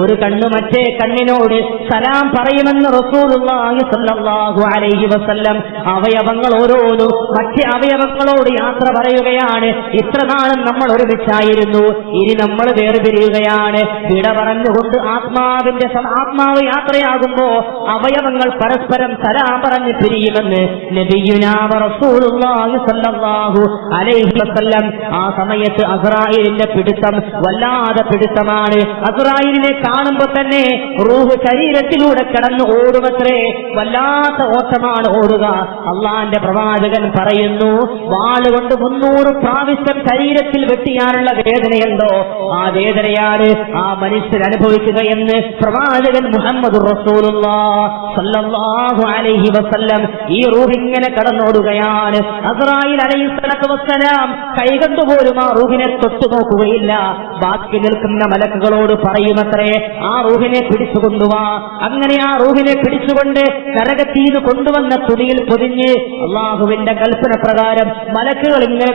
ഒരു കണ്ണു മറ്റേ കണ്ണിനോട് സലാം പറയുമെന്ന് റസൂലുള്ളാഹി സ്വല്ലല്ലാഹു അലൈഹി വസല്ലം. അവയവങ്ങൾ ഓരോന്നും മറ്റേ അവയവങ്ങളോട് യാത്ര പറയുകയാണ്. ഇത്ര നാളും നമ്മൾ ഒരുമിച്ചായിരുന്നു, ഇനി നമ്മൾ വേർപിരിയുകയാണ്. വിട പറഞ്ഞുകൊണ്ട് ആത്മാവ് യാത്രയാകുമ്പോ അവയവങ്ങൾ പരസ്പരം സലാം പറഞ്ഞ് പിരിയുമെന്ന് നബിയുനാ റസൂലുള്ളാഹി സ്വല്ലല്ലാഹു അലൈഹി വസല്ലം. ആ സമയത്ത് അസ്രായീലിന്റെ പിടുത്തം വല്ലാതെ പിടുത്തമാണ്. അസ്രായീലിനെ കാണുമ്പോ തന്നെ റൂഹ് ശരീരത്തിലൂടെ കടന്നു ഓടുമത്രേ. വല്ലാത്ത ഓട്ടമാണ് ഓടുക. അള്ളാന്റെ പ്രവാചകൻ പറയുന്നു, വാളുകൊണ്ട് 300 പ്രാവശ്യം ശരീരത്തിൽ വെട്ടിയാനുള്ള വേദനയുണ്ടോ? ആ വേദനയാണ് ആ മനുഷ്യർ അനുഭവിക്കുക എന്ന് പ്രവാചകൻ മുഹമ്മദ് റസൂലുള്ളാഹി സ്വല്ലല്ലാഹു അലൈഹി വസല്ലം. ഈ റൂഹ് ഇങ്ങനെ കടന്നോടുകയാണ്. അസ്രായീൽ അലൈഹിസ്സലാത്തു വസ്സലാം കൈകൊണ്ടുപോലും ആ റൂഹിനെ തൊട്ടു നോക്കുകയില്ല. ബാക്കി നിൽക്കുന്ന മലക്കുകളോട് പറയുമത്രേ, ആ റൂഹിനെ പിടിച്ചുകൊണ്ടുവാ. അങ്ങനെ ആ റൂഹിനെ പിടിച്ചുകൊണ്ട് നരകത്തീന്ന് കൊണ്ടുവന്ന തുണിയിൽ പൊതിഞ്ഞ് അള്ളാഹുവിന്റെ കൽപ്പന പ്രകാരം മലക്കുകൾ ഇങ്ങനെ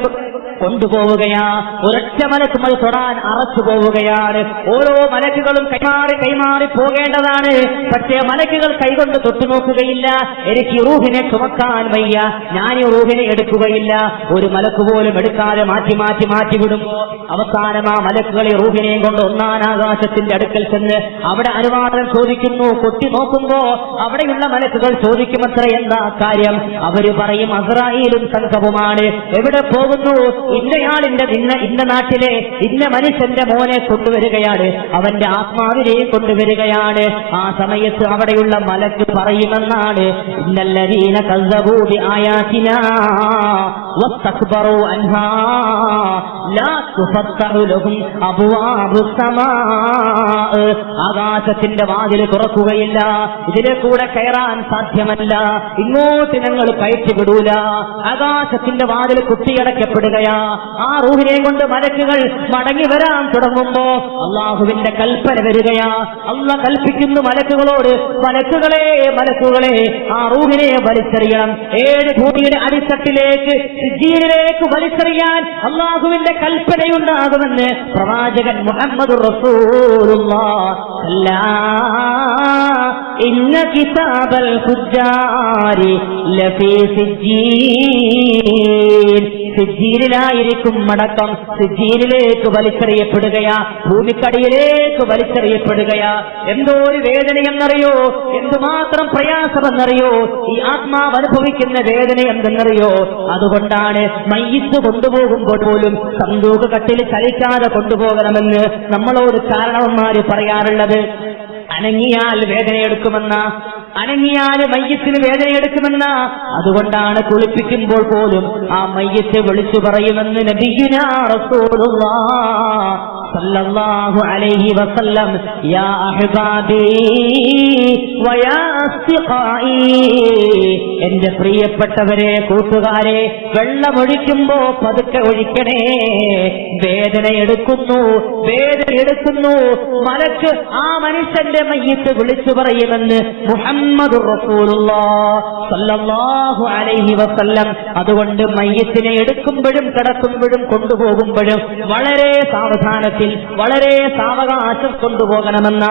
കൊണ്ടുപോവുകയാ. ഒരൊറ്റ മലക്കും അത് തൊടാൻ അറച്ചു പോവുകയാണ്. ഓരോ മലക്കുകളും കൈമാറി പോകേണ്ടതാണ്. പക്ഷേ മലക്കുകൾ കൈകൊണ്ട് തൊട്ടുനോക്കുകയില്ല. എനിക്ക് റൂഹിനെ ചുമക്കാൻ വയ്യ, ഞാൻ ഈ റൂഹിനെ എടുക്കുകയില്ല. ഒരു മലക്ക് പോലും എടുക്കാതെ മാറ്റി വിടുമ്പോ അവസാനം ആ മലക്കുകളെ റൂഹിനെയും കൊണ്ട് ഒന്നാം ആകാശത്തിന്റെ അടുക്കൽ ചെന്ന് അവിടെ അനുവാദം ചോദിക്കുന്നു. കൊട്ടി നോക്കുമ്പോ അവിടെയുള്ള മലക്കുകൾ ചോദിക്കുമത്ര എന്താ കാര്യം? അവര് പറയും അസ്രായീലും സംഘവുമാണ്. എവിടെ പോകുന്നു? ഇന്നയാളിന്റെ ഇന്ന നാട്ടിലെ ഇന്ന മനുഷ്യന്റെ മോനെ കൊണ്ടുവരികയാണ്, അവന്റെ ആത്മാവിനെയും കൊണ്ടുവരികയാണ്. ആ സമയത്ത് അവിടെയുള്ള മലക്ക് പറയുമെന്നാണ്, ഇന്നല്ലദീന കസ്സബൂ ബിആയാതിനാ വസ്തക്ബറൂ അൻഹാ ലാ തുഫത്തഹു ലഹും അബ്വാബുസ് സമാ. ആകാശത്തിന്റെ വാതിൽ തുറക്കുകയില്ല, ഇതിലെ കൂടെ കയറാൻ സാധ്യമല്ല, ഇങ്ങോട്ട് ഞങ്ങൾ കയറ്റിവിടൂല. ആകാശത്തിന്റെ വാതിൽ കുത്തിയടക്കപ്പെടുകയാ. ആ റൂഹിനെ കൊണ്ട് മലക്കുകൾ മടങ്ങി വരാൻ തുടങ്ങുമ്പോ അള്ളാഹുവിന്റെ കൽപ്പന വരികയാ. അള്ളാഹ് കൽപ്പിക്കുന്നു മലക്കുകളോട്, മലക്കുകളെ ആ റൂഹിനെ വലിച്ചെറിയണം. 7 ഭൂമിയുടെ അടിത്തട്ടിലേക്ക് സിജ്ജീനിലേക്ക് വലിച്ചെറിയാൻ അള്ളാഹുവിന്റെ കൽപ്പനയുണ്ടാകുമെന്ന് പ്രവാചകൻ മുഹമ്മദുർ റസൂലുള്ളാഹ്. അല്ലാ ഇന്ന കിതാബൽ ഫുജ്ജാരി ലഫീ സിജ്ജീൻ. സിജ്ജീനിലായിരിക്കും മടക്കം. സിജ്ജീനിലേക്ക് വലിച്ചെറിയപ്പെടുകയാ, ഭൂമിക്കടിയിലേക്ക് വലിച്ചെറിയപ്പെടുകയാ. എന്തോ ഒരു വേദനയെന്നറിയോ, എന്തുമാത്രം പ്രയാസമെന്നറിയോ, ഈ ആത്മാവ് അനുഭവിക്കുന്ന വേദന എന്തെന്നറിയോ. അതുകൊണ്ടാണ് മയ്യിത്ത് കൊണ്ടുപോകുമ്പോൾ പോലും സന്തൂക്ക് കട്ടിൽ ചലിക്കാതെ കൊണ്ടുപോകണമെന്ന് നമ്മളോട് കാരണവന്മാര് പറയാറുള്ളത്. അനങ്ങിയാൽ വേദനയെടുക്കുമെന്ന, അനങ്ങിയാൽ മയ്യത്തിന് വേദനയെടുക്കുമെന്ന. അതുകൊണ്ടാണ് കുളിപ്പിക്കുമ്പോൾ പോലും ആ മയ്യത്ത് വിളിച്ചു പറയുമെന്ന് നബിയുനാ റസൂലുള്ളാഹ് സല്ലല്ലാഹു അലൈഹി വസല്ലം. യാ അഹ്ബാബി വയാ അസ്തിഖായി, എന്റെ പ്രിയപ്പെട്ടവരെ, കൂട്ടുകാരെ, വെള്ളമൊഴിക്കുമ്പോ പതുക്കെ ഒഴിക്കണേ. വേദനയെടുക്കുന്നു. മലക്ക് ആ മനുഷ്യന്റെ മയ്യിത്ത് വിളിച്ചു പറയുമെന്ന് മുഹമ്മദുർ റസൂലുള്ളാഹ് സല്ലല്ലാഹു അലൈഹി വസല്ലം. അതുകൊണ്ട് മയ്യിത്തിനെ എടുക്കുമ്പോഴും കിടക്കുമ്പോഴും കൊണ്ടുപോകുമ്പോഴും വളരെ സാവധാനത്തിൽ, വളരെ സാവകാശം കൊണ്ടുപോകണമെന്ന.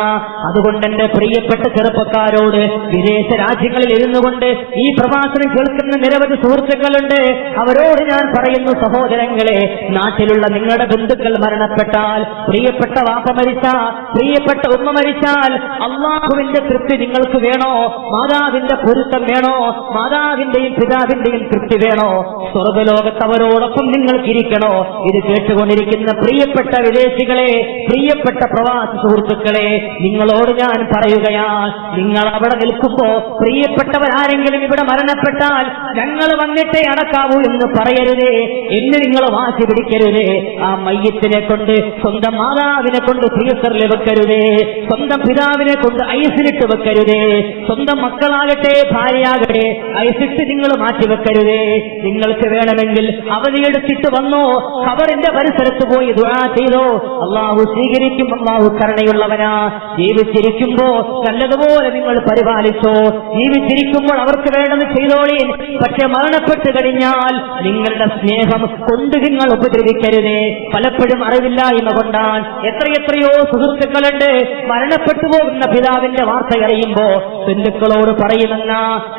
അതുകൊണ്ട് എന്റെ പ്രിയപ്പെട്ട ചെറുപ്പക്കാരോട്, വിദേശ രാജ്യങ്ങളിൽ ഇരുന്നു കൊണ്ട് ഈ പ്രഭാഷണം കേൾക്കുന്ന നിരവധി സുഹൃത്തുക്കളുണ്ട്, അവരോട് ഞാൻ പറയുന്നു, സഹോദരങ്ങളെ, നാട്ടിലുള്ള നിങ്ങളുടെ ബന്ധുക്കൾ മരണപ്പെട്ടാൽ, പ്രിയപ്പെട്ട വാപ്പ മരിച്ചാൽ, പ്രിയപ്പെട്ട ഉമ്മ മരിച്ചാൽ, അള്ളാഹുവിന്റെ തൃപ്തി നിങ്ങൾക്ക് വേണോ? മാതാവിന്റെ പൊരുത്തം വേണോ? മാതാവിന്റെയും പിതാവിന്റെയും തൃപ്തി വേണോ? സ്വർഗ്ഗലോകത്ത് അവരോടൊപ്പം നിങ്ങൾക്കിരിക്കണോ? ഇത് കേട്ടുകൊണ്ടിരിക്കുന്ന പ്രിയപ്പെട്ട വിദേശികളെ, പ്രിയപ്പെട്ട പ്രവാസി സുഹൃത്തുക്കളെ, നിങ്ങളോട് ഞാൻ പറയുകയാണ്, നിങ്ങൾ അവിടെ നിൽക്കുമ്പോ പ്രിയപ്പെട്ടവരാരെങ്കിലും ഇവിടെ മരണപ്പെട്ടാൽ ഞങ്ങൾ വന്നിട്ടേ അടക്കാവൂ എന്ന് പറയരുതേ, എന്ന് നിങ്ങൾ വാശി പിടിക്കരുതേ. ആ മയ്യത്തിനെ കൊണ്ട്, സ്വന്തം മാതാവിനെ കൊണ്ട് ഫ്രീസറിൽ വെക്കരുതേ, സ്വന്തം പിതാവിനെ കൊണ്ട് ഐസിലിട്ട് വെക്കരുതേ, സ്വന്തം മക്കളാകട്ടെ ഭാര്യയാകട്ടെ ഐസിട്ട് നിങ്ങൾ മാറ്റിവെക്കരുതേ. നിങ്ങൾക്ക് വേണമെങ്കിൽ അവധിയെടുത്തിട്ട് വന്നോ, ഖബറിന്റെ പരിസരത്ത് പോയി ദുആ ചെയ്തോ, അള്ളാഹു സ്വീകരിക്കും. അള്ളാഹു കരുണയുള്ളവനാ. ജീവിച്ചിരിക്കുമ്പോ നല്ലതുപോലെ നിങ്ങൾ പരിപാലിച്ചോ, ജീവിച്ചിരിക്കുമ്പോൾ അവർക്ക് വേണ്ടത് ചെയ്തോളീ. പക്ഷെ മരണപ്പെട്ട് കഴിഞ്ഞാൽ നിങ്ങളുടെ സ്നേഹം കൊണ്ട് നിങ്ങൾ ഉപദ്രവിക്കരുതേ. പലപ്പോഴും അറിവില്ലായ്മ കൊണ്ടാണ്. എത്രയെത്രയോ സുഹൃത്തുക്കളുണ്ട് മരണപ്പെട്ടു പോകുന്ന പിതാവിന്റെ വാർത്ത അറിയുമ്പോ ബന്ധുക്കളോട് പറയുമെന്ന,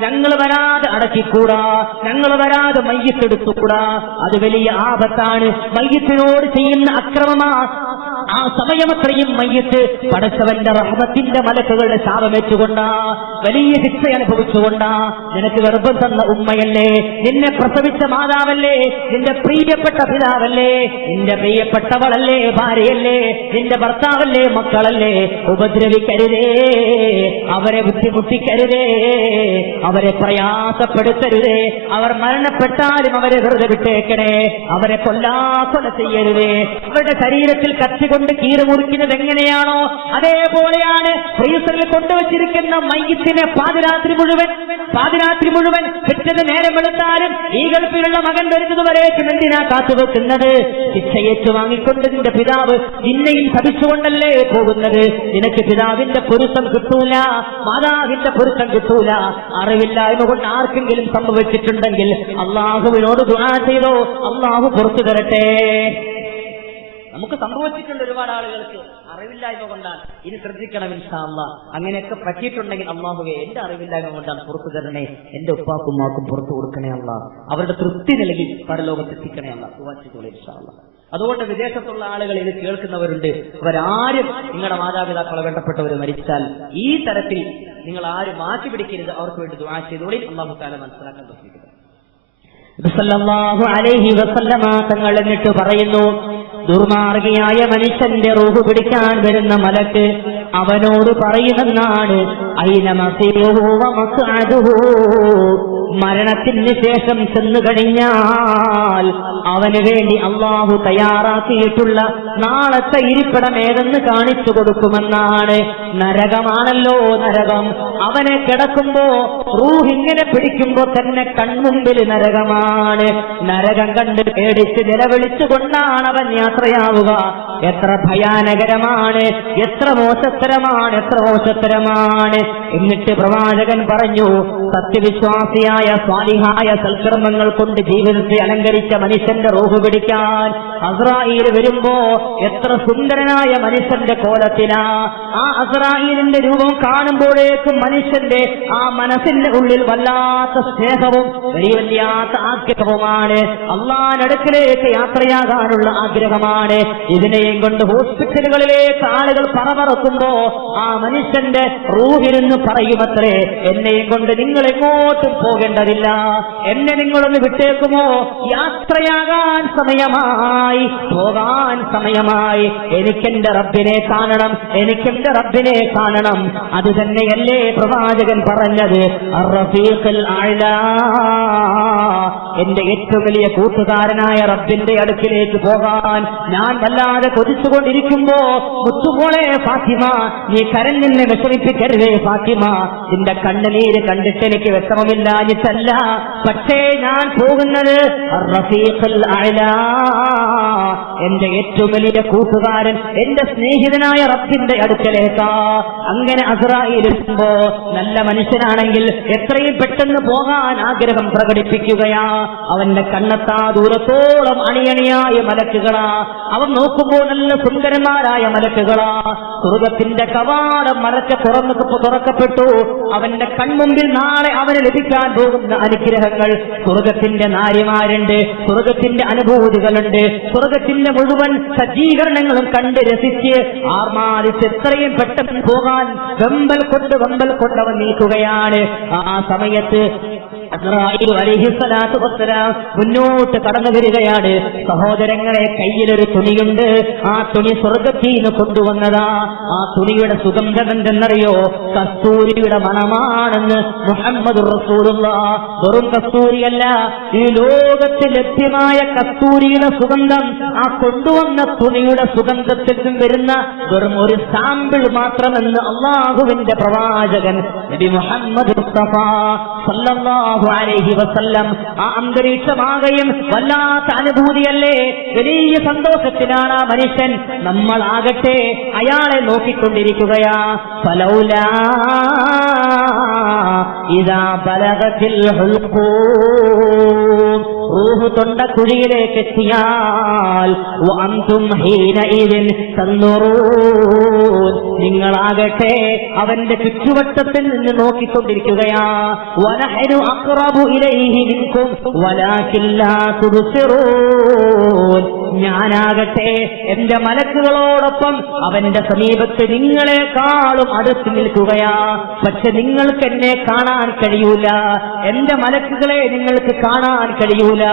ഞങ്ങൾ വരാതെ അടക്കിക്കൂടാ, ഞങ്ങൾ വരാതെ മയ്യിത്തെടുത്തുകൂടാ, അത് വലിയ ആപത്താണ്, മയ്യിത്തിനോട് ചെയ്യുന്ന അക്രമമാ. ആ സമയമത്രയും മയ്യിത്ത് പടച്ചവന്റെ റഹ്മത്തിന്റെ മലക്കുകളുടെ ശാപമേറ്റുകൊണ്ടാ, വലിയ ശിക്ഷ അനുഭവിച്ചുകൊണ്ടാ. നിനക്ക് ഗർഭം തന്ന ഉമ്മയല്ലേ, നിന്നെ പ്രസവിച്ച മാതാവല്ലേ, നിന്റെ പ്രിയപ്പെട്ട പിതാവല്ലേ, നിന്റെ പ്രിയപ്പെട്ടവളല്ലേ, ഭാര്യയല്ലേ, നിന്റെ ഭർത്താവല്ലേ, മക്കളല്ലേ, ഉപദ്രവിക്കരുതേ, അവരെ ബുദ്ധിമുട്ടിക്കരുതേ, അവരെ പ്രയാസപ്പെടുത്തരുതേ. അവർ മരണപ്പെട്ടാലും അവരെ വെറുതെ വിട്ടേക്കണേ, അവരെ കൊല്ലാക്കൊല ചെയ്യരുതേ, അവരുടെ ശരീരത്തിൽ കത്തി കൊണ്ട് കീറ് മുറിക്കുന്നത് എങ്ങനെയാണോ അതേപോലെയാണ് ഫ്രീസറിൽ കൊണ്ടുവച്ചിരിക്കുന്ന മയ്യത്തിനെ പാതിരാത്രി മുഴുവൻ പിറ്റേന്ന് നേരം വെളുത്താലും ഈ ഗൾഫിലുള്ള മകൻ വരുന്നത് വരേക്കും എന്തിനാ കാത്തുവെക്കുന്നത്? ശിക്ഷയേറ്റു വാങ്ങിക്കൊണ്ട് നിന്റെ പിതാവ് നിന്നെയും ശപിച്ചുകൊണ്ടല്ലേ പോകുന്നത്. നിനക്ക് പിതാവിന്റെ പൊരുത്തം കിട്ടൂല, മാതാവിന്റെ പൊരുത്തം കിട്ടൂല. അറിവില്ലായ്മ കൊണ്ട് ആർക്കെങ്കിലും സംഭവിച്ചിട്ടുണ്ടെങ്കിൽ അള്ളാഹുവിനോട് ദുആ ചെയ്തോ, അള്ളാഹു പുറത്തു തരട്ടെ. നമുക്ക് സംഭവിച്ചിട്ടുണ്ട് ഒരുപാട് ആളുകൾക്ക് അറിവില്ലായ്മ കൊണ്ടാണ്. ഇനി ശ്രദ്ധിക്കണം ഇൻഷാ അല്ലാഹ്. അങ്ങനെയൊക്കെ പറ്റിയിട്ടുണ്ടെങ്കിൽ അള്ളാഹുവേ എന്റെ അറിവില്ലായ്മ കൊണ്ടാണ് പുറത്തു തരണേ, എന്റെ ഉപ്പാക്കും ഉമ്മാക്കും പുറത്തു കൊടുക്കണേ അല്ലാഹ്, അവരുടെ തൃപ്തി നൽകി പരലോകത്തെത്തിക്കണേ അല്ലാഹ്. ദുആ ഇൻഷാ അല്ലാഹ്. അതുകൊണ്ട് വിദേശത്തുള്ള ആളുകൾ ഇത് കേൾക്കുന്നവരുണ്ട്, അവരാരും നിങ്ങളുടെ മാതാപിതാക്കളെ വേണ്ടപ്പെട്ടവർ മരിച്ചാൽ ഈ തരത്തിൽ നിങ്ങൾ ആരും മാറ്റി പിടിക്കരുത്, അവർക്ക് വേണ്ടി ദുആ ചെയ്തോളി. അല്ലാഹു തആല മനസ്സിലാക്കാൻ ശ്രമിക്കുക. സല്ലല്ലാഹു അലൈഹി വസല്ലമ തങ്ങൾ എന്നിട്ട് പറയുന്നു, ദുർമാർഗിയായ മനുഷ്യന്റെ റൂഹ് പിടിക്കാൻ വരുന്ന മലക്ക് അവനോട് പറയുമെന്നാണ്, ഐന മസീറുഹു വ മഖ്അദുഹു. മരണത്തിന് ശേഷം ചെന്നു കഴിഞ്ഞാൽ അവന് വേണ്ടി അള്ളാഹു തയ്യാറാക്കിയിട്ടുള്ള നാളത്തെ ഇരിപ്പിടം ഏതെന്ന് കാണിച്ചു കൊടുക്കുമെന്നാണ്. നരകമാണല്ലോ നരകം. അവനെ കിടക്കുമ്പോ റൂഹിങ്ങനെ പിടിക്കുമ്പോ തന്നെ കൺമുമ്പിൽ നരകമാണ്. നരകം കണ്ട് പേടിച്ച് നിലവിളിച്ചുകൊണ്ടാണ് അവൻ യാത്രയാവുക. എത്ര ഭയാനകരമാണ്, എത്ര മോശത്തരമാണ്. എന്നിട്ട് പ്രവാചകൻ പറഞ്ഞു, സത്യവിശ്വാസിയായ സ്വാലിഹായ സൽക്കർമ്മങ്ങൾ കൊണ്ട് ജീവിതത്തെ അലങ്കരിച്ച മനുഷ്യന്റെ റൂഹ് പിടിക്കാൻ അസ്രായീൽ വരുമ്പോ എത്ര സുന്ദരനായ മനുഷ്യന്റെ കോലത്തിലാ. ആ അസ്രായീലിന്റെ രൂപം കാണുമ്പോഴേക്കും മനുഷ്യന്റെ ആ മനസ്സിന്റെ ഉള്ളിൽ വല്ലാത്ത സ്നേഹവും വല്ലാത്ത ആഗ്രഹവുമാണ്. അള്ളാഹുവിനടുക്കിലേക്ക് യാത്രയാകാനുള്ള ആഗ്രഹമാണ്. ഇതിനെയും കൊണ്ട് ഹോസ്പിറ്റലുകളിലേക്ക് ആളുകൾ പറമ്പറക്കുമ്പോ ആ മനുഷ്യന്റെ റൂഹിരുന്ന് പറയുമത്രേ, എന്നെയും കൊണ്ട് നിങ്ങൾ എങ്ങോട്ടും പോകേണ്ടതില്ല, എന്നെ നിങ്ങളൊന്ന് വിട്ടേക്കുമോ? യാത്രയാകാൻ സമയമായി, പോകാൻ സമയമായി. എനിക്കെന്റെ റബ്ബിനെ കാണണം, എനിക്കെന്റെ റബ്ബിനെ കാണണം. അത് തന്നെയല്ലേ പ്രവാചകൻ പറഞ്ഞത്, അർ-റഫീഖുൽ അഅ്ലാ, എന്റെ ഏറ്റവും വലിയ കൂട്ടുകാരനായ റബ്ബിന്റെ അടുക്കിലേക്ക് പോകാൻ ഞാൻ വല്ലാതെ കൊതിച്ചുകൊണ്ടിരിക്കുമ്പോ, മുത്തുമോളെ ഫാത്തിമ, നീ കരഞ്ഞെന്നെ വിഷമിപ്പിക്കരുതേ ഫാത്തിമ. നിന്റെ കണ്ണുനീര് കണ്ടിട്ട് എനിക്ക് വിഷമമില്ലാഞ്ഞിട്ടല്ല, പക്ഷേ ഞാൻ പോകുന്നത് റഫീഖുൽ അഅ്ലാ, എന്റെ ഏറ്റവും വലിയ കൂട്ടുകാരൻ, എന്റെ സ്നേഹിതനായ റബ്ബിന്റെ അടുക്കലേക്കാ. അങ്ങനെ അസ്രായീൽ എത്തുമ്പോ നല്ല മനുഷ്യനാണെങ്കിൽ എത്രയും പെട്ടെന്ന് പോകാൻ ആഗ്രഹം പ്രകടിപ്പിക്കുകയാ. അവന്റെ കണ്ണെത്താ ദൂരത്തോളം അണിയണിയായ മലക്കുകളാ. അവൻ നോക്കുമ്പോൾ നല്ല സുന്ദരന്മാരായ മലക്കുകളാ. സ്വർഗത്തിന്റെ കവാടം തുറക്കപ്പെട്ടു. അവന്റെ കൺമുമ്പിൽ നാളെ അവന് ലഭിക്കാൻ പോകുന്ന അനുഗ്രഹങ്ങൾ. സ്വർഗത്തിന്റെ നാരിമാരുണ്ട്, സ്വർഗത്തിന്റെ അനുഭൂതികളുണ്ട്, സ്വർഗത്തിന്റെ മുഴുവൻ സജ്ജീകരണങ്ങളും കണ്ട് രസിച്ച് ആർമാദിച്ച് എത്രയും പെട്ടെന്ന് പോകാൻ വെമ്പൽ കൊണ്ട് അവൻ നീക്കുകയാണ്. ആ സമയത്ത് അസ്രായീൽ അലൈഹിസ്സലാത്തു വസ്സലാം മുന്നോട്ട് കടന്നു വരികയാണ്. സഹോദരങ്ങളെ, കയ്യിലൊരു തുണിയുണ്ട്. ആ തുണി സ്വർഗത്തിൽ നിന്ന് കൊണ്ടുവന്നതാ. ആ തുണിയുടെ സുഗന്ധം എന്തെന്നറിയോ? കസ്തൂരിയുടെ മണമാണെന്ന് മുഹമ്മദുർ റസൂലുള്ളാഹ്. വെറും കസ്തൂരിയല്ല, ഈ ലോകത്തിൽ ലഭ്യമായ കസ്തൂരിയുടെ സുഗന്ധം ആ കൊണ്ടുവന്ന തുണിയുടെ സുഗന്ധത്തിൽ നിന്നും വരുന്ന വെറും ഒരു സാമ്പിൾ മാത്രമെന്ന് അള്ളാഹുവിന്റെ പ്രവാചകൻ നബി മുഹമ്മദ് മുസ്തഫ സല്ലല്ലാഹു അലൈഹി വസല്ലം. ആ അന്തരീക്ഷമാകയും വല്ലാത്ത അനുഭൂതിയല്ലേ, വലിയ സന്തോഷത്തിലാണ് ആ മനുഷ്യൻ. നമ്മളാകട്ടെ അയാളെ നോക്കിക്കൊണ്ടിരിക്കുകയാ. ഫലൗലാ ഇദാ ബലഗത്തിൽ ഹുൽഖൂം, റൂഹ് തൊണ്ടക്കുഴിയിലേക്ക് എത്തിയാൽ വഅൻതും ഹീനഇദിൻ തൻദുറൂൻ, നിങ്ങളാകട്ടെ അവന്റെ ചുറ്റുവട്ടത്തിൽ നിന്ന് നോക്കിക്കൊണ്ടിരിക്കുകയാ. വനഹ്നു അഖ്റബു ഇലൈഹി മിൻകും വലാകിൻ ലാ തുബ്സിറൂൻ, ഞാനാകട്ടെ എന്റെ മലക്കുകളോടൊപ്പം അവന്റെ സമീപത്ത് നിങ്ങളെക്കാളും അടുത്ത് നിൽക്കുകയാ. പക്ഷെ നിങ്ങൾക്ക് എന്നെ കാണാൻ കഴിയൂല, എന്റെ മലക്കുകളെ നിങ്ങൾക്ക് കാണാൻ കഴിയൂല.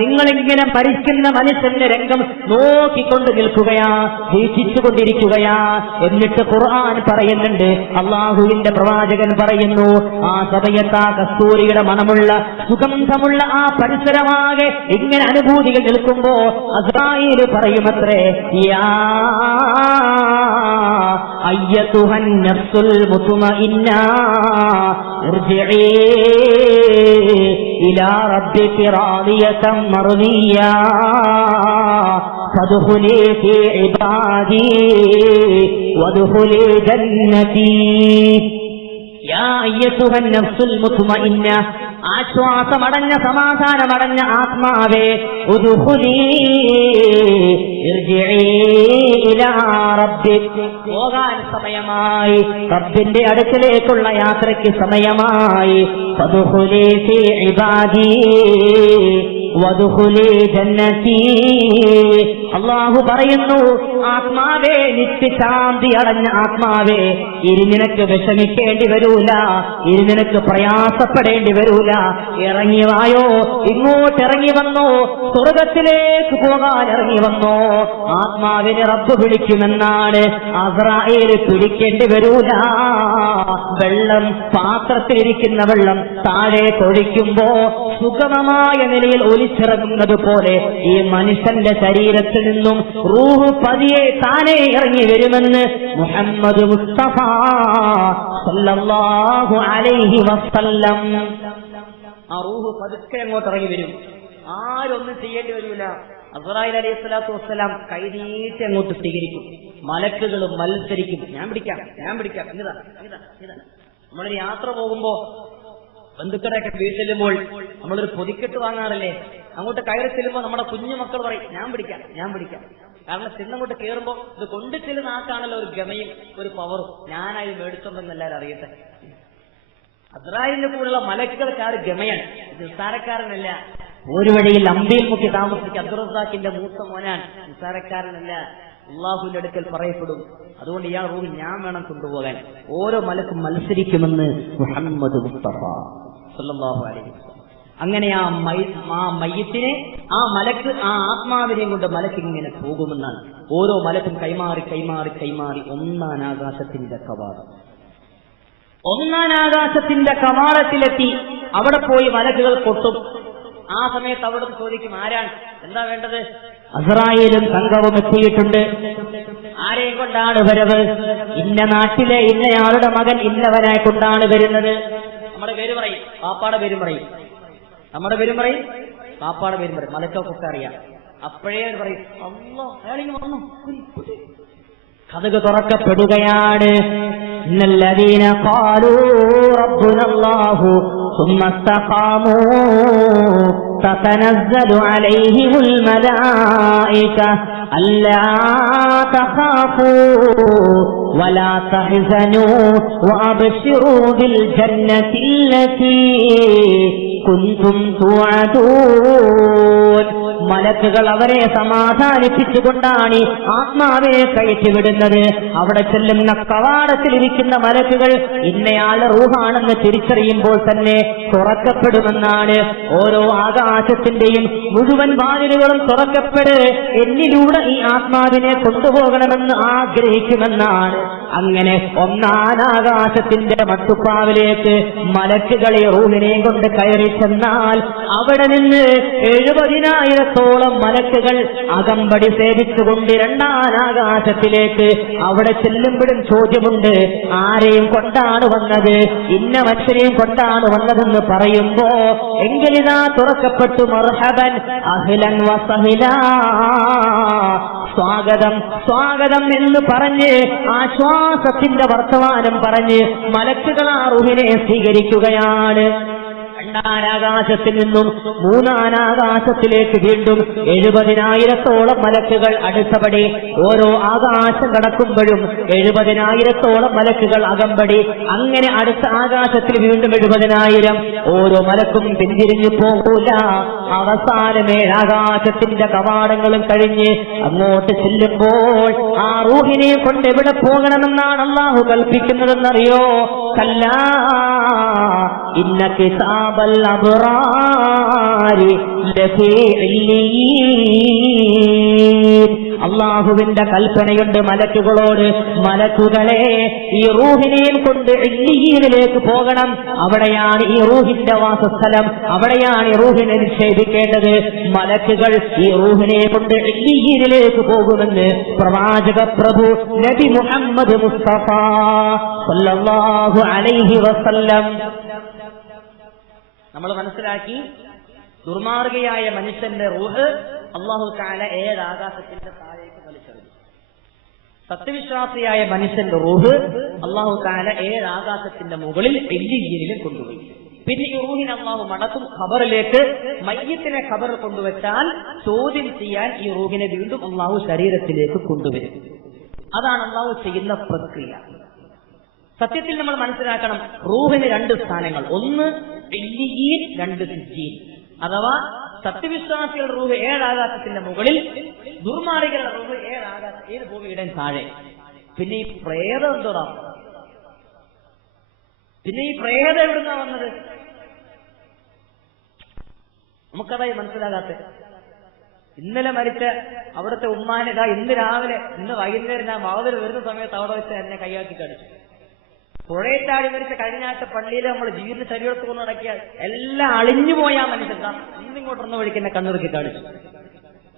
നിങ്ങളിങ്ങനെ മരിക്കുന്ന മനുഷ്യന്റെ രംഗം നോക്കിക്കൊണ്ട് നിൽക്കുകയാ, വീക്ഷിച്ചുകൊണ്ടിരിക്കുകയാ. എന്നിട്ട് ഖുർആൻ പറയുന്നുണ്ട്, അള്ളാഹുവിന്റെ പ്രവാചകൻ പറയുന്നു, ആ സമയത്ത് ആ കസ്തൂരിയുടെ മണമുള്ള സുഗന്ധമുള്ള ആ പരിസരമാകെ ഇങ്ങനെ അനുഭൂതികൾ നിൽക്കുമ്പോ അസ്രായീൽ അസ്രായീൽ പറയുമത്രേ, യാ അയ്യതുഹൻ നഫ്സുൽ മുത്മഇന്ന ഇർജിഇ ഇലാ റബ്ബികി റാദിയതൻ മർദിയ്യ ഫദ്ഖുലി ഫീ ഇബാദി വദ്ഖുലി ജന്നതി. യാ അയ്യതുഹൻ നഫ്സുൽ മുത്മഇന്ന, ആശ്വാസമടഞ്ഞ സമാധാനമടഞ്ഞ ആത്മാവേ, ഉദ്ഖുലീ ഇർജിഇ ഇലാ റബ്ബിക്, പോകാൻ സമയമായി, റബ്ബിന്റെ അടുക്കലേക്കുള്ള യാത്രയ്ക്ക് സമയമായി. ഫദ്ഖുലീ ഫീ ഇബാദി വദ്ഖുലീ ജന്നതി. അല്ലാഹു പറയുന്നു, ആത്മാവേ, നിത്യശാന്തി അടഞ്ഞ ആത്മാവേ, ഇനി നിനക്ക് വിഷമിക്കേണ്ടി വരൂല, ഇനി നിനക്ക് പ്രയാസപ്പെടേണ്ടി വരൂല. ഇറങ്ങി വായോ, ഇങ്ങോട്ട് ഇറങ്ങി വന്നോ, സ്വർഗത്തിലേക്ക് പോകാൻ ഇറങ്ങി വന്നോ. ആത്മാവിനെ റബ്ബ് വിളിക്കുമെന്നാണ്. അസ്രായേൽ പിടിക്കേണ്ടി വരൂല. വെള്ളം, പാത്രത്തിലിരിക്കുന്ന വെള്ളം താഴെ കൊഴിക്കുമ്പോ സുഗമമായ നിലയിൽ ഒലിച്ചിറങ്ങുന്നത് പോലെ ഈ മനുഷ്യന്റെ ശരീരത്തിൽ നിന്നും റൂഹ് പതിയെ താനെ ഇറങ്ങി വരുമെന്ന് മുഹമ്മദ് മുസ്തഫ സല്ലല്ലാഹു അലൈഹി വസല്ലം. ആ റൂഹ് പതുക്കെ അങ്ങോട്ട് ഇറങ്ങി വരും. ആരൊന്നും ചെയ്യേണ്ടി വരില്ല. അസ്രായീൽ അലൈഹിസ്സലാത്തു വസ്സലാം കൈനീട്ടി അങ്ങോട്ട് സ്വീകരിക്കും. മലക്കുകളും മത്സരിക്കും. ഞാൻ പിടിക്കാം, ഞാൻ പിടിക്കാം. ഇതാ നമ്മളൊരു യാത്ര പോകുമ്പോ ബന്ധുക്കളുടെയൊക്കെ വീട്ടിൽ ചെല്ലുമ്പോൾ നമ്മളൊരു പൊതിക്കെട്ട് വാങ്ങാറില്ലേ? അങ്ങോട്ട് കയറി ചെല്ലുമ്പോൾ നമ്മുടെ കുഞ്ഞു മക്കൾ പറയും, ഞാൻ പിടിക്കാം, ഞാൻ പിടിക്കാം. കാരണം ചെന്നങ്ങോട്ട് കയറുമ്പോ ഇത് കൊണ്ടു ചെല്ലുന്ന ആക്കാണല്ലോ ഒരു ഗമയും ഒരു പവറും. ഞാനായി മേടിച്ചോണ്ടെന്ന് എല്ലാവരും അറിയട്ടെ. അസ്രായീലിന്റെ കൂടെയുള്ള മലക്കുകൾക്ക് ആ ഒരു ഗമയാണ്. നിസ്സാരക്കാരനല്ല. ഒരു വഴിയിൽ അമ്പിയിൽ മുക്കി താമസിച്ച അബ്ദുറസാഖിന്റെ മൂത്ത മോനാൻ. നിസ്സാരക്കാരനല്ല. അള്ളാഹുവിന്റെ അടുക്കൽ പറയപ്പെടും. അതുകൊണ്ട് ഇയാൾ റൂഹ് ഞാൻ വേണം കൊണ്ടുപോകാൻ. ഓരോ മലക്കും മത്സരിക്കുമെന്ന് മുഹമ്മദ് മുസ്തഫ സല്ലല്ലാഹു അലൈഹി വസല്ലം. അങ്ങനെ ആ മയ്യിത്തിനെ, ആ മലക്ക്, ആ ആത്മാവിനെയും കൊണ്ട് മലക്ക് ഇങ്ങനെ പോകുമെന്നാണ്. ഓരോ മലക്കും കൈമാറി കൈമാറി കൈമാറി ഒന്നാനാകാശത്തിന്റെ കവാടം. ഒന്നാനാകാശത്തിന്റെ കവാടത്തിലെത്തി അവിടെ പോയി മലക്കുകൾ കൊട്ടും. ആ സമയത്ത് അവിടെ ചോദിക്കും, ആരാണ്, എന്താ വേണ്ടത്? അസ്രായേലും സംഘവും എത്തിയിട്ടുണ്ട്. ആരെയും കൊണ്ടാണ് വരവ്? ഇന്ന നാട്ടിലെ ഇന്നയാളുടെ മകൻ ഇന്നവനെ കൊണ്ടാണ് വരുന്നത്. നമ്മുടെ പേര് പറയും, പാപ്പാടെ പേരും പറയും. നമ്മുടെ പേരും പറയും, പാപ്പാടെ പേരും പറയും. മലക്കൊക്കെ അറിയാം. അപ്പോഴേ പറയും, അല്ലാ അയാളിങ്ങ് വന്നു. കതക് തുറക്കപ്പെടുകയാണ്. ഇന്നല്ലദീന ഖാലൂ റബ്ബുനല്ലാഹു ثم استقاموا تتنزل عليهم الملائكة ألا تخافوا ولا تحزنوا وأبشروا بالجنة التي كنتم توعدون. മലക്കുകൾ അവരെ സമാധാനിപ്പിച്ചുകൊണ്ടാണ് ആത്മാവെ കയറ്റിവിടുന്നത്. അവിടെ ചെല്ലുന്ന കവാടത്തിലിരിക്കുന്ന മലക്കുകൾ ഇന്നയാളുടെ റൂഹാണെന്ന് തിരിച്ചറിയുമ്പോൾ തന്നെ തുറക്കപ്പെടുമെന്നാണ്. ഓരോ ആകാശത്തിന്റെയും മുഴുവൻ വാതിലുകളും തുറക്കപ്പെട് എന്നിലൂടെ ഈ ആത്മാവിനെ കൊണ്ടുപോകണമെന്ന് ആഗ്രഹിക്കുമെന്നാണ്. അങ്ങനെ ഒന്നാനാകാശത്തിന്റെ മട്ടുപ്പാവിലേക്ക് മലക്കുകളെ റൂഹിനെയും കൊണ്ട് കയറി ചെന്നാൽ അവിടെ നിന്ന് 70,000-ഓളം മലക്കുകൾ അകമ്പടി സേവിച്ചുകൊണ്ട് രണ്ടാനാകാശത്തിലേക്ക് അവിടെ ചെല്ലുമ്പോഴും ചോദ്യമുണ്ട്, ആരെയും കൊണ്ടാണ് വന്നത്? ഇന്ന മനുഷ്യനെയും കൊണ്ടാണ് വന്നതെന്ന് പറയുമ്പോ എങ്കിലിതാ തുറക്കപ്പെട്ടു, മർഹബൻ അഹ്ലൻ വസഹ്ലാ, സ്വാഗതം സ്വാഗതം എന്ന് പറഞ്ഞ് ആശ്വാസത്തിന്റെ വർത്തമാനം പറഞ്ഞ് മലക്കുകൾ ആ റൂഹിനെ സ്വീകരിക്കുകയാണ്. രണ്ടാനാകാശത്തിൽ നിന്നും മൂന്നാനാകാശത്തിലേക്ക് വീണ്ടും 70,000-ഓളം മലക്കുകൾ അടുത്തപടി. ഓരോ ആകാശം കടക്കുമ്പോഴും 70,000-ഓളം മലക്കുകൾ അകമ്പടി. അങ്ങനെ അടുത്ത ആകാശത്തിൽ വീണ്ടും 70,000. ഓരോ മലക്കും പിന്തിരിഞ്ഞു പോകൂല. അവസാനം 7 ആകാശത്തിന്റെ കവാടങ്ങളും കഴിഞ്ഞ് അങ്ങോട്ട് ചെല്ലുമ്പോൾ ആ റൂഹിനെ കൊണ്ട് എവിടെ പോകണമെന്നാണ് അല്ലാഹു കൽപ്പിക്കുന്നതെന്നറിയോ? കല്ലാ ഇന്ന കിതാബൽ അബ്റാരി ലഫീ ഇല്ലീൻ. അള്ളാഹുവിന്റെ കൽപ്പനയുണ്ട് മലക്കുകളോട്, മലക്കുകളെ ഈ റൂഹിനെയും കൊണ്ട് ഇല്ലിയീനിലേക്ക് പോകണം. അവിടെയാണ് ഈ റൂഹിന്റെ വാസസ്ഥലം, അവിടെയാണ് ഈ റൂഹിനെ നിക്ഷേപിക്കേണ്ടത്. മലക്കുകൾ ഈ റൂഹിനെ കൊണ്ട് ഇല്ലിയീനിലേക്ക് പോകുമെന്ന് പ്രവാചക പ്രഭു നബി മുഹമ്മദ് മുസ്തഫ സല്ലല്ലാഹു അലൈഹി വസല്ലം. നമ്മൾ മനസ്സിലാക്കി, ദുർമാർഗിയായ മനുഷ്യന്റെ റൂഹ് അല്ലാഹു തആല 7 ആകാശത്തിന്റെ താഴേക്ക് വലിച്ചെറിഞ്ഞു. സത്യവിശ്വാസിയായ മനുഷ്യന്റെ റൂഹ് അല്ലാഹു തആല 7 ആകാശത്തിന്റെ മുകളിൽ ഇല്ലിയീനിൽ കൊണ്ടുപോയി. പിന്നെ ഈ റൂഹിനെ അല്ലാഹു മടക്കും ഖബറിലേക്ക്. മയ്യിത്തിനെ ഖബറിൽ കൊണ്ടുവച്ചാൽ ചോദ്യം ചെയ്യാൻ ഈ റൂഹിനെ വീണ്ടും അല്ലാഹു ശരീരത്തിലേക്ക് കൊണ്ടുവരും. അതാണ് അല്ലാഹു ചെയ്യുന്ന പ്രക്രിയ. സത്യത്തിൽ നമ്മൾ മനസ്സിലാക്കണം, റൂഹിന് 2 സ്ഥാനങ്ങൾ, ഒന്ന് ഇല്ലിയീൻ, 2 സിജ്ജീൻ. അഥവാ സത്യവിശ്വാസികളുടെ റൂഹ് 7 ആകാശത്തിന്റെ മുകളിൽ, ദുർമാർഗികളുടെ റൂഹ് 7 ഭൂമിയുടെ താഴെ. പിന്നെ ഈ പ്രേതം എന്തോടാ? പിന്നെ ഈ പ്രേതം എവിടുന്നാ വന്നത്? നമുക്കതായി മനസ്സിലാകാത്ത. ഇന്നലെ മരിച്ച അവിടുത്തെ ഉമ്മാനെ ഇന്ന് വൈകുന്നേരം ഞാൻ വാതിൽ വരുന്ന സമയത്ത് അവിടെ വെച്ച് എന്നെ കൈയാക്കി കടിച്ചു. പുഴയത്താടി മരിച്ച കഴിഞ്ഞാഴ്ച പള്ളിയിൽ നമ്മൾ ജീവിത ശരീരത്ത് കൊണ്ട് നടക്കിയാൽ എല്ലാം അളിഞ്ഞു പോയാ മനുഷ്യൻ ഇന്നിങ്ങോട്ടൊന്ന് വഴിക്ക് എന്നെ കണ്ണിറുക്കി കാണിച്ചു.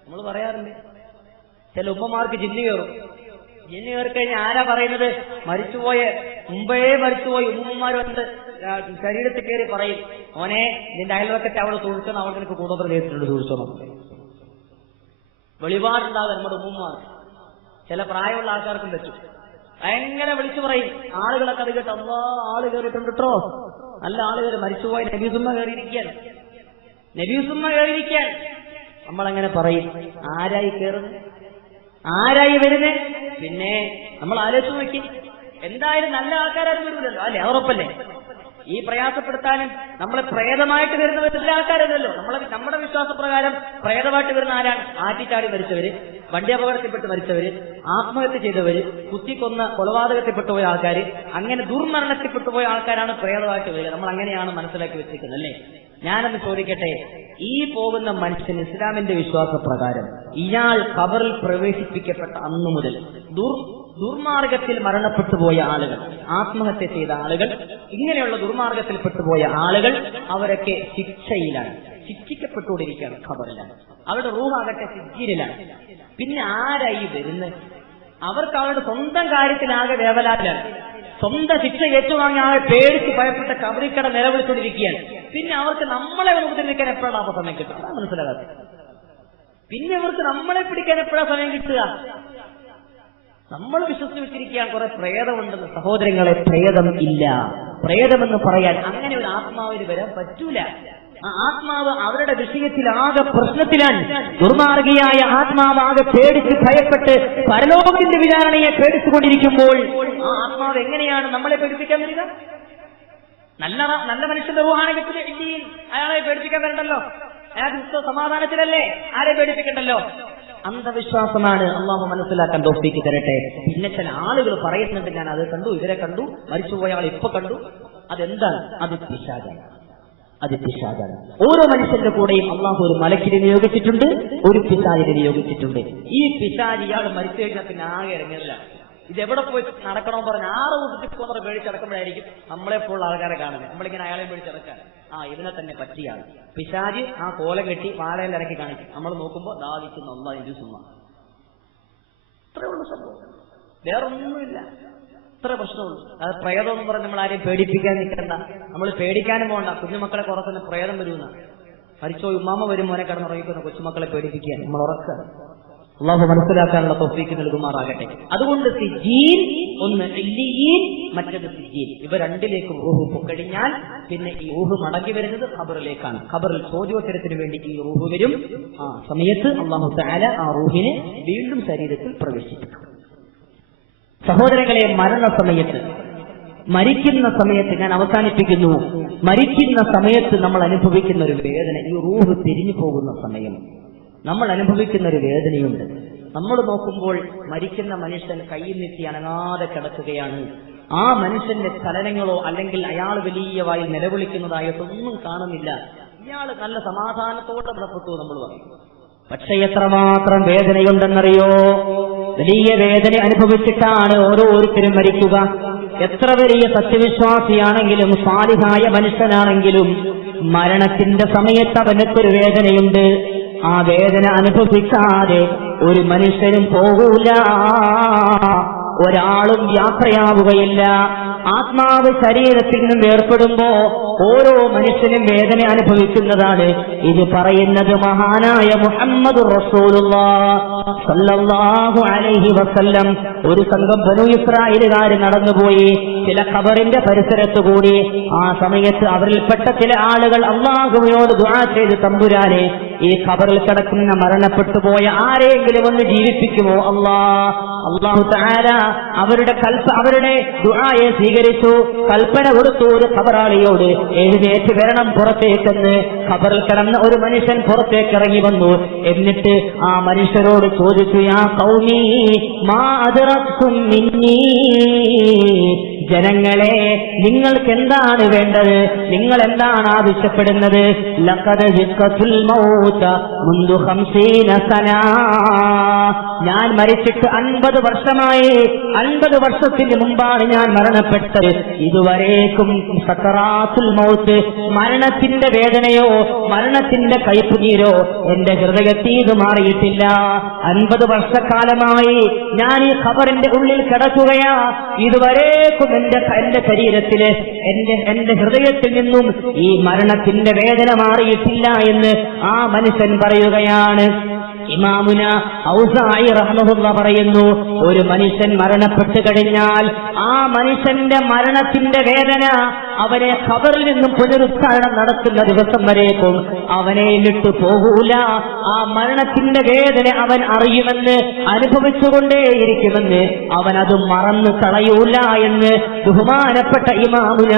നമ്മൾ പറയാറുണ്ട്, ചില ഉമ്മമാർക്ക് ജിന്ന് കയറും. ജിന്ന് കയറി കഴിഞ്ഞാൽ ആരാ പറയുന്നത്? മുമ്പേ മരിച്ചുപോയി ഉമ്മമാർ വന്ന് ശരീരത്തിൽ കയറി പറയും, ഓനെ നിന്റെ അയൽവക്കത്തെ അവിടെ സൂക്ഷിച്ചോ, അവിടെ നിനക്ക് കൂടുതൽ നേരിട്ടുണ്ട് സൂക്ഷിച്ചോണം. വെളിപാടുണ്ടാകും നമ്മുടെ ഉമ്മമാർ. ചില പ്രായമുള്ള ആൾക്കാർക്കും പറ്റും. എങ്ങനെ വിളിച്ചു പറയും. ആളുകളൊക്കെ അത് കേട്ട് അല്ലാ ആള് കയറിയിട്ടുണ്ട് കേട്ടോ, നല്ല ആള് കയറി, മരിച്ചുപോയി നബീസുമ്മ കയറിയിരിക്കാൻ. നമ്മളങ്ങനെ പറയും. ആരായി കയറുന്നത്? ആരായി വരുന്നത്? പിന്നെ നമ്മൾ ആലോചിച്ച് നോക്കി, എന്തായാലും നല്ല ആൾക്കാരും വരില്ലല്ലോ, അല്ലെ? ഉറപ്പല്ലേ? ഈ പ്രയാസപ്പെടുത്താനും നമ്മളെ പ്രേതമായിട്ട് വരുന്നവർ നല്ല ആൾക്കാരല്ലല്ലോ. നമ്മുടെ വിശ്വാസപ്രകാരം പ്രേതമായിട്ട് വരുന്ന ആരാണ്? ആറ്റിച്ചാടി മരിച്ചവര്, വണ്ടി അപകടത്തിൽപ്പെട്ട് മരിച്ചവര്, ആത്മഹത്യ ചെയ്തവര്, കുത്തിക്കൊന്ന കൊലപാതകത്തിൽപ്പെട്ടു പോയ ആൾക്കാർ, അങ്ങനെ ദുർമരണത്തിൽപ്പെട്ടു പോയ ആൾക്കാരാണ് പ്രേതമായിട്ട് വരിക. നമ്മൾ അങ്ങനെയാണ് മനസ്സിലാക്കി വെച്ചിരിക്കുന്നത്, അല്ലേ? ഞാനൊന്ന് ചോദിക്കട്ടെ, ഈ പോകുന്ന മനുഷ്യൻ ഇസ്ലാമിന്റെ വിശ്വാസപ്രകാരം ഇയാൾ ഖബറിൽ പ്രവേശിപ്പിക്കപ്പെട്ട അന്നു മുതൽ ദുർമാർഗത്തിൽ മരണപ്പെട്ടു പോയ ആളുകൾ, ആത്മഹത്യ ചെയ്ത ആളുകൾ, ഇങ്ങനെയുള്ള ദുർമാർഗത്തിൽ പെട്ടുപോയ ആളുകൾ, അവരൊക്കെ ശിക്ഷയിലാണ്, ശിക്ഷിക്കപ്പെട്ടുകൊണ്ടിരിക്കുകയാണ്, ഖബറിലാണ്. അവരുടെ റൂഹാകട്ടെ സിജ്ജീനിലാണ്. പിന്നെ ആരായി വരുന്നത്? അവർക്ക് അവരുടെ സ്വന്തം കാര്യത്തിലാകെ വേവലാതിലാണ്. സ്വന്തം ശിക്ഷ ഏറ്റുവാങ്ങി ആകെ പേടിച്ച് ഭയപ്പെട്ട കബറിക്കട നിലവിളിച്ചുകൊണ്ടിരിക്കുകയാണ്. പിന്നെ അവർക്ക് നമ്മളെ ഉപദ്രവിക്കാൻ എപ്പോഴാണ് ആ സമയം കിട്ടുക? അതാണ് മനസ്സിലാകാത്തത്. പിന്നെ അവർക്ക് നമ്മളെ പിടിക്കാൻ എപ്പോഴാണ് സമയം കിട്ടുക? നമ്മൾ വിശ്വസിച്ച് വെച്ചിരിക്കാൻ കുറെ പ്രേതമുണ്ടെന്ന്. സഹോദരങ്ങളെ, പ്രേതം ഇല്ല. പ്രേതമെന്ന് പറയാൻ അങ്ങനെ ഒരു ആത്മാവിന് വരാൻ പറ്റൂല. ആ ആത്മാവ് അവരുടെ വിഷയത്തിൽ ആകെ പ്രശ്നത്തിലാണ്. ദുർമാർഗിയായ ആത്മാവ് ആകെ പേടിച്ച് ഭയപ്പെട്ട് പരലോകത്തിന്റെ വിചാരണയെ പേടിച്ചുകൊണ്ടിരിക്കുമ്പോൾ ആ ആത്മാവ് എങ്ങനെയാണ് നമ്മളെ പേടിപ്പിക്കാൻ വരിക? നല്ല മനുഷ്യന്റെ റൂഹാണെങ്കിൽ അയാളെ പേടിപ്പിക്കാൻ വരണ്ടല്ലോ. അയാൾക്ക് സമാധാനത്തിലല്ലേ, ആരെ പേടിപ്പിക്കണ്ടല്ലോ. അന്ധവിശ്വാസമാണ്. അള്ളാഹു മനസ്സിലാക്കാൻ തൗഫീഖ് തരട്ടെ. പിന്നെ ചില ആളുകൾ പറയുന്നുണ്ട്, ഞാൻ അത് കണ്ടു, ഇവരെ കണ്ടു, മരിച്ചുപോയ ആളെ ഇപ്പൊ കണ്ടു. അതെന്താണ്? അത് പിശാചാണ്. ഓരോ മനുഷ്യന്റെ കൂടെയും അള്ളാഹു ഒരു മലക്കിനെ നിയോഗിച്ചിട്ടുണ്ട്, ഒരു പിശാചിനെ നിയോഗിച്ചിട്ടുണ്ട്. ഈ പിശാച് ഇയാൾ മരിച്ചു കഴിഞ്ഞാൽ പിന്നെ ആകെ ഇറങ്ങിയതിലാണ്. ഇതെവിടെ പോയി നടക്കണമെന്ന് പറഞ്ഞ് 6 കൂട്ടത്തിൽ പോകുന്ന പേടിച്ചടക്കുമ്പോഴായിരിക്കും നമ്മളെപ്പോലുള്ള ആൾക്കാരെ കാണുന്നത്. നമ്മളിങ്ങനെ അയാളെ പേടിച്ചടക്കാൻ ഇതിനെ തന്നെ പറ്റിയാണ്. പിശാച് ആ കോല കെട്ടി വാലയിൽ ഇറക്കി കാണിക്കും. നമ്മൾ നോക്കുമ്പോൾ ദാവിക്കുന്ന അല്ലാഹു സുമ്മ. ഇത്രേ ഉള്ളൂ സംഭവം, വേറൊന്നുമില്ല. ഇത്ര പ്രശ്നമുള്ളൂ. അത് പ്രേതം എന്ന് പറഞ്ഞ് നമ്മൾ ആരെയും പേടിപ്പിക്കാൻ നിൽക്കണ്ട. നമ്മൾ പേടിക്കാനും പോകണ്ട. കുഞ്ഞുമക്കളെ കുറച്ച് പ്രേതം വരുന്ന മരിച്ചോ ഉമ്മാമ വരും മോനെ കിടന്നുറങ്ങിക്കുന്ന കൊച്ചുമക്കളെ പേടിപ്പിക്കാൻ നമ്മൾ ഉറക്കുക. അള്ളാഹു മനസ്സിലാക്കാനുള്ള തൗഫീഖ് നൽകുമാറാകട്ടെ. അതുകൊണ്ട് സിജ്ജീൻ, ഒന്ന് ഇല്ലിയീൻ, മറ്റത് സിജ്ജീൻ, ഇവ രണ്ടിലേക്കും റൂഹ് പൊക്കഴിഞ്ഞാൽ പിന്നെ ഈ റൂഹ് മടങ്ങി വരുന്നത് ഖബറിലേക്കാണ്. ഖബറിൽ ചോദ്യോത്തരത്തിന് വേണ്ടി ഈ റൂഹ് വരും. ആ സമയത്ത് അല്ലാഹു തആല ആ റൂഹിനെ വീണ്ടും ശരീരത്തിൽ പ്രവേശിപ്പിക്കും. സഹോദരങ്ങളെ, മരിക്കുന്ന സമയത്ത് ഞാൻ അവസാനിപ്പിക്കുന്നു. മരിക്കുന്ന സമയത്ത് നമ്മൾ അനുഭവിക്കുന്ന ഒരു വേദന, ഈ റൂഹ് തിരിഞ്ഞു പോകുന്ന സമയം നമ്മൾ അനുഭവിക്കുന്ന ഒരു വേദനയുണ്ട്. നമ്മൾ നോക്കുമ്പോൾ മരിക്കുന്ന മനുഷ്യൻ കയ്യിൽ നീട്ടി അനങ്ങാതെ കിടക്കുകയാണ്. ആ മനുഷ്യന്റെ ചലനങ്ങളോ അല്ലെങ്കിൽ അയാൾ വലിയ വായിൽ നിലവിളിക്കുന്നതായിട്ടൊന്നും കാണുന്നില്ല. ഇയാൾ നല്ല സമാധാനത്തോടെ പുറപ്പെട്ടു നമ്മൾ പറയും. പക്ഷെ എത്രമാത്രം വേദനയുണ്ടെന്നറിയോ? വലിയ വേദന അനുഭവിച്ചിട്ടാണ് ഓരോരുത്തരും മരിക്കുക. എത്ര വലിയ സത്യവിശ്വാസിയാണെങ്കിലും സാലിഹായ മനുഷ്യനാണെങ്കിലും മരണത്തിന്റെ സമയത്ത് അവനൊരു വേദനയുണ്ട്. ആ വേദന അനുഭവിക്കാതെ ഒരു മനുഷ്യനും പോകൂല, ഒരാളും യാത്രയാവുകയില്ല. ആത്മാവ് ശരീരത്തിൽ നിന്നും വേർപ്പെടുമ്പോ ഓരോ മനുഷ്യനും വേദന അനുഭവിക്കുന്നതാണ്. ഇത് പറയുന്നത് മഹാനായ മുഹമ്മദ് റസൂലുള്ളാഹി സ്വല്ലല്ലാഹു അലൈഹി വസല്ലം. ഒരു സംഘം ബനൂ ഇസ്രായേലുകാർ നടന്നുപോയി ചില ഖബറിന്റെ പരിസരത്ത് കൂടി. ആ സമയത്ത് അവരിൽപ്പെട്ട ചില ആളുകൾ അല്ലാഹുവിനോട് ദുആ ചെയ്ത്, തമ്പുരാനെ, ഈ ഖബറിൽ കിടക്കുന്ന മരണപ്പെട്ടുപോയ ആരെങ്കിലും ഒന്ന് ജീവിപ്പിക്കുമോ അല്ലാഹു തആല അവരുടെ ദുആയെ സ്വീകരിച്ചു. കൽപ്പന കൊടുത്തു ഒരു ഖബറാളിയോട്, എഴുന്നേറ്റ് വരണം പുറത്തേക്കെന്ന്. ഖബറിൽ കിടന്ന ഒരു മനുഷ്യൻ പുറത്തേക്ക് ഇറങ്ങി വന്നു. എന്നിട്ട് ആ മനുഷ്യരോട് ചോദിച്ചു, യാ ഖൗമി മാ അദ്റക്തും മിന്നീ, ജനങ്ങളെ, നിങ്ങൾക്ക് എന്താണ് വേണ്ടത്? നിങ്ങൾ എന്താണ് ആവശ്യപ്പെടുന്നത്? ലഖദ് ജിഖതുൽ മൗത മുൻദു 50 സന, ഞാൻ മരിച്ചിട്ട് 50 വർഷമായി. 50 വർഷത്തിന് മുമ്പാണ് ഞാൻ മരണപ്പെട്ടത്. ഇതുവരേക്കും സക്കറാത്തുൽ മൗത്ത്, മരണത്തിന്റെ വേദനയോ മരണത്തിന്റെ കയ്പുനീരോ എന്റെ ഹൃദയത്തിൽ ഇത് മാറിയിട്ടില്ല. 50 വർഷക്കാലമായി ഞാൻ ഈ ഖബറിന്റെ ഉള്ളിൽ കിടക്കുകയാ. ഇതുവരേക്കും എന്റെ ശരീരത്തില് എന്റെ ഹൃദയത്തിൽ നിന്നും ഈ മരണത്തിന്റെ വേദന മാറിയിട്ടില്ല എന്ന് ആ മനുഷ്യൻ പറയുകയാണ്. ഇമാമുന ഔസാഇ റഹ്മഹുല്ലാ പറയുന്നു, ഒരു മനുഷ്യൻ മരണപ്പെട്ടു കഴിഞ്ഞാൽ ആ മനുഷ്യന്റെ മരണത്തിന്റെ വേദന അവനെ ഖബറിൽ നിന്നും പുനരുദ്ധാരണം നടത്തുന്ന ദിവസം വരേക്കും അവനെ വിട്ടു പോകൂല. ആ മരണത്തിന്റെ വേദന അവൻ അറിയുമെന്ന്, അനുഭവിച്ചുകൊണ്ടേയിരിക്കുമെന്ന്, അവൻ അത് മറന്നു കളയൂല എന്ന് ബഹുമാനപ്പെട്ട ഇമാമുന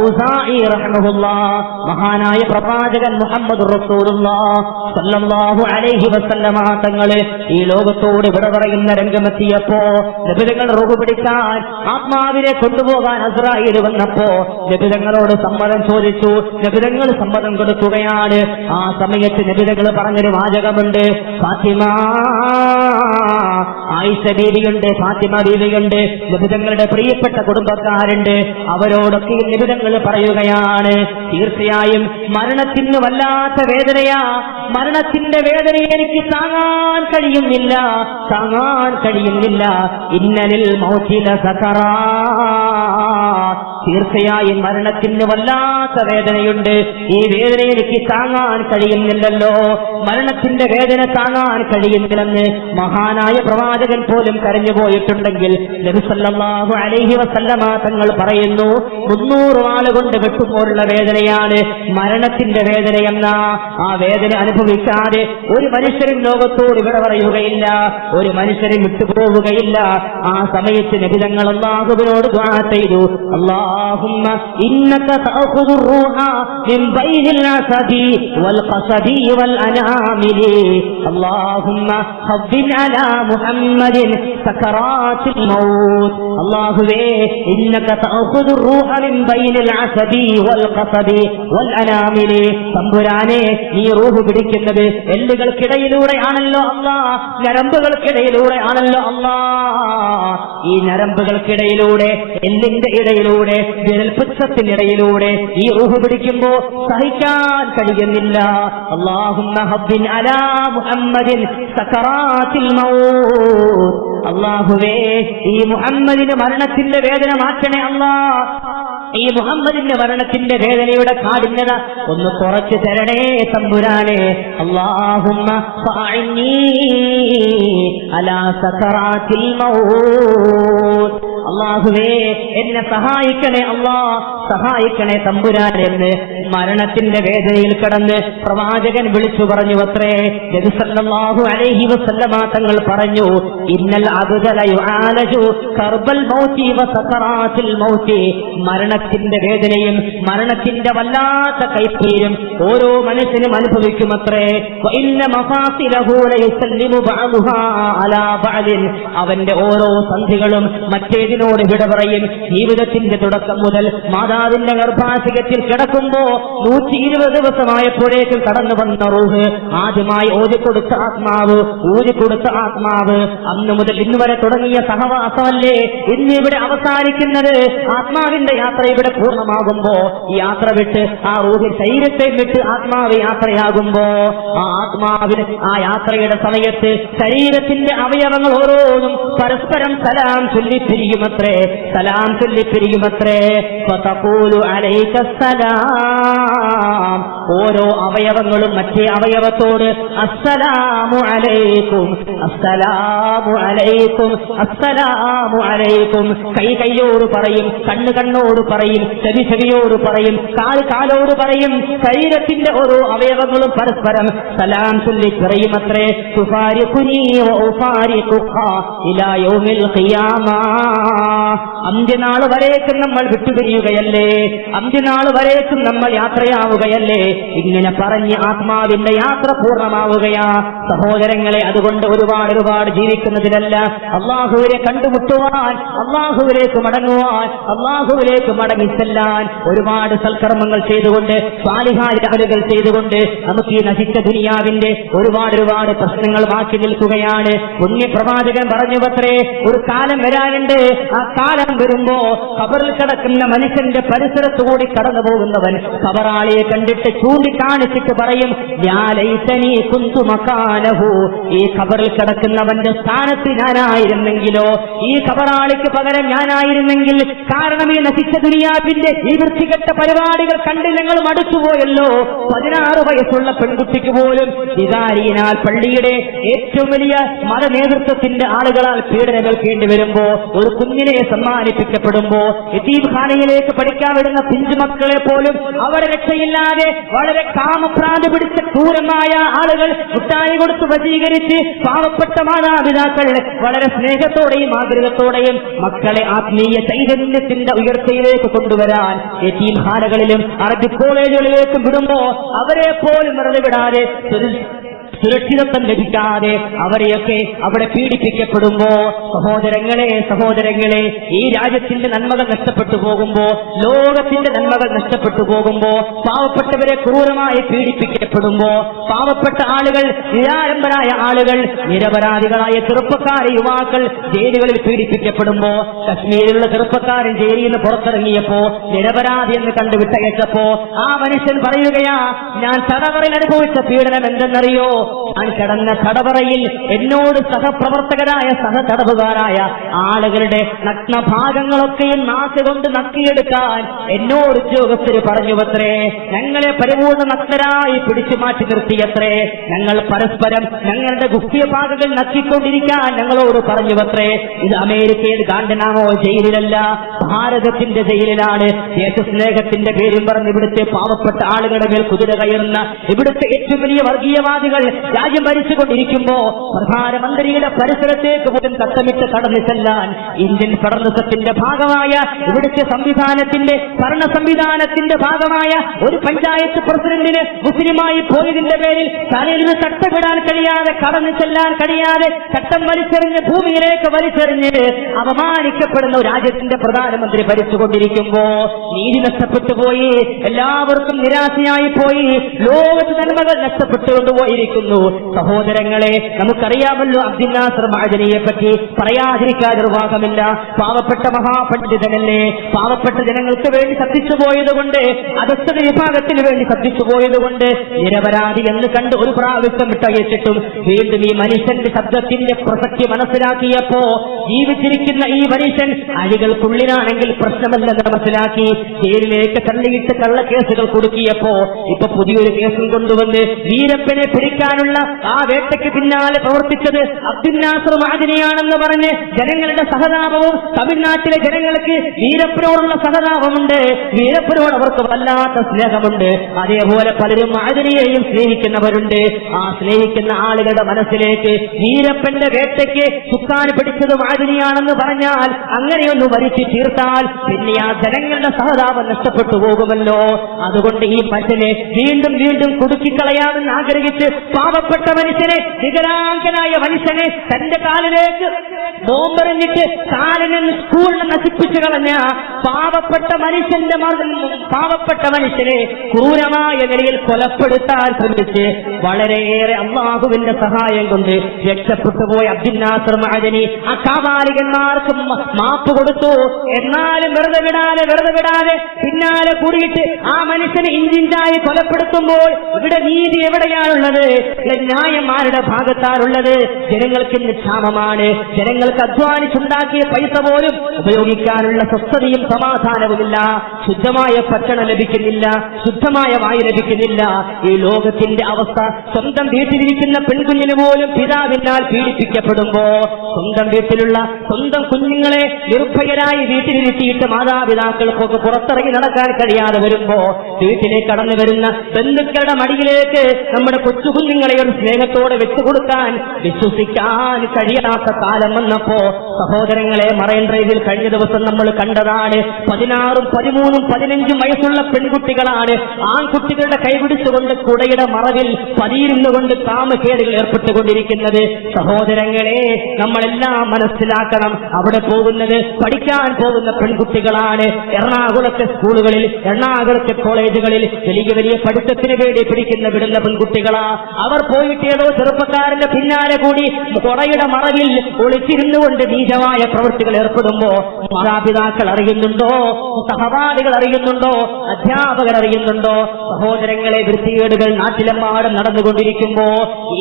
ഔസാഇ റഹ്മഹുല്ലാ, മഹാനായ പ്രവാചകൻ മുഹമ്മദ് റസൂലുള്ളാഹി സ്വല്ലല്ലാഹു അലൈഹി വസല്ലം തങ്ങള് ഈ ലോകത്തോട് വിട പറയുന്ന രംഗമെത്തിയപ്പോ, നബിതങ്ങൾ റൂഹ് പിടിക്കാൻ ആത്മാവിനെ കൊണ്ടുപോകാൻ അസ്രായീൽ വന്നപ്പോ നബിതങ്ങളോട് സമ്മതം ചോദിച്ചു. നബിതങ്ങൾ സമ്മതം കൊടുക്കുകയാണ്. ആ സമയത്ത് നബിതങ്ങൾ പറഞ്ഞൊരു വാചകമുണ്ട്, ഫാത്തിമ, ആയിഷ ബീവിയുണ്ട്, ഫാത്തിമ ബീവിയുണ്ട്, നബിതങ്ങളുടെ പ്രിയപ്പെട്ട കുടുംബക്കാരുണ്ട്. അവരോടൊക്കെ നബിതങ്ങൾ പറയുകയാണ്, തീർച്ചയായും മരണത്തിന് വല്ലാത്ത വേദനയാ. മരണത്തിന്റെ വേദന എനിക്ക് താങ്ങാൻ കഴിയുന്നില്ല. ഇന്നലിൽ മൗതില സകറാത്ത്, തീർച്ചയായും മരണത്തിന് വല്ലാത്ത വേദനയുണ്ട്. ഈ വേദന എനിക്ക് താങ്ങാൻ കഴിയുന്നില്ലല്ലോ. മരണത്തിന്റെ വേദന താങ്ങാൻ കഴിയുന്നില്ലെന്ന് മഹാനായ പ്രവാചകൻ പോലും കരഞ്ഞുപോയിട്ടുണ്ടെങ്കിൽ നബി സല്ലല്ലാഹു അലൈഹി വസല്ലമ തങ്ങൾ പറയുന്നു, 300 വാളുകൊണ്ട് വെട്ടുമ്പോഴുള്ള വേദനയാണ് മരണത്തിന്റെ വേദനയെന്ന. ആ വേദന അനുഭവിക്കാതെ ഒരു മനുഷ്യരും ലോകത്തോട് ഇവിടെ പറയുകയില്ല, ഒരു മനുഷ്യരും വിട്ടുപോവുകയില്ല. ആ സമയത്ത് നബി തങ്ങൾ അല്ലാഹുവിനോട് ദുആ ചെയ്തു, അല്ലാഹുമ്മ ഇന്നക തഅഖുദുർ റൂഹ മിൻ ബൈനിൽ അസദി വൽ ഖസദി വൽ അനാമിലി, അല്ലാഹുമ്മ ഖബ്ബിൻ അലാ മുഹമ്മദിൻ സകറാത്തുൽ മൗത്ത്. അല്ലാഹുവേ, ഇന്നക തഅഖുദുർ റൂഹ മിൻ ബൈനിൽ അസദി വൽ ഖസദി വൽ അനാമിലി, തമ്പുരാനെ, നീ റൂഹ് പിടിക്കുന്നത് എല്ലുകൾക്കിടയിലൂടെ ആണല്ലോ അല്ലാ, ഞരമ്പുകൾക്കിടയിലൂടെ ആണല്ലോ അല്ലാ. ഈ ഞരമ്പുകൾക്കിടയിലൂടെ, എല്ലിന്റെ ഇടയിലൂടെ, വിരൽപുച്ഛത്തിനിടയിലൂടെ ഈ റൂഹ് പിടിക്കുമ്പോ സഹിക്കാൻ കഴിയുന്നില്ല. അല്ലാഹുമ്മ ഹബ്ബിൻ അലാ മുഹമ്മദിൻ സകറാത്തിൽ മൗത്ത്. അല്ലാഹുവേ, ഈ മുഹമ്മദിന് മരണത്തിന്റെ വേദന മാറ്റണേ അല്ലാ. ഈ മുഹമ്മദിന്റെ മരണത്തിന്റെ വേദനയുടെ കാഠിന്യത ഒന്ന് കുറച്ചു തരണേ തമ്പുരാനെ. അല്ലാഹുമ്മ ഫഅഇന്നീ അലാ സകറാത്തിൽ മൗത്ത്. അല്ലാഹുവേ, എന്നെ സഹായിക്കണേ അല്ലാ, സഹായിക്കണേ തമ്പുരാനെ എന്ന് മരണത്തിന്റെ വേദനയിൽ കടന്ന് പ്രവാചകൻ വിളിച്ചു പറഞ്ഞു അത്രേ. നബി സല്ലല്ലാഹു അലൈഹി വസല്ലമ തങ്ങൾ പറഞ്ഞു, ഇന്നൽ അബ്ദ ലയുആലജു കർബൽ മൗതി വ സകറാത്തിൽ മൗതി, മരണത്തിന്റെ വേദനയും മരണത്തിന്റെ വല്ലാത്ത കൈപ്പീരും ഓരോ മനുഷ്യനും അനുഭവിക്കുമത്രേ. വ ഇന്ന മഫാസിലഹു ലയുസല്ലിമു ബഅദുഹാ അലാ ബഅദിൻ, അവന്റെ ഓരോ സന്ധികളും മറ്റേതിനോട് വിട പറയും. ജീവിതത്തിന്റെ തുടക്കം മുതൽ മാതാവിന്റെ ഗർഭാശയത്തിൽ കിടക്കുമ്പോ 120 ദിവസമായപ്പോഴേക്കും കടന്നു വന്ന റൂഹ് ആദ്യമായി ഊതിക്കൊടുത്ത ആത്മാവ് അന്ന് മുതൽ ഇന്ന് വരെ തുടങ്ങിയ സഹവാസമല്ലേ ഇന്ന് ഇവിടെ അവസാനിക്കുന്നത്. ആത്മാവിന്റെ യാത്ര ഇവിടെ പൂർണ്ണമാകുമ്പോ ഈ യാത്ര വിട്ട് ആ റൂഹിൽ ശരീരത്തെ വിട്ട് ആത്മാവ് യാത്രയാകുമ്പോ ആ ആത്മാവിന് ആ യാത്രയുടെ സമയത്ത് ശരീരത്തിന്റെ അവയവങ്ങൾ ഓരോന്നും പരസ്പരം സലാം ചൊല്ലിപ്പിരിയുമത്രേ. ഫതഖൂലു അലൈക്കസ്സലാം. ഓരോ അവയവങ്ങളും മറ്റേ അവയവത്തോട് അസ്സലാമു അലൈക്കും, അസ്സലാമു അലൈക്കും, അസ്സലാമു അലൈക്കും. കൈയോട് പറയും, കണ്ണോട് പറയും, ചെവിയോട് പറയും, കാലോട് പറയും. ശരീരത്തിന്റെ ഓരോ അവയവങ്ങളും പരസ്പരം സലാം ചൊല്ലി പറയുമത്രേ. തുഫാരിഖുനി വഉഫാരിഖുക ഇലാ യൗമിൽ ഖിയാമ. അന്ത്യനാൾ വരേക്കും നമ്മൾ വിട്ടുപിരിയുകയല്ലേ, അന്ത്യനാൾ വരേക്കും നമ്മൾ യാത്രയാവുകയല്ലേ. ഇങ്ങനെ പറഞ്ഞ് ആത്മാവിന്റെ യാത്ര പൂർണ്ണമാവുകയാ സഹോദരങ്ങളെ. അതുകൊണ്ട് ഒരുപാട് ജീവിക്കുന്നതിലല്ല, അള്ളാഹുവിനെ കണ്ടുമുട്ടുവാൻ, അള്ളാഹുവിലേക്ക് മടങ്ങുവാൻ, അള്ളാഹുവിലേക്ക് മടങ്ങിച്ചെല്ലാൻ ഒരുപാട് സൽക്കർമ്മങ്ങൾ ചെയ്തുകൊണ്ട്, സാലിഹായ അമലുകൾ ചെയ്തുകൊണ്ട് നമുക്ക് ഈ നശിച്ച ദുനിയാവിന്റെ ഒരുപാട് പ്രശ്നങ്ങൾ ബാക്കി നിൽക്കുകയാണ്. പുണ്യപ്രവാചകൻ പറഞ്ഞുവത്രേ, ഒരു കാലം വരാനുണ്ട്. ആ കാലം വരുമ്പോ ഖബറിൽ കിടക്കുന്ന മനുഷ്യന്റെ പരിസരത്തുകൂടി കടന്നു പോകുന്നവൻ ഖബറാളിയെ കണ്ടിട്ട് ചൂണ്ടിക്കാണിച്ചിട്ട് പറയും, യാ ലൈതനി കുന്തു മകാനഹു. ഈ ഖബറിൽ കിടക്കുന്നവന്റെ സ്ഥാനത്ത് ഞാനായിരുന്നെങ്കിലോ, ഈ ഖബറാളിക്ക് പകരം ഞാനായിരുന്നെങ്കിൽ. കാരണം ഈ നശിച്ച ദുനിയാവിന്റെ ഈ വൃത്തികെട്ട പരിപാടികൾ കണ്ട് നിങ്ങൾ മടുത്തുപോയല്ലോ. 16 വയസ്സുള്ള പെൺകുട്ടിക്ക് പോലും വികാരിയിനാൽ പള്ളിയുടെ ഏറ്റവും വലിയ മത നേതൃത്വത്തിന്റെ ആളുകളാൽ പീഡനമേൽക്കേണ്ടി വരുമ്പോ, ഒരു കുഞ്ഞിനെ സമ്മാനിപ്പിക്കപ്പെടുമ്പോ, യതീംഖാനയിലേക്ക് പഠിക്കാൻ വിടുന്ന പിഞ്ചുമക്കളെ പോലും അവരെ രക്ഷയില്ലാതെ വളരെ കാമഭ്രാന്തി പിടിച്ച ക്രൂരമായ ആളുകൾ മുട്ടായി കൊടുത്ത് വശീകരിച്ച് പാവപ്പെട്ട മാതാപിതാക്കൾ വളരെ സ്നേഹത്തോടെയും ആഗ്രഹത്തോടെയും മക്കളെ ആത്മീയ ചൈതന്യത്തിന്റെ ഉയർച്ചയിലേക്ക് കൊണ്ടുവരാൻ യതീംഖാനകളിലും അറബി കോളേജുകളിലേക്കും വിടുമ്പോ അവരെ പോലും വെറുതെ വിടാതെ സുരക്ഷിതത്വം ലഭിക്കാതെ അവരെയൊക്കെ അവിടെ പീഡിപ്പിക്കപ്പെടുമ്പോ, സഹോദരങ്ങളെ ഈ രാജ്യത്തിന്റെ നന്മകൾ നഷ്ടപ്പെട്ടു പോകുമ്പോ, ലോകത്തിന്റെ നന്മകൾ നഷ്ടപ്പെട്ടു പോകുമ്പോ, പാവപ്പെട്ടവരെ ക്രൂരമായി പീഡിപ്പിക്കപ്പെടുമ്പോ, പാവപ്പെട്ട ആളുകൾ, നിരാലംബരായ ആളുകൾ, നിരപരാധികളായ ചെറുപ്പക്കാരെ യുവാക്കൾ ജയിലുകളിൽ പീഡിപ്പിക്കപ്പെടുമ്പോ, കശ്മീരിലുള്ള ചെറുപ്പക്കാരൻ ജയിലിൽ നിന്ന് പുറത്തിറങ്ങിയപ്പോ നിരപരാധി എന്ന് കണ്ടു വിട്ടയച്ചപ്പോ ആ മനുഷ്യൻ പറയുകയാ, ഞാൻ തടവറയിൽ അനുഭവിച്ച പീഡനം എന്തെന്നറിയോ? ഞാൻ കിടന്ന തടവറയിൽ എന്നോട് സഹപ്രവർത്തകരായ സഹതടവുകാരായ ആളുകളുടെ നഗ്നഭാഗങ്ങളൊക്കെയും നാക്കുകൊണ്ട് നക്കിയെടുക്കാൻ എന്നോട് ഉദ്യോഗസ്ഥര് പറഞ്ഞുവത്രേ. ഞങ്ങളെ പരിപൂർണ്ണ നഗ്നരായി പിടിച്ചു മാറ്റി നിർത്തിയത്രേ. ഞങ്ങൾ പരസ്പരം ഞങ്ങളുടെ ഗുഹ്യഭാഗങ്ങൾ നക്കിക്കൊണ്ടിരിക്കാൻ ഞങ്ങളോട് പറഞ്ഞുവത്രേ. ഇത് അമേരിക്കയിൽ ഗാണ്ടനാമോ ജയിലിലല്ല, ഭാരതത്തിന്റെ ജയിലിലാണ്. ദേശസ്നേഹത്തിന്റെ പേരും പറഞ്ഞ് ഇവിടുത്തെ പാവപ്പെട്ട ആളുകളുടെ മേൽ കുതിര കയറുന്ന ഇവിടുത്തെ ഏറ്റവും വലിയ വർഗീയവാദികൾ രാജ്യം ഭരിച്ചുകൊണ്ടിരിക്കുമ്പോ പ്രധാനമന്ത്രിയുടെ പരിസരത്തേക്ക് പോലും തട്ടമിട്ട് കടന്നു ചെല്ലാൻ ഇന്ത്യൻ ഫെഡറലിസത്തിന്റെ ഭാഗമായ ഇവിടുത്തെ സംവിധാനത്തിന്റെ ഭരണ സംവിധാനത്തിന്റെ ഭാഗമായ ഒരു പഞ്ചായത്ത് പ്രസിഡന്റിന് മുസ്ലിമായി പോയതിന്റെ പേരിൽ തലയിൽ നിന്ന് തട്ടമിടാൻ കഴിയാതെ, കടന്നു ചെല്ലാൻ കഴിയാതെ, ചട്ടം വലിച്ചെറിഞ്ഞ് ഭൂമിയിലേക്ക് വലിച്ചെറിഞ്ഞ് അപമാനിക്കപ്പെടുന്ന രാജ്യത്തിന്റെ പ്രധാനമന്ത്രി ഭരിച്ചുകൊണ്ടിരിക്കുമ്പോ നീതി നഷ്ടപ്പെട്ടു പോയി, എല്ലാവർക്കും നിരാശയായി പോയി, ലോകത്ത് നന്മകൾ നഷ്ടപ്പെട്ടുകൊണ്ടുപോയിരിക്കുന്നു. സഹോദരങ്ങളെ, നമുക്കറിയാമല്ലോ അബ്ദുൽ നാസർ മഅദനിയെ പറ്റി, പറയാതിരിക്കാൻ നിർവാഹമില്ല. പാവപ്പെട്ട മഹാപണ്ഡിതനല്ലേ, പാവപ്പെട്ട ജനങ്ങൾക്ക് വേണ്ടി ശബ്ദിച്ചു പോയതുകൊണ്ട്, അധസ്ഥിത വിഭാഗത്തിന് വേണ്ടി ശബ്ദിച്ചു പോയതുകൊണ്ട് നിരപരാധി എന്ന് കണ്ട് ഒരു പ്രാവശ്യം വിട്ടയച്ചിട്ടും വീണ്ടും ഈ മനുഷ്യന്റെ ശബ്ദത്തിന്റെ പ്രസക്തി മനസ്സിലാക്കിയപ്പോ ജീവിച്ചിരിക്കുന്ന ഈ മനുഷ്യൻ അഴികൾക്കുള്ളിലാണെങ്കിൽ പ്രശ്നമല്ലെന്ന് മനസ്സിലാക്കി ജയിലിലേക്ക് തള്ളിയിട്ട് കള്ളക്കേസുകൾ കൊടുക്കിയപ്പോ ഇപ്പൊ പുതിയൊരു കേസും കൊണ്ടുവന്ന് വീരപ്പനെ പിടിക്കാനുള്ള ആ വേട്ടയ്ക്ക് പിന്നാലെ പ്രവർത്തിച്ചത് അബ്ദുൽ നാസർ മഅദനിയാണെന്ന് പറഞ്ഞ് ജനങ്ങളുടെ സഹതാപവും, തമിഴ്നാട്ടിലെ ജനങ്ങൾക്ക് വീരപ്പനോടുള്ള സഹതാപമുണ്ട്, വീരപ്പനോട് അവർക്ക് വല്ലാത്ത സ്നേഹമുണ്ട്. അതേപോലെ പലരും മഅദനിയെയും സ്നേഹിക്കുന്നവരുണ്ട്. ആ സ്നേഹിക്കുന്ന ആളുകളുടെ മനസ്സിലേക്ക് വീരപ്പന്റെ വേട്ടയ്ക്ക് ചുക്കാൻ പിടിച്ചത് മഅദനിയാണെന്ന് പറഞ്ഞാൽ, അങ്ങനെയൊന്ന് വരിച്ചു തീർത്താൽ പിന്നെ ആ ജനങ്ങളുടെ സഹതാപം നഷ്ടപ്പെട്ടു പോകുമല്ലോ. അതുകൊണ്ട് ഈ മനുഷ്യനെ വീണ്ടും വീണ്ടും കുടുക്കിക്കളയാമെന്ന് ആഗ്രഹിച്ച് പാവപ്പെട്ട മനുഷ്യനെ, വികലാംഗനായ മനുഷ്യനെ തന്റെ കാലിലേക്ക് ബോംബെറിഞ്ഞിട്ട് കാലിനെ സ്കൂളിനെ നശിപ്പിച്ചു കളഞ്ഞ പാവപ്പെട്ട മനുഷ്യനെ ക്രൂരമായ നിലയിൽ കൊലപ്പെടുത്താൻ ശ്രമിച്ച് വളരെയേറെ അള്ളാഹുവിന്റെ സഹായം കൊണ്ട് രക്ഷപ്പെട്ടു പോയ അബ്ദുൽ നാസർ മഅദനി ആ കാപാലികന്മാർക്കും മാപ്പ് കൊടുത്തു. എന്നാലും വെറുതെ വിടാതെ പിന്നാലെ കൂടിയിട്ട് ആ മനുഷ്യനെ ഇഞ്ചിഞ്ചായി കൊലപ്പെടുത്തുമ്പോൾ ഇവിടെ നീതി എവിടെയാണുള്ളത്? ന്യായന്മാരുടെ ഭാഗത്താണുള്ളത്. ജനങ്ങൾക്ക് ഇന്ന് ക്ഷാമമാണ്. ജനങ്ങൾക്ക് അധ്വാനിച്ചുണ്ടാക്കിയ പൈസ പോലും ഉപയോഗിക്കാനുള്ള സ്വസ്ഥതയും സമാധാനവുമില്ല. ശുദ്ധമായ ഭക്ഷണം ലഭിക്കുന്നില്ല, ശുദ്ധമായ വായു ലഭിക്കുന്നില്ല. ഈ ലോകത്തിന്റെ അവസ്ഥ സ്വന്തം വീട്ടിലിരിക്കുന്ന പെൺകുഞ്ഞിന് പോലും പിതാവിനാൽ പീഡിപ്പിക്കപ്പെടുമ്പോ, സ്വന്തം വീട്ടിലുള്ള സ്വന്തം കുഞ്ഞുങ്ങളെ നിർഭയരായി വീട്ടിലിരുത്തിയിട്ട് മാതാപിതാക്കൾക്കൊക്കെ പുറത്തിറങ്ങി നടക്കാൻ കഴിയാതെ വരുമ്പോ വീട്ടിലേക്ക് കടന്നു വരുന്ന ബന്ധുക്കളുടെ മടിയിലേക്ക് നമ്മുടെ കൊച്ചുകുഞ്ഞുങ്ങളെ ഒരു സ്നേഹത്തോടെ വെച്ചുകൊടുക്കാൻ വിശ്വസിക്കാൻ കഴിയാത്ത കാലം വന്നപ്പോ സഹോദരങ്ങളെ, മറൈൻ ഡ്രൈവിൽ കഴിഞ്ഞ ദിവസം നമ്മൾ കണ്ടതാണ്. 16, 13, 15 വയസ്സുള്ള പെൺകുട്ടികളാണ് ആൺകുട്ടികളുടെ കൈപിടിച്ചുകൊണ്ട് കുടയുടെ മറവിൽ പതിയിരുന്നുകൊണ്ട് കാമക്കേടുകൾ ഏർപ്പെട്ടുകൊണ്ടിരിക്കുന്നത്. സഹോദരങ്ങളെ, നമ്മളെല്ലാം മനസ്സിലാക്കണം, അവിടെ പോകുന്നത് പഠിക്കാൻ പോകുന്ന പെൺകുട്ടികളാണ്. എറണാകുളത്തെ സ്കൂളുകളിൽ, എറണാകുളത്തെ കോളേജുകളിൽ വലിയ പഠിത്തത്തിന് വേണ്ടി വിടുന്ന പെൺകുട്ടികളാ. അവർ പോയിട്ട് ഏതോ ചെറുപ്പക്കാരന്റെ പിന്നാലെ കൂടി കുടയുടെ മറവിൽ ഒളിച്ചിരുന്നുകൊണ്ട് നീചമായ പ്രവൃത്തികൾ ഏർപ്പെടുമ്പോ മാതാപിതാക്കൾ അറിയുന്നുണ്ടോ? സഹപാഠികൾ അറിയുന്നുണ്ടോ? അധ്യാപകർ അറിയുന്നുണ്ടോ? സഹോദരങ്ങളെ, വൃത്തികേടുകൾ നാട്ടിലെമ്പാടും നടന്നുകൊണ്ടിരിക്കുമ്പോ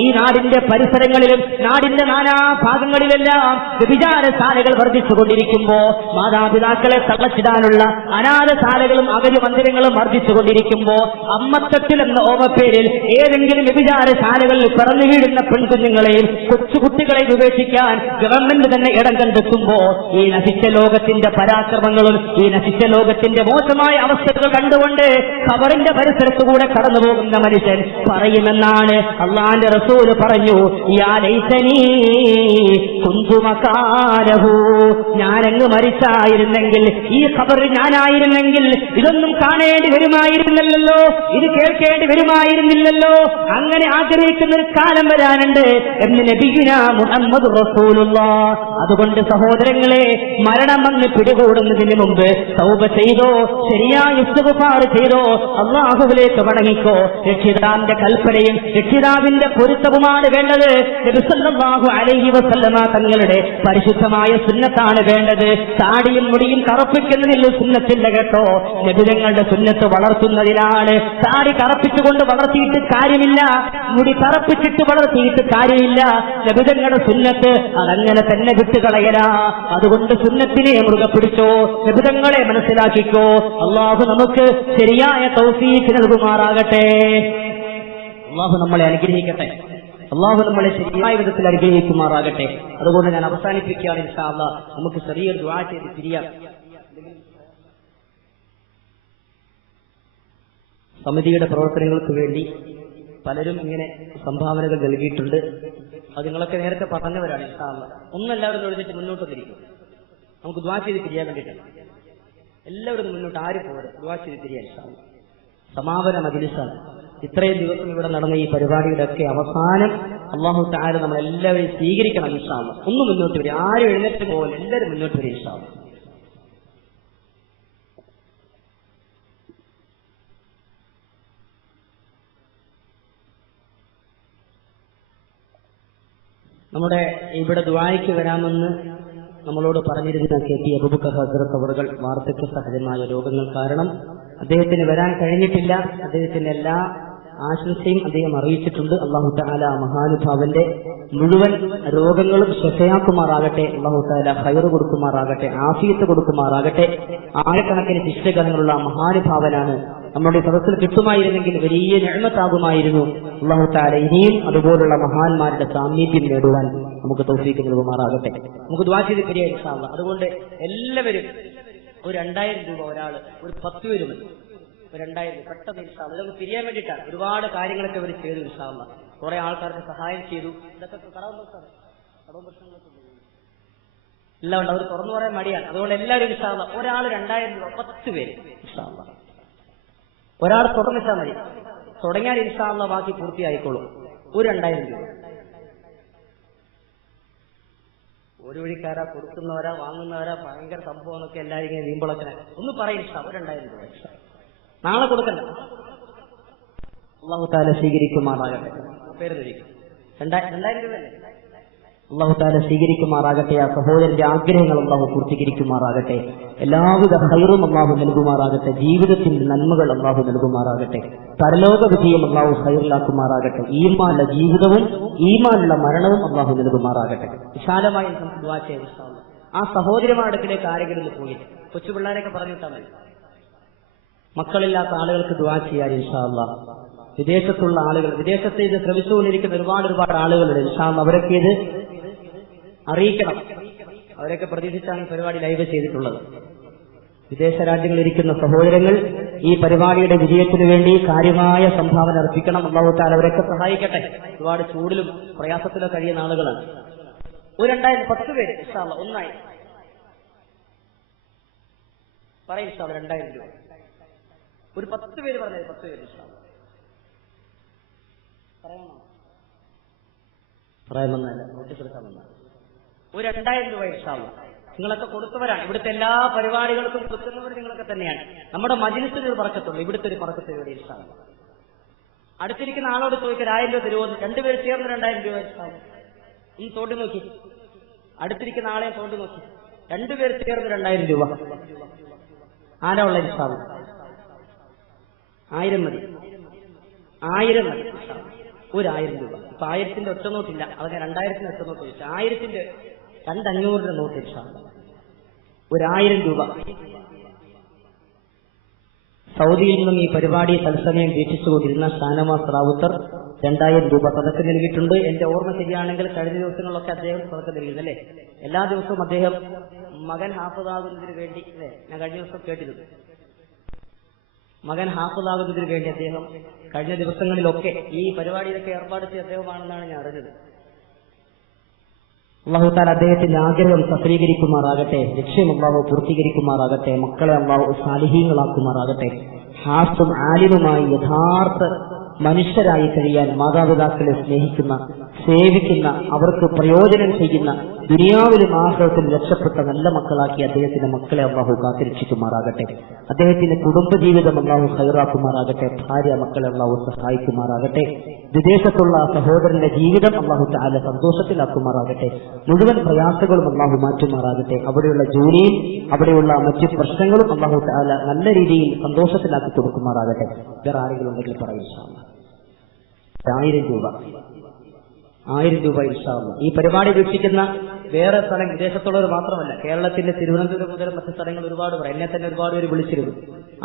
ഈ നാടിന്റെ പരിസരങ്ങളിലും നാടിന്റെ നാനാഭാഗങ്ങളിലെല്ലാം വ്യഭിചാരശാലകൾ വർദ്ധിച്ചുകൊണ്ടിരിക്കുമ്പോ, മാതാപിതാക്കളെ തള്ളച്ചിടാനുള്ള അനാഥശാലകളും അഗതി-മന്ദിരങ്ങളും വർദ്ധിച്ചുകൊണ്ടിരിക്കുമ്പോ, അമ്മത്തട്ടിൽ എന്ന ഓമപ്പേരിൽ ഏതെങ്കിലും വ്യഭിചാരശാലകളിൽ പിറന്നു വീഴുന്ന പെൺകുഞ്ഞുങ്ങളെയും കൊച്ചുകുട്ടികളെയും ഉപേക്ഷിക്കാൻ ഗവൺമെന്റ് തന്നെ ഇടം കണ്ടെത്തുമ്പോ, ഈ നശിച്ച ലോകത്തിന്റെ പരാക്രമങ്ങളും ഈ നശിച്ച ലോകത്തിന്റെ മോശമായ അവസ്ഥകൾ കണ്ടുകൊണ്ട് ഖബറിന്റെ പരിസരത്തുകൂടെ കടന്നുപോകുന്ന മനുഷ്യൻ പറയുമെന്നാണ് അള്ളാന്റെ റസൂല് പറഞ്ഞു, യാ ലൈതനീ കുന്തു മകാനഹു, ഞാനങ്ങ് മരിച്ചായിരുന്നെങ്കിൽ, ഈ ഖബറിൽ ഞാനായിരുന്നെങ്കിൽ ഇതൊന്നും കാണേണ്ടി വരുമായിരുന്നല്ലോ, ഇത് കേൾക്കേണ്ടി വരുമായിരുന്നില്ലല്ലോ. അങ്ങനെ ആഗ്രഹിക്കുന്ന ഒരു കാലം വരാനുണ്ട് എന്ന് നബിയുനാ മുഹമ്മദ് റസൂലുള്ളാഹ്. അതുകൊണ്ട് സഹോദരങ്ങളെ, മരണം വന്ന് പിടികൂടുന്നതിന് മുമ്പ് തൗബ ചെയ്തോ, ശരിയായ ഇസ്തിഗ്ഫാർ ചെയ്തോ, അല്ലാഹുവിലേക്ക് മടങ്ങിക്കോ. രക്ഷിതാവിന്റെ കൽപ്പനയും രക്ഷിതാവിന്റെ പൊരുത്തവുമാണ് വേണ്ടത്. നബി സല്ലല്ലാഹു അലൈഹി വസല്ലമ തങ്ങളുടെ പരിശുദ്ധമായ സുന്നത്താണ് വേണ്ടത്. താടിയും മുടിയും കറുപ്പിക്കുന്നതിൽ സുന്നത്തില്ല കേട്ടോ. നബിതങ്ങളുടെ സുന്നത്ത് വളർത്തുന്നതിലാണ്. താടി കറുപ്പിച്ചുകൊണ്ട് വളർത്തിയിട്ട് കാര്യമില്ല, മുടി കറുപ്പിച്ചിട്ട് വളർത്തിയിട്ട് കാര്യമില്ല. നബിതങ്ങളുടെ സുന്നത്ത് അതങ്ങനെ തന്നെ വിട്ടുകളയലാ. അതുകൊണ്ട് സുന്നത്തിനെ മുറുകെ പിടിച്ചോ, നബിതങ്ങളെ മനസ്സിലാക്കിക്കോ. അള്ളാഹു നമുക്ക് ശരിയായ തൗഫീഖ് നൽകുമാറാകട്ടെ. അള്ളാഹു നമ്മളെ അനുഗ്രഹിക്കട്ടെ. അള്ളാഹു നമ്മളെ ശരിയായ വിധത്തിൽ അനുഗ്രഹിക്കുമാറാകട്ടെ. അതുകൊണ്ട് ഞാൻ അവസാനിപ്പിക്കുകയാണ്. ഇൻഷാ അല്ലാഹ് നമുക്ക് ചെറിയൊരു ദുആ ചെയ്ത് പിരിയാം. സമിതിയുടെ പ്രവർത്തനങ്ങൾക്ക് വേണ്ടി പലരും ഇങ്ങനെ സംഭാവനകൾ നൽകിയിട്ടുണ്ട്. അത് നിങ്ങളൊക്കെ നേരത്തെ പറഞ്ഞവരാണ്. ഇൻഷാ അല്ലാഹ് ഒന്നെല്ലാവരും എഴുതിയിട്ട് മുന്നോട്ട് തിരിക്കും. നമുക്ക് ദുആ ചെയ്ത് പിരിയാൻ വേണ്ടിയിട്ടാണ്. എല്ലാവരും മുന്നോട്ട്, ആരും പോകരുത്, ദുആ ചെയ്ത് പിരിയാൻ. ഇൻഷാ അല്ലാഹ് സമാപന മജ്‌ലിസാണ്. ഇത്രയും ദിവസം ഇവിടെ നടന്ന ഈ പരിപാടിയുടെ ഒക്കെ അവസാനം അല്ലാഹു തആല നമ്മളെല്ലാവരെയും സ്വീകരിക്കണം. ഇൻഷാ അല്ലാഹ് ഒന്ന് മുന്നോട്ട് വരിക, ആരും എഴുന്നേറ്റ് പോകല്ല, എല്ലാവരും മുന്നോട്ട് വരിക. ഇൻഷാ അല്ലാഹ് നമ്മുടെ ഇവിടെ ദുആയ്ക്ക് വരാമെന്ന് നമ്മളോട് പറഞ്ഞിരുന്ന കെ.ടി. അബൂബക്കർ ഹസ്രത്ത് അവറുകൾ വാർദ്ധക്യ സഹജമായ രോഗങ്ങൾ കാരണം അദ്ദേഹത്തിന് വരാൻ കഴിഞ്ഞിട്ടില്ല. അദ്ദേഹത്തിന്റെ എല്ലാ ആശംസയും അദ്ദേഹം അറിയിച്ചിട്ടുണ്ട്. അല്ലാഹു തആല മഹാനുഭാവന്റെ മുഴുവൻ രോഗങ്ങളും ശിഫയാക്കുമാറാകട്ടെ. അല്ലാഹു തആല ഖൈർ കൊടുക്കുമാറാകട്ടെ, ആഫിയത്ത് കൊടുക്കുമാറാകട്ടെ. ആയിരക്കണക്കിന് ശിഷ്യഗണങ്ങളുള്ള മഹാനുഭാവനാണ്. നമ്മുടെ സദസ്സിൽ കിട്ടുമായിരുന്നെങ്കിൽ വലിയ നിഅമത്താകുമായിരുന്നു. അല്ലാഹു തആല ഇനിയും അതുപോലുള്ള മഹാന്മാരുടെ സാമീപ്യം നേടുവാൻ നമുക്ക് തൗഫീഖ് നൽകുമാറാകട്ടെ. നമുക്ക് ദുആ ചെയ്ത് പിരിയാം ഇൻഷാ അല്ലാഹ്. അതുകൊണ്ട് എല്ലാവരും ഒരു 2000 രൂപ, ഒരാൾ ഒരു 10 പേര് മതി, ഒരു 2000 പെട്ടെന്ന് ഇൻഷാ അല്ലാഹ്. ഇതൊക്കെ പിരിയാൻ വേണ്ടിയിട്ടാണ്. ഒരുപാട് കാര്യങ്ങളൊക്കെ അവർ ചെയ്തു ഇൻഷാ അല്ലാഹ്. കുറെ ആൾക്കാർക്ക് സഹായം ചെയ്തു. ഇതൊക്കെ കടവും പ്രശ്നങ്ങളൊക്കെ എല്ലാം ഉണ്ട്. അവർ തുറന്നു പറയാൻ മടിയാണ്. അതുകൊണ്ട് എല്ലാവരും ഇൻഷാ അല്ലാഹ് ഒരാൾ 2000 രൂപ, 10 പേര് ഇൻഷാ അല്ലാഹ്. ഒരാൾ തുടങ്ങിച്ചാൽ മതി, തുടങ്ങിയാൽ ഇൻഷാ അല്ലാഹ് ബാക്കി പൂർത്തിയായിക്കോളും. ഒരു 2000 രൂപ, ഒരു വഴിക്കാരാ, കൊടുക്കുന്നവരാ, വാങ്ങുന്നവരാ, ഭയങ്കര സംഭവം എന്നൊക്കെ എല്ലാവരും ഇങ്ങനെ വീമ്പളക്കനെ ഒന്ന് പറയും. അവർ 2000 രൂപ നാളെ കൊടുക്കണ്ട. അല്ലാഹു തആല സ്വീകരിക്കുമാറാകട്ടെ. പേര് തിരിക്കും. 2000 രൂപ അല്ലാഹു തആല സ്വീകരിക്കുമാറാകട്ടെ. ആ സഹോദരന്റെ ആഗ്രഹങ്ങൾ അല്ലാഹു പൂർത്തീകരിക്കുമാറാകട്ടെ. എല്ലാവിധ ഖൈറും അല്ലാഹു നൽകുമാറാകട്ടെ. ജീവിതത്തിന്റെ നന്മകൾ അല്ലാഹു നൽകുമാറാകട്ടെ. പരലോക വിജയം അല്ലാഹു ഖൈറിലാക്കുമാറാകട്ടെ. ഈമാനുള്ള ജീവിതവും ഈമാനുള്ള മരണവും അല്ലാഹു നൽകുമാറാകട്ടെ. വിശാലമായി നമുക്ക് ദുആ ചെയ്യാം ഇൻഷാ അല്ലാഹ്. ആ സഹോദരിമാരുടെ അടുക്കിലേക്ക് ആരെങ്കിലും പോയി കൊച്ചു പിള്ളേരൊക്കെ പറഞ്ഞിട്ടാൽ മതി. മക്കളില്ലാത്ത ആളുകൾക്ക് ദുആ ചെയ്യാൻ ഇൻഷാ അല്ലാഹ്. വിദേശത്തുള്ള ആളുകൾ, വിദേശത്ത് ഇത് ശ്രമിച്ചുകൊണ്ടിരിക്കുന്ന ഒരുപാട് ആളുകളുണ്ട്. ഇൻഷാ അല്ലാഹ് അവരൊക്കെ ഇത് അറിയിക്കണം. അവരൊക്കെ പ്രതീക്ഷിച്ചാണ് ഈ പരിപാടി ലൈവ് ചെയ്തിട്ടുള്ളത്. വിദേശ രാജ്യങ്ങളിലിരിക്കുന്ന സഹോദരങ്ങൾ ഈ പരിപാടിയുടെ വിജയത്തിനു വേണ്ടി കാര്യമായ സംഭാവന അർപ്പിക്കണം. അല്ലാഹു തആല അവരൊക്കെ സഹായിക്കട്ടെ. ഒരുപാട് ചൂടിലും പ്രയാസത്തിലും കഴിയുന്ന ആളുകളാണ്. ഒരു 2010 പേര് ഇൻഷാ അല്ലാഹ് ഒന്നായി പറയും ഇൻഷാ അല്ലാഹ് 2000 രൂപ. ഒരു 10 പേര് പറഞ്ഞത് 10 പേര് ഇൻഷാ അല്ലാഹ് പറയാമെന്നല്ല, നോട്ടീസ് എടുക്കാമെന്ന ഒരു 2000 രൂപ ഇൻഷാ അല്ലാഹ് നിങ്ങളൊക്കെ കൊടുത്തവരാണ്. ഇവിടുത്തെ എല്ലാ പരിപാടികൾക്കും കൊടുക്കുന്നവർ നിങ്ങളൊക്കെ തന്നെയാണ്. നമ്മുടെ മജ്‌ലിസിന് ഒരു ബറക്കത്തുള്ളൂ, ഇവിടുത്തെ ഒരു ബറക്കത്ത് ഇവിടെ ഇൻഷാ അല്ലാഹ്. അടുത്തിരിക്കുന്ന ആളോട് ചോദിക്കുക 1000 രൂപ തരുമോ? 2 പേര് ചേർന്ന് 2000 രൂപ ഇൻഷാ അല്ലാഹ്. ഈ തോണ്ടി നോക്കി, അടുത്തിരിക്കുന്ന ആളെ തോണ്ടി നോക്കി, 2 പേര് ചേർന്ന് 2000 രൂപ. ആരാ ഉള്ള ഇൻഷാ അല്ലാഹ്? 1000 മതി, 1000 മതി. ഒരു 1000 രൂപ. ഇപ്പൊ 1000ന്റെ ഒറ്റ നോട്ടില്ല, അതൊക്കെ 2000ത്തിന് ഒറ്റ നോട്ട് ചോദിച്ചു. 1000ന്റെ 2500 നോട്ട് ഇൻഷാ അല്ലാഹ്. ഒരു 1000 രൂപ. സൗദിയിൽ നിന്നും ഈ പരിപാടി തത്സമയം വീക്ഷിച്ചുകൊണ്ടിരുന്ന ഷാനവാസ് റാവുത്തർ 2000 രൂപ സദക്ക നൽകിയിട്ടുണ്ട്. എന്റെ ഓർമ്മ ശരിയാണെങ്കിൽ കഴിഞ്ഞ ദിവസങ്ങളിലൊക്കെ അദ്ദേഹം സദക്ക നൽകിയിരുന്നു അല്ലേ? എല്ലാ ദിവസവും അദ്ദേഹം മകൻ ഹാഫിളാകുന്നതിന് വേണ്ടി അല്ലേ? ഞാൻ കഴിഞ്ഞ ദിവസം കേട്ടിരുന്നു. മകൻ ഹാഫിളാകുന്നതിന് വേണ്ടി അദ്ദേഹം കഴിഞ്ഞ ദിവസങ്ങളിലൊക്കെ ഈ പരിപാടിയിലൊക്കെ ഏർപ്പാട് ചെയ്ത അദ്ദേഹമാണെന്നാണ് ഞാൻ അറിഞ്ഞത്. അല്ലാഹു തആല അദ്ദേഹത്തിന്റെ ആഗ്രഹം സഫലീകരിക്കുമാറാകട്ടെ. ലക്ഷ്യം അല്ലാഹു പൂർത്തീകരിക്കുമാറാകട്ടെ. മക്കളെ അല്ലാഹു സാലിഹീങ്ങളാക്കുമാറാകട്ടെ. ഹാഫിളും ആലിമുമായി യഥാർത്ഥ മനുഷ്യരായി കഴിയാൻ മാതാപിതാക്കളെ സ്നേഹിക്കുന്ന, സേവിക്കുന്ന, അവർക്ക് പ്രയോജനം ചെയ്യുന്ന, ദുനിയാവിലും ആഖിറത്തിലും രക്ഷപ്പെട്ട നല്ല മക്കളാക്കി അദ്ദേഹത്തിന്റെ മക്കളെ അല്ലാഹു കാത്തിരക്ഷിക്കുമാറാകട്ടെ. അദ്ദേഹത്തിന്റെ കുടുംബജീവിതം അല്ലാഹു ഖൈറാക്കുമാറാകട്ടെ. ഭാര്യ മക്കളെ അല്ലാഹു സഹായിക്കുമാറാകട്ടെ. വിദേശത്തുള്ള സഹോദരന്റെ ജീവിതം അല്ലാഹു തആല സന്തോഷത്തിലാക്കുമാറാകട്ടെ. മുഴുവൻ പ്രയാസങ്ങളും അല്ലാഹു മാറ്റുമാറാകട്ടെ. അവിടെയുള്ള ജോലിയും അവിടെയുള്ള മറ്റു പ്രശ്നങ്ങളും അല്ലാഹു തആല നല്ല രീതിയിൽ സന്തോഷത്തിലാക്കി കൊടുക്കുമാറാകട്ടെ. വേറെ ആരെങ്കിലും ഉണ്ടെങ്കിൽ പറയും ഇൻഷാ അല്ലാഹ്. 1000 രൂപ, 1000 രൂപ ഇൻഷാ അല്ലാഹ്. ഈ പരിപാടി വീക്ഷിക്കുന്ന വേറെ സ്ഥലം, വിദേശത്തുള്ളവർ മാത്രമല്ല, കേരളത്തിന്റെ തിരുവനന്തപുരം മുതൽ മറ്റു സ്ഥലങ്ങൾ ഒരുപാട് പേർ, എന്നെ തന്നെ ഒരുപാട് പേര് വിളിച്ചിരുന്നു.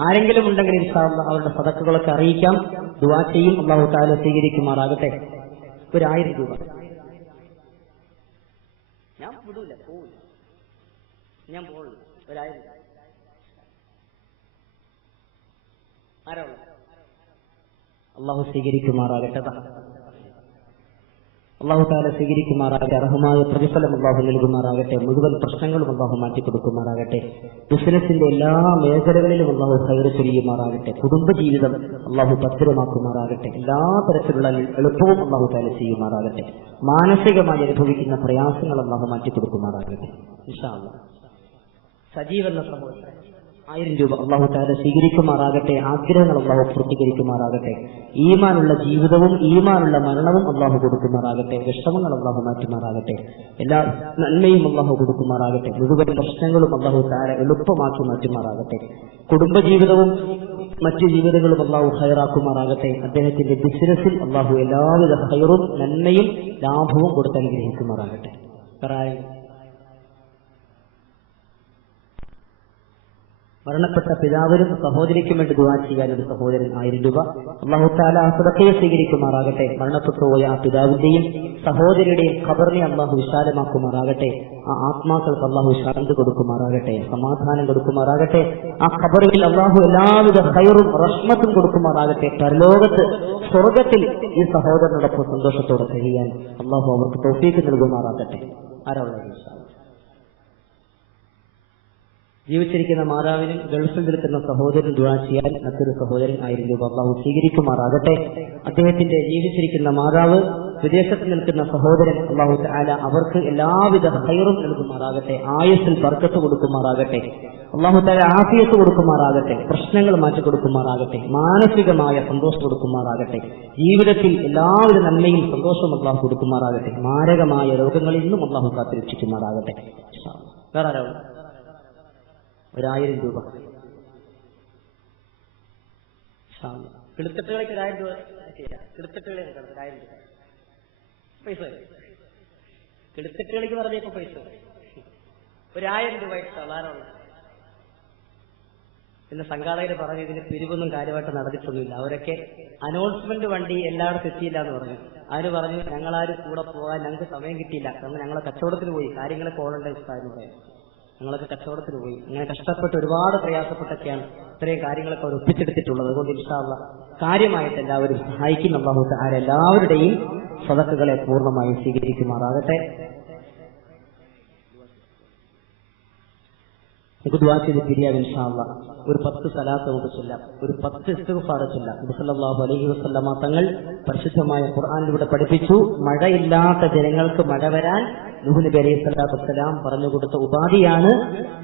ആരെങ്കിലും ഉണ്ടെങ്കിൽ ഇൻഷാ അല്ലാഹ് അവരുടെ സദഖകളൊക്കെ അറിയിക്കാം. ദുആ ചെയ്യും. അല്ലാഹു തആല സ്വീകരിക്കുമാറാകട്ടെ. ഒരു 1000 രൂപ. ഞാൻ വിടൂല, പോവില്ല, ഞാൻ പോകില്ല. ഒരു 1000 രൂപ. ആരാ ഉള്ളത്? അല്ലാഹു സ്വീകരിക്കുമാറാകട്ടെ. അല്ലാഹു തആല സ്വീകരിക്കുമാറാകട്ടെ. അർഹമായ പ്രതിഫലം അല്ലാഹു നൽകുമാറാകട്ടെ. മുഴുവൻ പ്രശ്നങ്ങളും അല്ലാഹു മാറ്റിക്കൊടുക്കുമാറാകട്ടെ. ബിസിനസിന്റെ എല്ലാ മേഖലകളിലും അല്ലാഹു ഖൈർ ചെയ്യുമാറാകട്ടെ. കുടുംബജീവിതം അല്ലാഹു ഭദ്രമാക്കുമാറാകട്ടെ. എല്ലാ തരത്തിലുള്ള എളുപ്പവും അല്ലാഹു തആല ചെയ്യുമാറാകട്ടെ. മാനസികമായി അനുഭവിക്കുന്ന പ്രയാസങ്ങൾ അല്ലാഹു മാറ്റിക്കൊടുക്കുമാറാകട്ടെ ഇൻഷാ അല്ലാഹ്. സജീവ് എന്ന സഹോദരൻ 1000 രൂപ അല്ലാഹു തആല സ്വീകരിക്കുമാറാകട്ടെ. ആഗ്രഹങ്ങൾ അല്ലാഹു പൂർത്തീകരിക്കുമാറാകട്ടെ. ഈമാനുള്ള ജീവിതവും ഈമാനുള്ള മരണവും അല്ലാഹു കൊടുക്കുമാറാകട്ടെ. വിഷമങ്ങൾ അല്ലാഹു മാറ്റുമാറാകട്ടെ. എല്ലാ നന്മയും അല്ലാഹു കൊടുക്കുമാറാകട്ടെ. മുഴുവൻ പ്രശ്നങ്ങളും അല്ലാഹു തആല എളുപ്പമാക്കി മാറ്റുമാറാകട്ടെ. കുടുംബജീവിതവും മറ്റു ജീവിതങ്ങളും അല്ലാഹു ഖൈറാക്കുമാറാകട്ടെ. അദ്ദേഹത്തിന്റെ ബിസിനസ്സിൽ അല്ലാഹു എല്ലാവിധ ഖൈറും നന്മയും ലാഭവും കൊടുത്ത് അനുഗ്രഹിക്കുമാറാകട്ടെ. മരണപ്പെട്ട പിതാവിനും സഹോദരിക്കും വേണ്ടി ദുആ ചെയ്യാൻ ഒരു സഹോദരൻ 1000 രൂപ. അല്ലാഹു തആല സദഖയെ സ്വീകരിക്കുമാറാകട്ടെ. മരണപ്പെട്ടുപോയ ആ പിതാവിന്റെയും സഹോദരിയുടെയും ഖബറിനെ അല്ലാഹു വിശാലമാക്കുമാറാകട്ടെ. ആ ആത്മാക്കൾക്ക് അല്ലാഹു ശാന്തി കൊടുക്കുമാറാകട്ടെ, സമാധാനം കൊടുക്കുമാറാകട്ടെ. ആ ഖബറിൽ അല്ലാഹു എല്ലാവിധ ഖൈറും റഹ്മത്തും കൊടുക്കുമാറാകട്ടെ. പരലോകത്ത് സ്വർഗത്തിൽ ഈ സഹോദരനോടൊപ്പം സന്തോഷത്തോടെ കഴിയാൻ അല്ലാഹു അവർക്ക് തൗഫീഖ് നൽകുമാറാകട്ടെ. ആരാ ഉള്ളത്? ജീവിച്ചിരിക്കുന്ന മാതാവിനും ഗൾഫിൽ നിൽക്കുന്ന സഹോദരൻ ദുആ ചെയ്യാൻ മറ്റൊരു സഹോദരൻ 1000 രൂപ അല്ലാഹു സ്വീകരിക്കുമാറാകട്ടെ. അദ്ദേഹത്തിന്റെ ജീവിച്ചിരിക്കുന്ന മാതാവ് വിദേശത്ത് നിൽക്കുന്ന സഹോദരൻ അല്ലാഹു തആല അവർക്ക് എല്ലാവിധ ഖൈറും നൽകുമാറാകട്ടെ, ആയുസ്സിൽ ബർക്കത്ത് കൊടുക്കുമാറാകട്ടെ, അല്ലാഹു തആല ആഫിയത്ത് കൊടുക്കുമാറാകട്ടെ, പ്രശ്നങ്ങൾ മാറ്റി കൊടുക്കുമാറാകട്ടെ, മാനസികമായ സന്തോഷം കൊടുക്കുമാറാകട്ടെ, ജീവിതത്തിൽ എല്ലാവിധ നന്മയും സന്തോഷവും അല്ലാഹു കൊടുക്കുമാറാകട്ടെ, മാരകമായ രോഗങ്ങളിൽ നിന്നും അല്ലാഹു കാത്തുരക്ഷിക്കുമാറാകട്ടെ. വേറെ ആരാ? 1000 രൂപ. കിളിത്തട്ടുകളൊക്കെ 1000 രൂപ. കിളിത്തട്ടുകളെ 1000 രൂപ പൈസ. കിളിത്തട്ടുകളിക്ക് പറഞ്ഞപ്പോ പൈസ 1000 രൂപ സാധാരണ. പിന്നെ സംഘാടകർ പറഞ്ഞു ഇതിന് പിരിവൊന്നും കാര്യമായിട്ട് നടന്നിട്ടൊന്നുമില്ല. അവരൊക്കെ അനൗൺസ്മെന്റ് വണ്ടി എല്ലായിടത്തും എത്തിയില്ല എന്ന് പറഞ്ഞു. അവര് പറഞ്ഞു ഞങ്ങളാരും കൂടെ പോകാൻ ഞങ്ങൾക്ക് സമയം കിട്ടിയില്ല, കാരണം ഞങ്ങളെ കച്ചവടത്തിന് പോയി, കാര്യങ്ങളൊക്കെ ഓടേണ്ട എന്ന് പറയാം. ഞങ്ങളൊക്കെ കച്ചവടത്തിന് പോയി, അങ്ങനെ കഷ്ടപ്പെട്ട് ഒരുപാട് പ്രയാസപ്പെട്ടൊക്കെയാണ് ഇത്രയും കാര്യങ്ങളൊക്കെ അവർ ഒപ്പിച്ചെടുത്തിട്ടുള്ളത്. അതുകൊണ്ട് ഇൻഷാ അല്ലാഹ് കാര്യമായിട്ട് എല്ലാവരും സഹായിക്കും. അല്ലാഹു തആല എല്ലാവരുടെയും സദഖകളെ പൂർണ്ണമായി സ്വീകരിക്കുമാറാകട്ടെ. നമുക്ക് ദുആ ചെയ്ത് പിരിയാം ഇൻഷാ അല്ലാഹ്. ഒരു 10 സലാത്ത് നമുക്ക് ചൊല്ലാം, ഒരു 10 ഇസ്തിഗ്ഫാർ ചൊല്ലാം. നബി സല്ലല്ലാഹു അലൈഹി വസല്ലമ തങ്ങൾ പരിശുദ്ധമായ ഖുർആനിലൂടെ പഠിപ്പിച്ചു, മഴയില്ലാത്ത ജനങ്ങൾക്ക് മഴ വരാൻ നൂഹ് നബി അലൈഹി സ്വലാത്തു വസ്സലാം പറഞ്ഞു കൊടുത്ത ഉപാധിയാണ്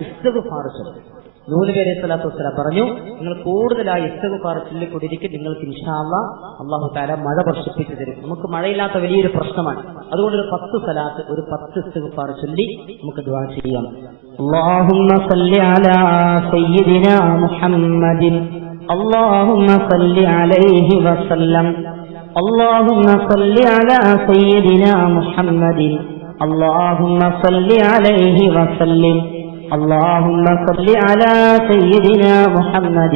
ഇസ്തിഗ്ഫാർ ചൊല്ലൽ. നൂഹ് നബി അലൈഹി സ്വലാത്തു വസ്സലാം പറഞ്ഞു, നിങ്ങൾ കൂടുതലായി ഇസ്തിഗ്ഫാർ ചൊല്ലിക്കൊണ്ടിരിക്കും, നിങ്ങൾക്ക് ഇൻഷാ അല്ലാഹ് അല്ലാഹു തആല മഴ വർഷിപ്പിച്ചു തരും. നമുക്ക് മഴയില്ലാത്ത വലിയൊരു പ്രശ്നമാണ്. അതുകൊണ്ട് ഒരു 10 സലാത്ത്, ഒരു 10 ഇസ്തിഗ്ഫാർ ചൊല്ലി നമുക്ക് ദുആ ചെയ്യാം. اللهم صل على سيدنا محمد اللهم صل عليه وسلم اللهم صل على سيدنا محمد اللهم صل عليه وسلم اللهم صل على سيدنا محمد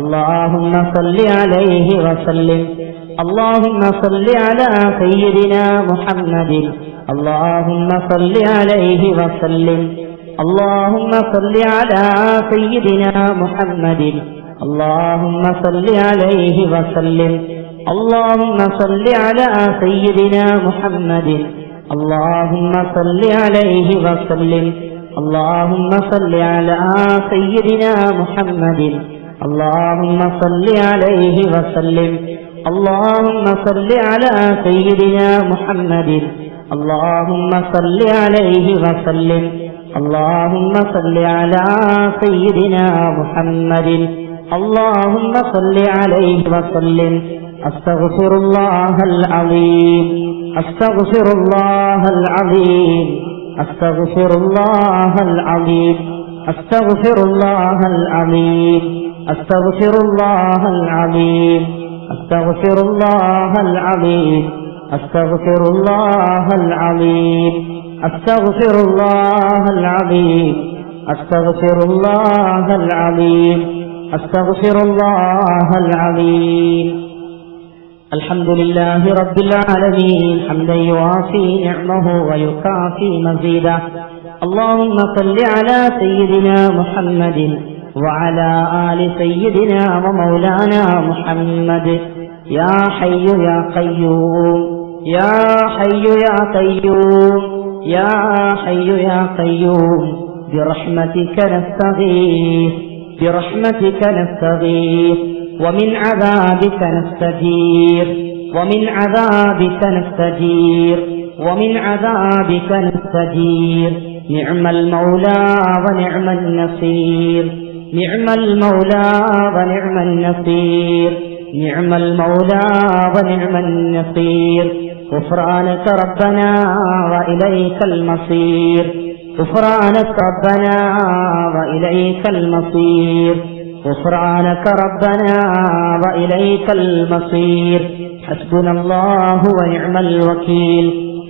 اللهم صل عليه وسلم اللهم صل على سيدنا محمد اللهم صل عليه وسلم اللهم صل على سيدنا محمد اللهم صل عليه وسلم اللهم صل على سيدنا محمد اللهم صل عليه وسلم اللهم صل على سيدنا محمد اللهم صل عليه وسلم اللهم صل على سيدنا محمد اللهم صل عليه وسلم اللهم صل على سيدنا محمد اللهم صل عليه وسلم أستغفر الله العظيم أستغفر الله العظيم أستغفر الله العظيم أستغفر الله العظيم أستغفر الله العظيم أستغفر الله العظيم أستغفر الله العظيم أستغفر الله العظيم أستغفر الله العظيم أستغفر الله العظيم. الحمد لله رب العالمين حمدا يوافي نعمه ويكافي مزيدا. اللهم صل على سيدنا محمد وعلى آل سيدنا ومولانا محمد. يا حي يا قيوم يا حي يا قيوم يا حي يا قيوم برحمتك نستغيث برحمتك نستغيث ومن عذابك نستجير ومن عذابك نستجير ومن عذابك نستجير. نعم المولى ونعم النصير نعم المولى ونعم النصير نعم المولى ونعم النصير. غفرانك ربنا وإليك المصير غفرانك ربنا وإليك المصير غفرانك ربنا وإليك المصير. حسبنا الله ونعم الوكيل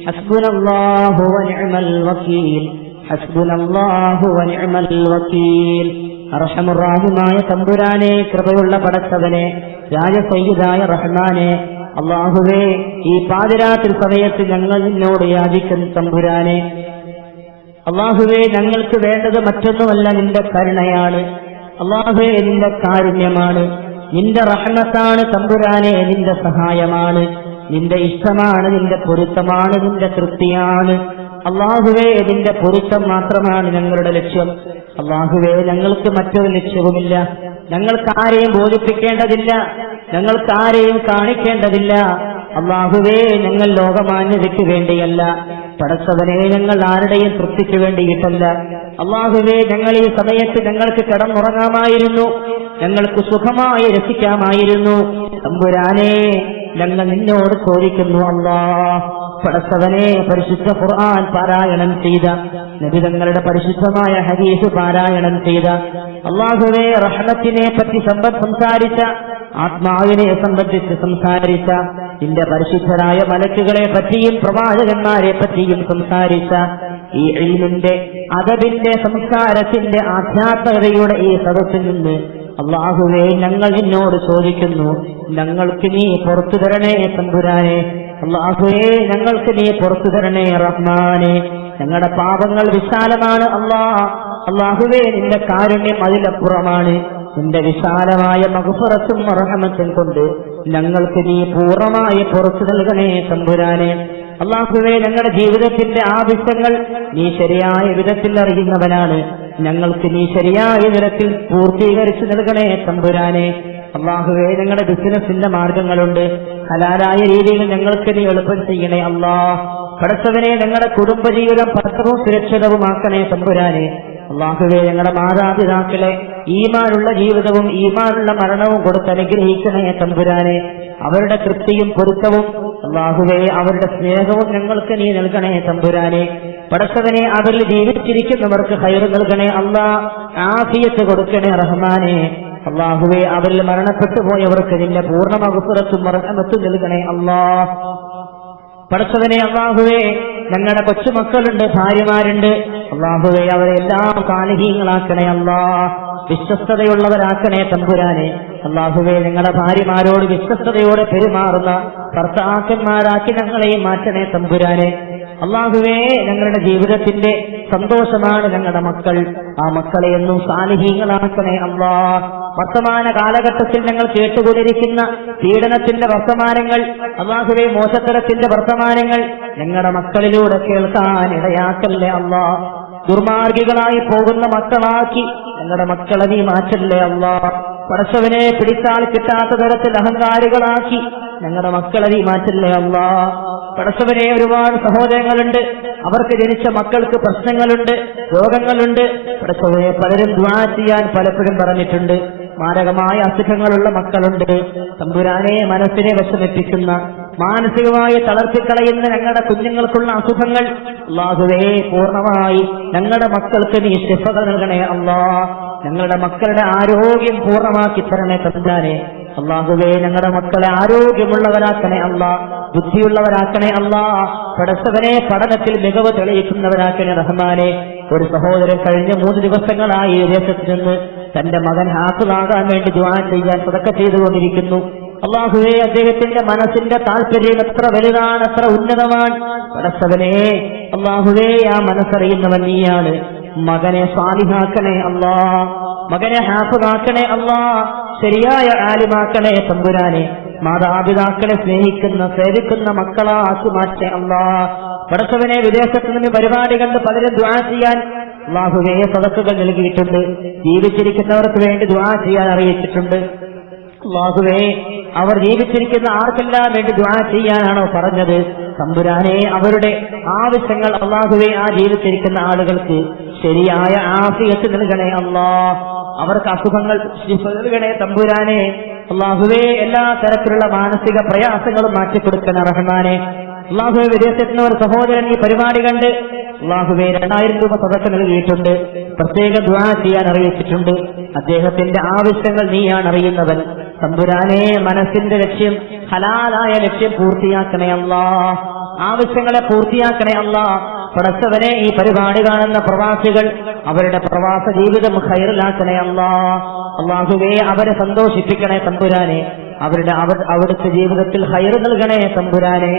حسبنا الله ونعم الوكيل حسبنا الله ونعم الوكيل. അർഹമുറാഹിമായ തമ്പുരാനെ, കൃപയുള്ള പടച്ചവനെ, രാജസയ്യിദായ റഹ്മാനെ, അല്ലാഹുവേ, ഈ പാതിരാത്രി സമയത്ത് ഞങ്ങൾ നിന്നോട് യാചിക്കുന്ന തമ്പുരാനെ, അല്ലാഹുവേ, ഞങ്ങൾക്ക് വേണ്ടത് മറ്റൊന്നുമല്ല, നിന്റെ കരുണയാണ്. അല്ലാഹുവേ, നിന്റെ കാരുണ്യമാണ്, നിന്റെ റഹ്മത്താണ് തമ്പുരാനെ, നിന്റെ സഹായമാണ്, നിന്റെ ഇഷ്ടമാണ്, നിന്റെ പൊരുത്തമാണ്, നിന്റെ തൃപ്തിയാണ്. അള്ളാഹുവേ ഇതിന്റെ പൊരുത്തം മാത്രമാണ് ഞങ്ങളുടെ ലക്ഷ്യം. അള്ളാഹുവേ ഞങ്ങൾക്ക് മറ്റൊരു ലക്ഷ്യവുമില്ല. ഞങ്ങൾക്ക് ആരെയും ബോധിപ്പിക്കേണ്ടതില്ല, ഞങ്ങൾക്ക് ആരെയും കാണിക്കേണ്ടതില്ല. അള്ളാഹുവേ ഞങ്ങൾ ലോകമാന്യതയ്ക്ക് വേണ്ടിയല്ല, പടച്ചവനെ ഞങ്ങൾ ആരുടെയും തൃപ്തിക്ക് വേണ്ടിയിട്ടല്ല. അള്ളാഹുവേ ഞങ്ങൾ ഈ സമയത്ത് ഞങ്ങൾക്ക് കിടന്നുറങ്ങാമായിരുന്നു, ഞങ്ങൾക്ക് സുഖമായി രസിക്കാമായിരുന്നു. തമ്പുരാനെ ഞങ്ങൾ നിന്നോട് ചോദിക്കുന്നു അല്ലാഹ്, പടച്ചവനെ പരിശുദ്ധ ഖുർആൻ പാരായണം ചെയ്ത, നബി തങ്ങളുടെ പരിശുദ്ധമായ ഹദീസ് പാരായണം ചെയ്ത, അള്ളാഹുവേ റഹ്മത്തിനെ പറ്റി സംസാരിച്ച, ആത്മാവിനെ സംബന്ധിച്ച് സംസാരിച്ച, നിന്റെ പരിശുദ്ധരായ മലക്കുകളെ പറ്റിയും പ്രവാചകന്മാരെ പറ്റിയും സംസാരിച്ച ഈ ഇൽമിന്റെ അദബിന്റെ സംസ്കാരത്തിന്റെ ആധ്യാത്മികതയുടെ ഈ സദസ്സിൽ നിന്ന് അള്ളാഹുവേ ഞങ്ങൾ നിന്നോട് ചോദിക്കുന്നു, ഞങ്ങൾക്ക് നീ പുറത്തു തരണേ തമ്പുരാനെ. അള്ളാഹുവേ ഞങ്ങൾക്ക് നീ പുറത്തു തരണേ റഹ്മാനെ. ഞങ്ങളുടെ പാപങ്ങൾ വിശാലമാണ് അള്ളാഹുവേ നിന്റെ കാരുണ്യം അതിലപ്പുറമാണ്. നിന്റെ വിശാലമായ മഗ്ഫിറത്തും റഹ്മത്തും കൊണ്ട് ഞങ്ങൾക്ക് നീ പൂർണ്ണമായി പുറത്തു നൽകണേ തമ്പുരാനെ. അള്ളാഹുവേ ഞങ്ങളുടെ ജീവിതത്തിന്റെ ആവശ്യങ്ങൾ നീ ശരിയായ വിധത്തിൽ അറിയുന്നവനാണ്. ഞങ്ങൾക്ക് നീ ശരിയായ വിധത്തിൽ പൂർത്തീകരിച്ചു നൽകണേ തമ്പുരാനെ. അള്ളാഹുവേ ഞങ്ങളുടെ ബിസിനസിന്റെ മാർഗങ്ങളുണ്ട്, ഹലാലായ രീതിയിൽ ഞങ്ങൾക്ക് നീ എളുപ്പം ചെയ്യണേ അല്ലാഹ്. പടച്ചവനെ ഞങ്ങളുടെ കുടുംബജീവിതം ഭദ്രവും സുരക്ഷിതവുമാക്കണേ തമ്പുരാനെ. അള്ളാഹുവേ ഞങ്ങളുടെ മാതാപിതാക്കളെ ഈമാനുള്ള ജീവിതവും ഈമാനുള്ള മരണവും കൊടുത്ത് അനുഗ്രഹിക്കണേ തമ്പുരാനെ. അവരുടെ തൃപ്തിയും പൊരുത്തവും അള്ളാഹുവേ അവരുടെ സ്നേഹവും ഞങ്ങൾക്ക് നീ നൽകണേ തമ്പുരാനെ. പടച്ചവനെ അവരിൽ ജീവിച്ചിരിക്കുന്നവർക്ക് ഖൈറ് നൽകണേ അല്ലാഹ്. ആഫിയത്ത് കൊടുക്കണേ റഹ്മാനെ. അള്ളാഹുവേ അവരിൽ മരണപ്പെട്ടു പോയവർക്ക് നിന്റെ പൂർണ്ണ മഗ്ഫിറത്തും റഹ്മത്തും നൽകണേ അല്ലാഹ്. പടച്ചവനെ അള്ളാഹുവേ ഞങ്ങളുടെ കൊച്ചുമക്കളുണ്ട്, ഭാര്യമാരുണ്ട്, അള്ളാഹുവേ അവരെല്ലാം സാലിഹീങ്ങളാക്കണേ അല്ലാഹ്. വിശ്വസ്തതയുള്ളവരാക്കണേ തമ്പുരാനെ. അള്ളാഹുവേ ഞങ്ങളുടെ ഭാര്യമാരോട് വിശ്വസ്തതയോടെ പെരുമാറുന്ന ഭർത്താക്കന്മാരാക്കി ഞങ്ങളെയും മാറ്റണേ തമ്പുരാനെ. അള്ളാഹുവേ ഞങ്ങളുടെ ജീവിതത്തിന്റെ സന്തോഷമാണ് ഞങ്ങളുടെ മക്കൾ, ആ മക്കളെ എന്നും സാലിഹീങ്ങളാക്കണേ അല്ലാഹ്. വർത്തമാന കാലഘട്ടത്തിൽ ഞങ്ങൾ കേട്ടുകൊണ്ടിരിക്കുന്ന പീഡനത്തിന്റെ വർത്തമാനങ്ങൾ, അള്ളാഹുവേ മോശത്തരത്തിന്റെ വർത്തമാനങ്ങൾ ഞങ്ങളുടെ മക്കളിലൂടെ കേൾക്കാൻ ഇടയാക്കല്ലേ അല്ലാഹ്. ദുർമാർഗികളായി പോകുന്ന മക്കളാക്കി ഞങ്ങളുടെ മക്കളെ നീ മാറ്റല്ലേ അല്ലാഹ്. പടച്ചവനെ പിടിച്ചാൽ കിട്ടാത്ത തരത്തിൽ അഹങ്കാരികളാക്കി ഞങ്ങളുടെ മക്കളെ നീ മാറ്റല്ലേ അല്ലാഹ്. പടച്ചവനെ ഒരുപാട് സഹോദരങ്ങളുണ്ട്, അവർക്ക് ജനിച്ച മക്കൾക്ക് പ്രശ്നങ്ങളുണ്ട്, രോഗങ്ങളുണ്ട്. പടച്ചവനെ പലരും ദുആ ചെയ്യാൻ പലപ്പോഴും പറഞ്ഞിട്ടുണ്ട്. മാരകമായ അസുഖങ്ങളുള്ള മക്കളുണ്ട്. തമ്പുരാനെ മനസ്സിനെ വിഷമിപ്പിക്കുന്ന, മാനസികമായി തളർത്തിക്കളയുന്ന ഞങ്ങളുടെ കുഞ്ഞുങ്ങൾക്കുള്ള അസുഖങ്ങൾ അല്ലാഹുവേ പൂർണ്ണമായി ഞങ്ങളുടെ മക്കൾക്ക് നീ ശിഫ നൽകണേ അല്ലാഹ്. ഞങ്ങളുടെ മക്കളുടെ ആരോഗ്യം പൂർണ്ണമാക്കി തരണേ തമ്പുരാനെ. അല്ലാഹുവേ ഞങ്ങളുടെ മക്കളെ ആരോഗ്യമുള്ളവരാക്കണേ അല്ലാഹ്, ബുദ്ധിയുള്ളവരാക്കണേ അല്ലാഹ്. പടച്ചവനെ പഠനത്തിൽ മികവ് തെളിയിക്കുന്നവരാക്കണേ റഹ്മാനെ. ഒരു സഹോദരൻ കഴിഞ്ഞ 3 ദിവസങ്ങളായി വിദേശത്ത് നിന്ന് തന്റെ മകൻ ഹാഫിളാകാൻ വേണ്ടി ദുആ ചെയ്യാൻ സദഖ ചെയ്തുകൊണ്ടിരിക്കുന്നു. അല്ലാഹുവേ അദ്ദേഹത്തിന്റെ മനസ്സിന്റെ താല്പര്യം എത്ര വലുതാണ്, എത്ര ഉന്നതമാണ്. പടച്ചവനെ അല്ലാഹുവേ ആ മനസ്സറിയുന്നവൻ നീയാണ്. മകനെ സാലിഹാക്കണേ അല്ലാഹ്, മകനെ ഹാഫിളാക്കണേ അല്ലാഹ്, ശരിയായ ആലിമാക്കണേ തമ്പുരാനെ. മാതാപിതാക്കളെ സ്നേഹിക്കുന്ന സേവിക്കുന്ന മക്കളാക്കി മാറ്റേ അല്ലാഹ്. പടച്ചവനെ വിദേശത്ത് നിന്ന് പരിപാടി കണ്ട് പലരും ദുആ ചെയ്യാൻ അല്ലാഹുവേ സദഖകൾ നൽകിയിട്ടുണ്ട്. ജീവിച്ചിരിക്കുന്നവർക്ക് വേണ്ടി ദുആ ചെയ്യാൻ അറിയിച്ചിട്ടുണ്ട്. അല്ലാഹുവേ അവർ ജീവിച്ചിരിക്കുന്ന ആർക്കെല്ലാം വേണ്ടി ദുആ ചെയ്യാനാണോ പറഞ്ഞത് തമ്പുരാനെ, അവരുടെ ആവശ്യങ്ങൾ അല്ലാഹുവേ ആ ജീവിച്ചിരിക്കുന്ന ആളുകൾക്ക് ശരിയായ ആഫിയത്ത് നൽകണേ അല്ലാഹ്. അവർക്ക് അസുഖങ്ങൾ നൽകണേ തമ്പുരാനെ. അല്ലാഹുവേ എല്ലാ തരത്തിലുള്ള മാനസിക പ്രയാസങ്ങളും മാറ്റിക്കൊടുക്കണ റഹ്മാനെ. അല്ലാഹുവേ വിദേശത്തുനിന്ന് ഒരു സഹോദരൻ ഈ പരിപാടി കണ്ട് അല്ലാഹുവേ 2000 രൂപ സദഖ നൽകിയിട്ടുണ്ട്. പ്രത്യേക ദുആ ചെയ്യാൻ അറിയിച്ചിട്ടുണ്ട്. അദ്ദേഹത്തിന്റെ ആവശ്യങ്ങൾ നീയാണ് അറിയുന്നവൻ. തമ്പുരാനെ മനസ്സിന്റെ ലക്ഷ്യം, ഹലാലായ ലക്ഷ്യം പൂർത്തിയാക്കണേ അല്ലാഹ്. ആവശ്യങ്ങളെ പൂർത്തിയാക്കണേ അല്ലാഹ്. പടച്ചവനെ ഈ പരിപാടി കാണുന്ന പ്രവാസികൾ അവരുടെ പ്രവാസ ജീവിതം ഖൈറിലാക്കണേ അല്ലാഹ്. അല്ലാഹുവേ അവരെ സന്തോഷിപ്പിക്കണേ തമ്പുരാനെ. അവിടുത്തെ ജീവിതത്തിൽ ഖൈറ് നൽകണേ തമ്പുരാനെ.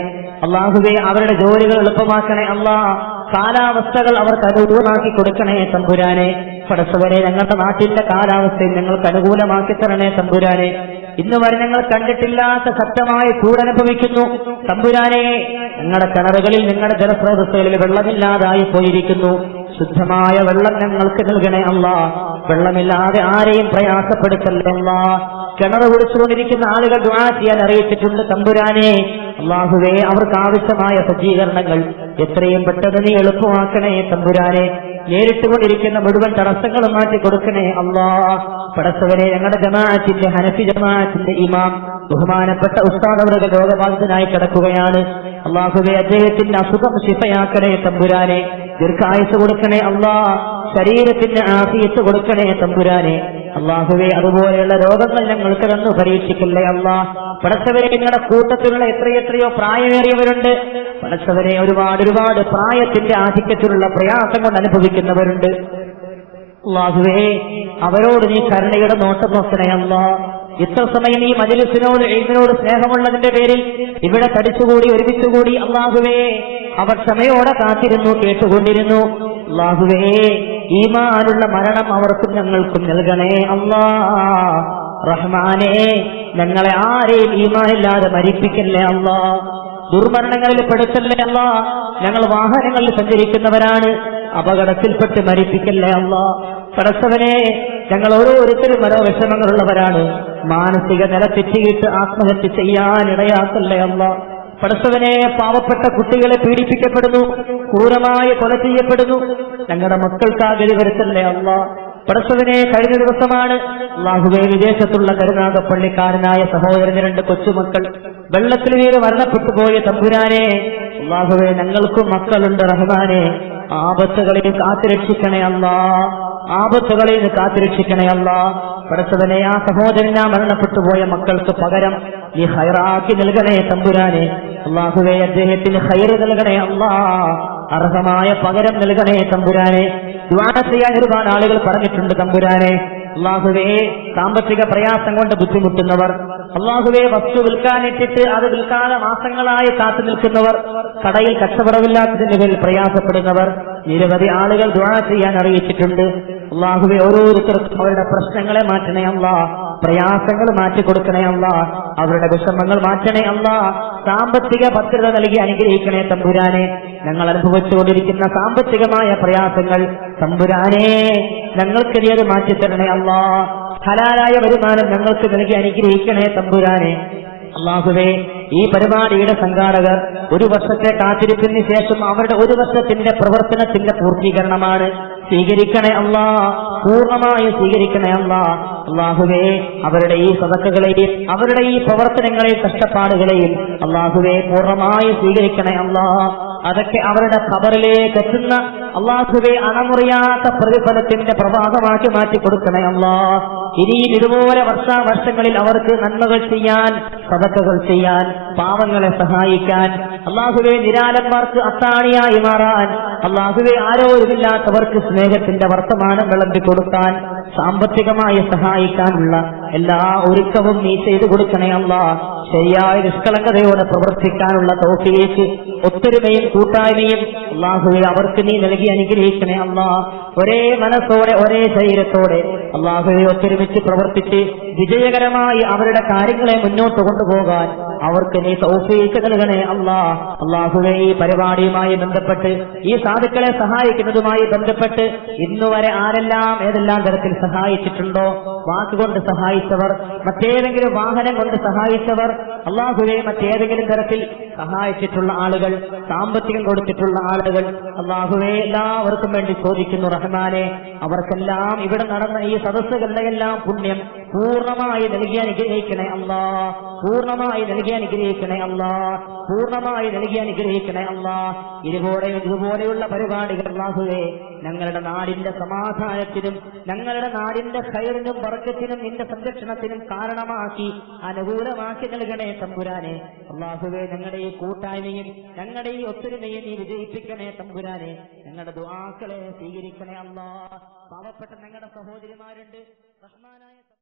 അല്ലാഹുവേ അവരുടെ ജോലികൾ എളുപ്പമാക്കണേ അല്ലാഹ്. കാലാവസ്ഥകൾ അവർക്ക് അനുകൂലമാക്കി കൊടുക്കണേ തമ്പുരാനെ. പടച്ചവനെ ഞങ്ങളുടെ നാട്ടിലെ കാലാവസ്ഥയിൽ ഞങ്ങൾക്ക് അനുകൂലമാക്കി തരണേ തമ്പുരാനെ. ഇന്ന് വരെ ഞങ്ങൾ കണ്ടിട്ടില്ലാത്ത ശക്തമായ ചൂടനുഭവിക്കുന്നു. തമ്പുരാനെ, ഞങ്ങളുടെ കിണറുകളിൽ നിങ്ങളുടെ ജലസ്രോതസ്സുകളിൽ വെള്ളമില്ലാതായി പോയിരിക്കുന്നു. ശുദ്ധമായ വെള്ളം ഞങ്ങൾക്ക് നൽകണേ അല്ലാ. വെള്ളമില്ലാതെ ആരെയും പ്രയാസപ്പെടുത്തല്ലേ അല്ലാ. കിണർ കുടിച്ചുകൊണ്ടിരിക്കുന്ന ആളുകൾ ദുആ ചെയ്യാൻ അറിയിച്ചിട്ടുണ്ട് തമ്പുരാനെ. അല്ലാഹുവേ, അവർക്ക് ആവശ്യമായ സജ്ജീകരണങ്ങൾ എത്രയും പെട്ടെന്ന് നീ എളുപ്പമാക്കണേ തമ്പുരാനെ. നേരിട്ടുകൊണ്ടിരിക്കുന്ന മുഴുവൻ തടസ്സങ്ങളും മാറ്റി കൊടുക്കണേ അല്ലാ. പടച്ചവനെ, ഞങ്ങളുടെ ജമാഅത്തിന്റെ ഹനഫി ജമാഅത്തിന്റെ ഇമാം ബഹുമാനപ്പെട്ട ഉസ്താദ് അവരുടെ രോഗബാധിതനായി കിടക്കുകയാണ്. അല്ലാഹുവേ, അദ്ദേഹത്തിന്റെ അസുഖം ശിഫയാക്കണേ തമ്പുരാനെ. ദീർഘായുസ് കൊടുക്കണേ അല്ലാ. ശരീരത്തിന് ആഫിയത്ത് കൊടുക്കണേ തമ്പുരാനെ. അല്ലാഹുവേ, അതുപോലെയുള്ള രോഗങ്ങൾ ഞങ്ങൾക്ക് തന്നു പരീക്ഷിക്കല്ലേ അല്ലാ. പടച്ചവരെ, ഞങ്ങളുടെ കൂട്ടത്തിലുള്ള എത്രയെത്രയോ പ്രായമേറിയവരുണ്ട്. പടച്ചവരെ, ഒരുപാട് പ്രായത്തിന്റെ ആധിക്യത്തിലുള്ള പ്രയാസം കൊണ്ട് അനുഭവിക്കുന്നവരുണ്ട്. അല്ലാഹുവേ, അവരോട് നീ കരുണയുടെ നോട്ടം നോക്കണേ അല്ലാ. ഇത്ര സമയം ഈ മജ്‌ലിസിനോട് ഇൽമിനോട് സ്നേഹമുള്ളതിന്റെ പേരിൽ ഇവിടെ തടിച്ചുകൂടി ഒരുമിച്ചുകൂടി അല്ലാഹുവേ, അവർ ക്ഷമയോടെ കാത്തിരുന്നു, കേട്ടുകൊണ്ടിരുന്നു. അല്ലാഹുവേ, ഈമാനുള്ള മരണം അവർക്കും ഞങ്ങൾക്കും നൽകണേ അല്ലാ. റഹ്മാനേ, ഞങ്ങളെ ആരെയും ഈമാനില്ലാതെ മരിപ്പിക്കല്ലേ അല്ലാ. ദുർമരണങ്ങളിൽ പെടുത്തല്ലേ അല്ലാ. ഞങ്ങൾ വാഹനങ്ങളിൽ സഞ്ചരിക്കുന്നവരാണ്, അപകടത്തിൽപ്പെട്ട് മരിപ്പിക്കല്ലേ അല്ലാ. പടച്ചവനെ, ഞങ്ങൾ ഓരോരുത്തരും ഓരോ വിഷമങ്ങളുള്ളവരാണ്. മാനസിക നില തെറ്റിയിട്ട് ആത്മഹത്യ ചെയ്യാനിടയാക്കല്ലേ അല്ലാ. പടച്ചവനെ, പാവപ്പെട്ട കുട്ടികളെ പീഡിപ്പിക്കപ്പെടുന്നു, ക്രൂരമായി കൊല ചെയ്യപ്പെടുന്നു. ഞങ്ങളുടെ മക്കൾക്കാകെ വരുത്തല്ലേ അല്ലാ. പടച്ചവനെ, കഴിഞ്ഞ ദിവസമാണ് അല്ലാഹുവേ, വിദേശത്തുള്ള കരുനാഗപ്പള്ളിക്കാരനായ സഹോദരന് 2 കൊച്ചുമക്കൾ വെള്ളത്തിൽ വീണ് മരണപ്പെട്ടു പോയ തമ്പുരാനെ. അല്ലാഹുവേ, ഞങ്ങൾക്കും മക്കളുണ്ട് റഹ്മാനെ. ആപത്തുകളിൽ കാത്തുരക്ഷിക്കണേ അല്ലാ. ആപത്തുകളിൽ കാത്തുരക്ഷിക്കണേ അല്ലാ. പടച്ചവനെ, ആ സഹോദരനാ മരണപ്പെട്ടു പോയ മക്കൾക്ക് പകരം നീ ഖൈറാക്കി നൽകണേ തമ്പുരാനെ. അല്ലാഹുവേ, അദ്ദേഹത്തിന് ഖൈർ നൽകണേ അല്ലാ. അർഹമായ പകരം നൽകണേ തമ്പുരാനെ. ദുആ ചെയ്യാൻ ഒരുപാട് ആളുകൾ പറഞ്ഞിട്ടുണ്ട് തമ്പുരാനെ. അല്ലാഹുവേ, സാമ്പത്തിക പ്രയാസം കൊണ്ട് ബുദ്ധിമുട്ടുന്നവർ, അല്ലാഹുവേ, വസ്തു വിൽക്കാനിട്ടിട്ട് അത് വിൽക്കാതെ മാസങ്ങളായി കാത്തു നിൽക്കുന്നവർ, കടയിൽ കച്ചവടമില്ലാത്തതിന്റെ പേരിൽ പ്രയാസപ്പെടുന്നവർ, നിരവധി ആളുകൾ ദുആ ചെയ്യാൻ അറിയിച്ചിട്ടുണ്ട്. അല്ലാഹുവേ, ഓരോരുത്തർക്കും അവരുടെ പ്രശ്നങ്ങളെ മാറ്റണേ അല്ലാ. പ്രയാസങ്ങൾ മാറ്റിക്കൊടുക്കണേ അല്ലാ. അവരുടെ വിഷമങ്ങൾ മാറ്റണേ അല്ലാ. സാമ്പത്തിക ഭദ്രത നൽകി അനുഗ്രഹിക്കണേ തമ്പുരാനെ. ഞങ്ങൾ അനുഭവിച്ചുകൊണ്ടിരിക്കുന്ന സാമ്പത്തികമായ പ്രയാസങ്ങൾ തമ്പുരാനെ, ഞങ്ങൾക്ക് നീ അത് മാറ്റിത്തരണേ അല്ലാ. ഹലാലായ വരുമാനം ഞങ്ങൾക്ക് നൽകി അനുഗ്രഹിക്കണേ തമ്പുരാനെ. അല്ലാഹുവേ, ഈ പരിപാടിയുടെ സംഘാടകർ 1 വർഷത്തെ കാത്തിരിപ്പിന് ശേഷം അവരുടെ 1 വർഷത്തിന്റെ പ്രവർത്തനത്തിന്റെ പൂർത്തീകരണമാണ്. സ്വീകരിക്കണേ അല്ലാ, പൂർണ്ണമായി സ്വീകരിക്കണേ അല്ലാ. അല്ലാഹുവേ, അവരുടെ ഈ സദഖകളെയും അവരുടെ ഈ പ്രവർത്തനങ്ങളെയും കഷ്ടപ്പാടുകളെയും അല്ലാഹുവേ പൂർണ്ണമായി സ്വീകരിക്കണേ അല്ലാ. അതൊക്കെ അവരുടെ ഖബറിലേക്ക് എത്തുന്ന അല്ലാഹുവേ അണമുറിയാത്ത പ്രതിഫലത്തിന്റെ പ്രവാഹമാക്കി മാറ്റി കൊടുക്കണേ അല്ലാ. ഇനിയും ഇതുപോലെ വർഷങ്ങളിൽ അവർക്ക് നന്മകൾ ചെയ്യാൻ, സദഖകൾ ചെയ്യാൻ, പാവങ്ങളെ സഹായിക്കാൻ, അല്ലാഹുവേ നിരാലന്മാർക്ക് അത്താണിയായി മാറാൻ, അല്ലാഹുവേ ആരോരുമില്ലാത്തവർക്ക് സ്നേഹത്തിന്റെ വർത്തമാനം വിളമ്പി കൊടുക്കാൻ, സാമ്പത്തികമായി സഹായിക്കാനുള്ള എല്ലാ ഒരുക്കവും നീ ചെയ്തു കൊടുക്കണേ അല്ലാ. ശരിയായ നിഷ്കളങ്കതയോടെ പ്രവർത്തിക്കാനുള്ള തൗഫീഖ്, ഒത്തൊരുമയും കൂട്ടായ്മയും അല്ലാഹുവേ അവർക്ക് നീ നൽകി അനുഗ്രഹിക്കണേ അല്ലാ. ഒരേ മനസ്സോടെ ഒരേ ശരീരത്തോടെ അല്ലാഹുവേ ഒത്തൊരുമിച്ച് പ്രവർത്തിച്ച് വിജയകരമായി അവരുടെ കാര്യങ്ങളെ മുന്നോട്ട് കൊണ്ടുപോകാൻ അവർക്ക് നീ തൗഫീഖ് നൽകണേ അല്ലാ. അല്ലാഹുവേ, ഈ പരിപാടിയുമായി ബന്ധപ്പെട്ട് ഈ സാധുക്കളെ സഹായിക്കുന്നതുമായി ബന്ധപ്പെട്ട് ഇന്നുവരെ ആരെല്ലാം ഏതെല്ലാം തരത്തിൽ സഹായിച്ചിട്ടുണ്ടോ, വാക്കുകൊണ്ട് സഹായിച്ചവർ, മറ്റേതെങ്കിലും വാഹനം കൊണ്ട് സഹായിച്ചവർ, അല്ലാഹുവേ മറ്റേതെങ്കിലും തരത്തിൽ സഹായിച്ചിട്ടുള്ള ആളുകൾ, സാമ്പത്തികം കൊടുത്തിട്ടുള്ള ആളുകൾ, അല്ലാഹുവേ എല്ലാവർക്കും വേണ്ടി ചോദിക്കുന്നു റഹ്മാനെ. അവർക്കെല്ലാം ഇവിടെ നടന്ന ഈ സദസ്സുകളുടെ എല്ലാം പുണ്യം പൂർണ്ണമായി നൽകി അനുഗ്രഹിക്കണേ അല്ലാ. പൂർണ്ണമായി നൽകി അനുഗ്രഹിക്കണേ അല്ലാ. പൂർണ്ണമായി നൽകി അനുഗ്രഹിക്കണേ അല്ലാ. ഇതുപോലെയുള്ള പരിപാടികൾ അല്ലാഹുവേ ഞങ്ങളുടെ നാടിന്റെ സമാധാനത്തിനും ഞങ്ങളുടെ നാടിന്റെ ഖൈറിനും ബർക്കത്തിനും നിന്റെ സംരക്ഷണത്തിനും കാരണമാക്കി അനുകൂലമാക്കി നൽകണേ തമ്പുരാനെ. അല്ലാഹുവേ, ഞങ്ങളുടെ ഈ കൂട്ടായ്മയും ഞങ്ങളുടെ ഈ ഒത്തൊരുമയും നീ വിജയിപ്പിക്കണേ തമ്പുരാനെ. ഞങ്ങളുടെ ദുആക്കളെ സ്വീകരിക്കണേ അല്ലാ. പാവപ്പെട്ട ഞങ്ങളുടെ സഹോദരിമാരുണ്ട്, റഹ്മാനായ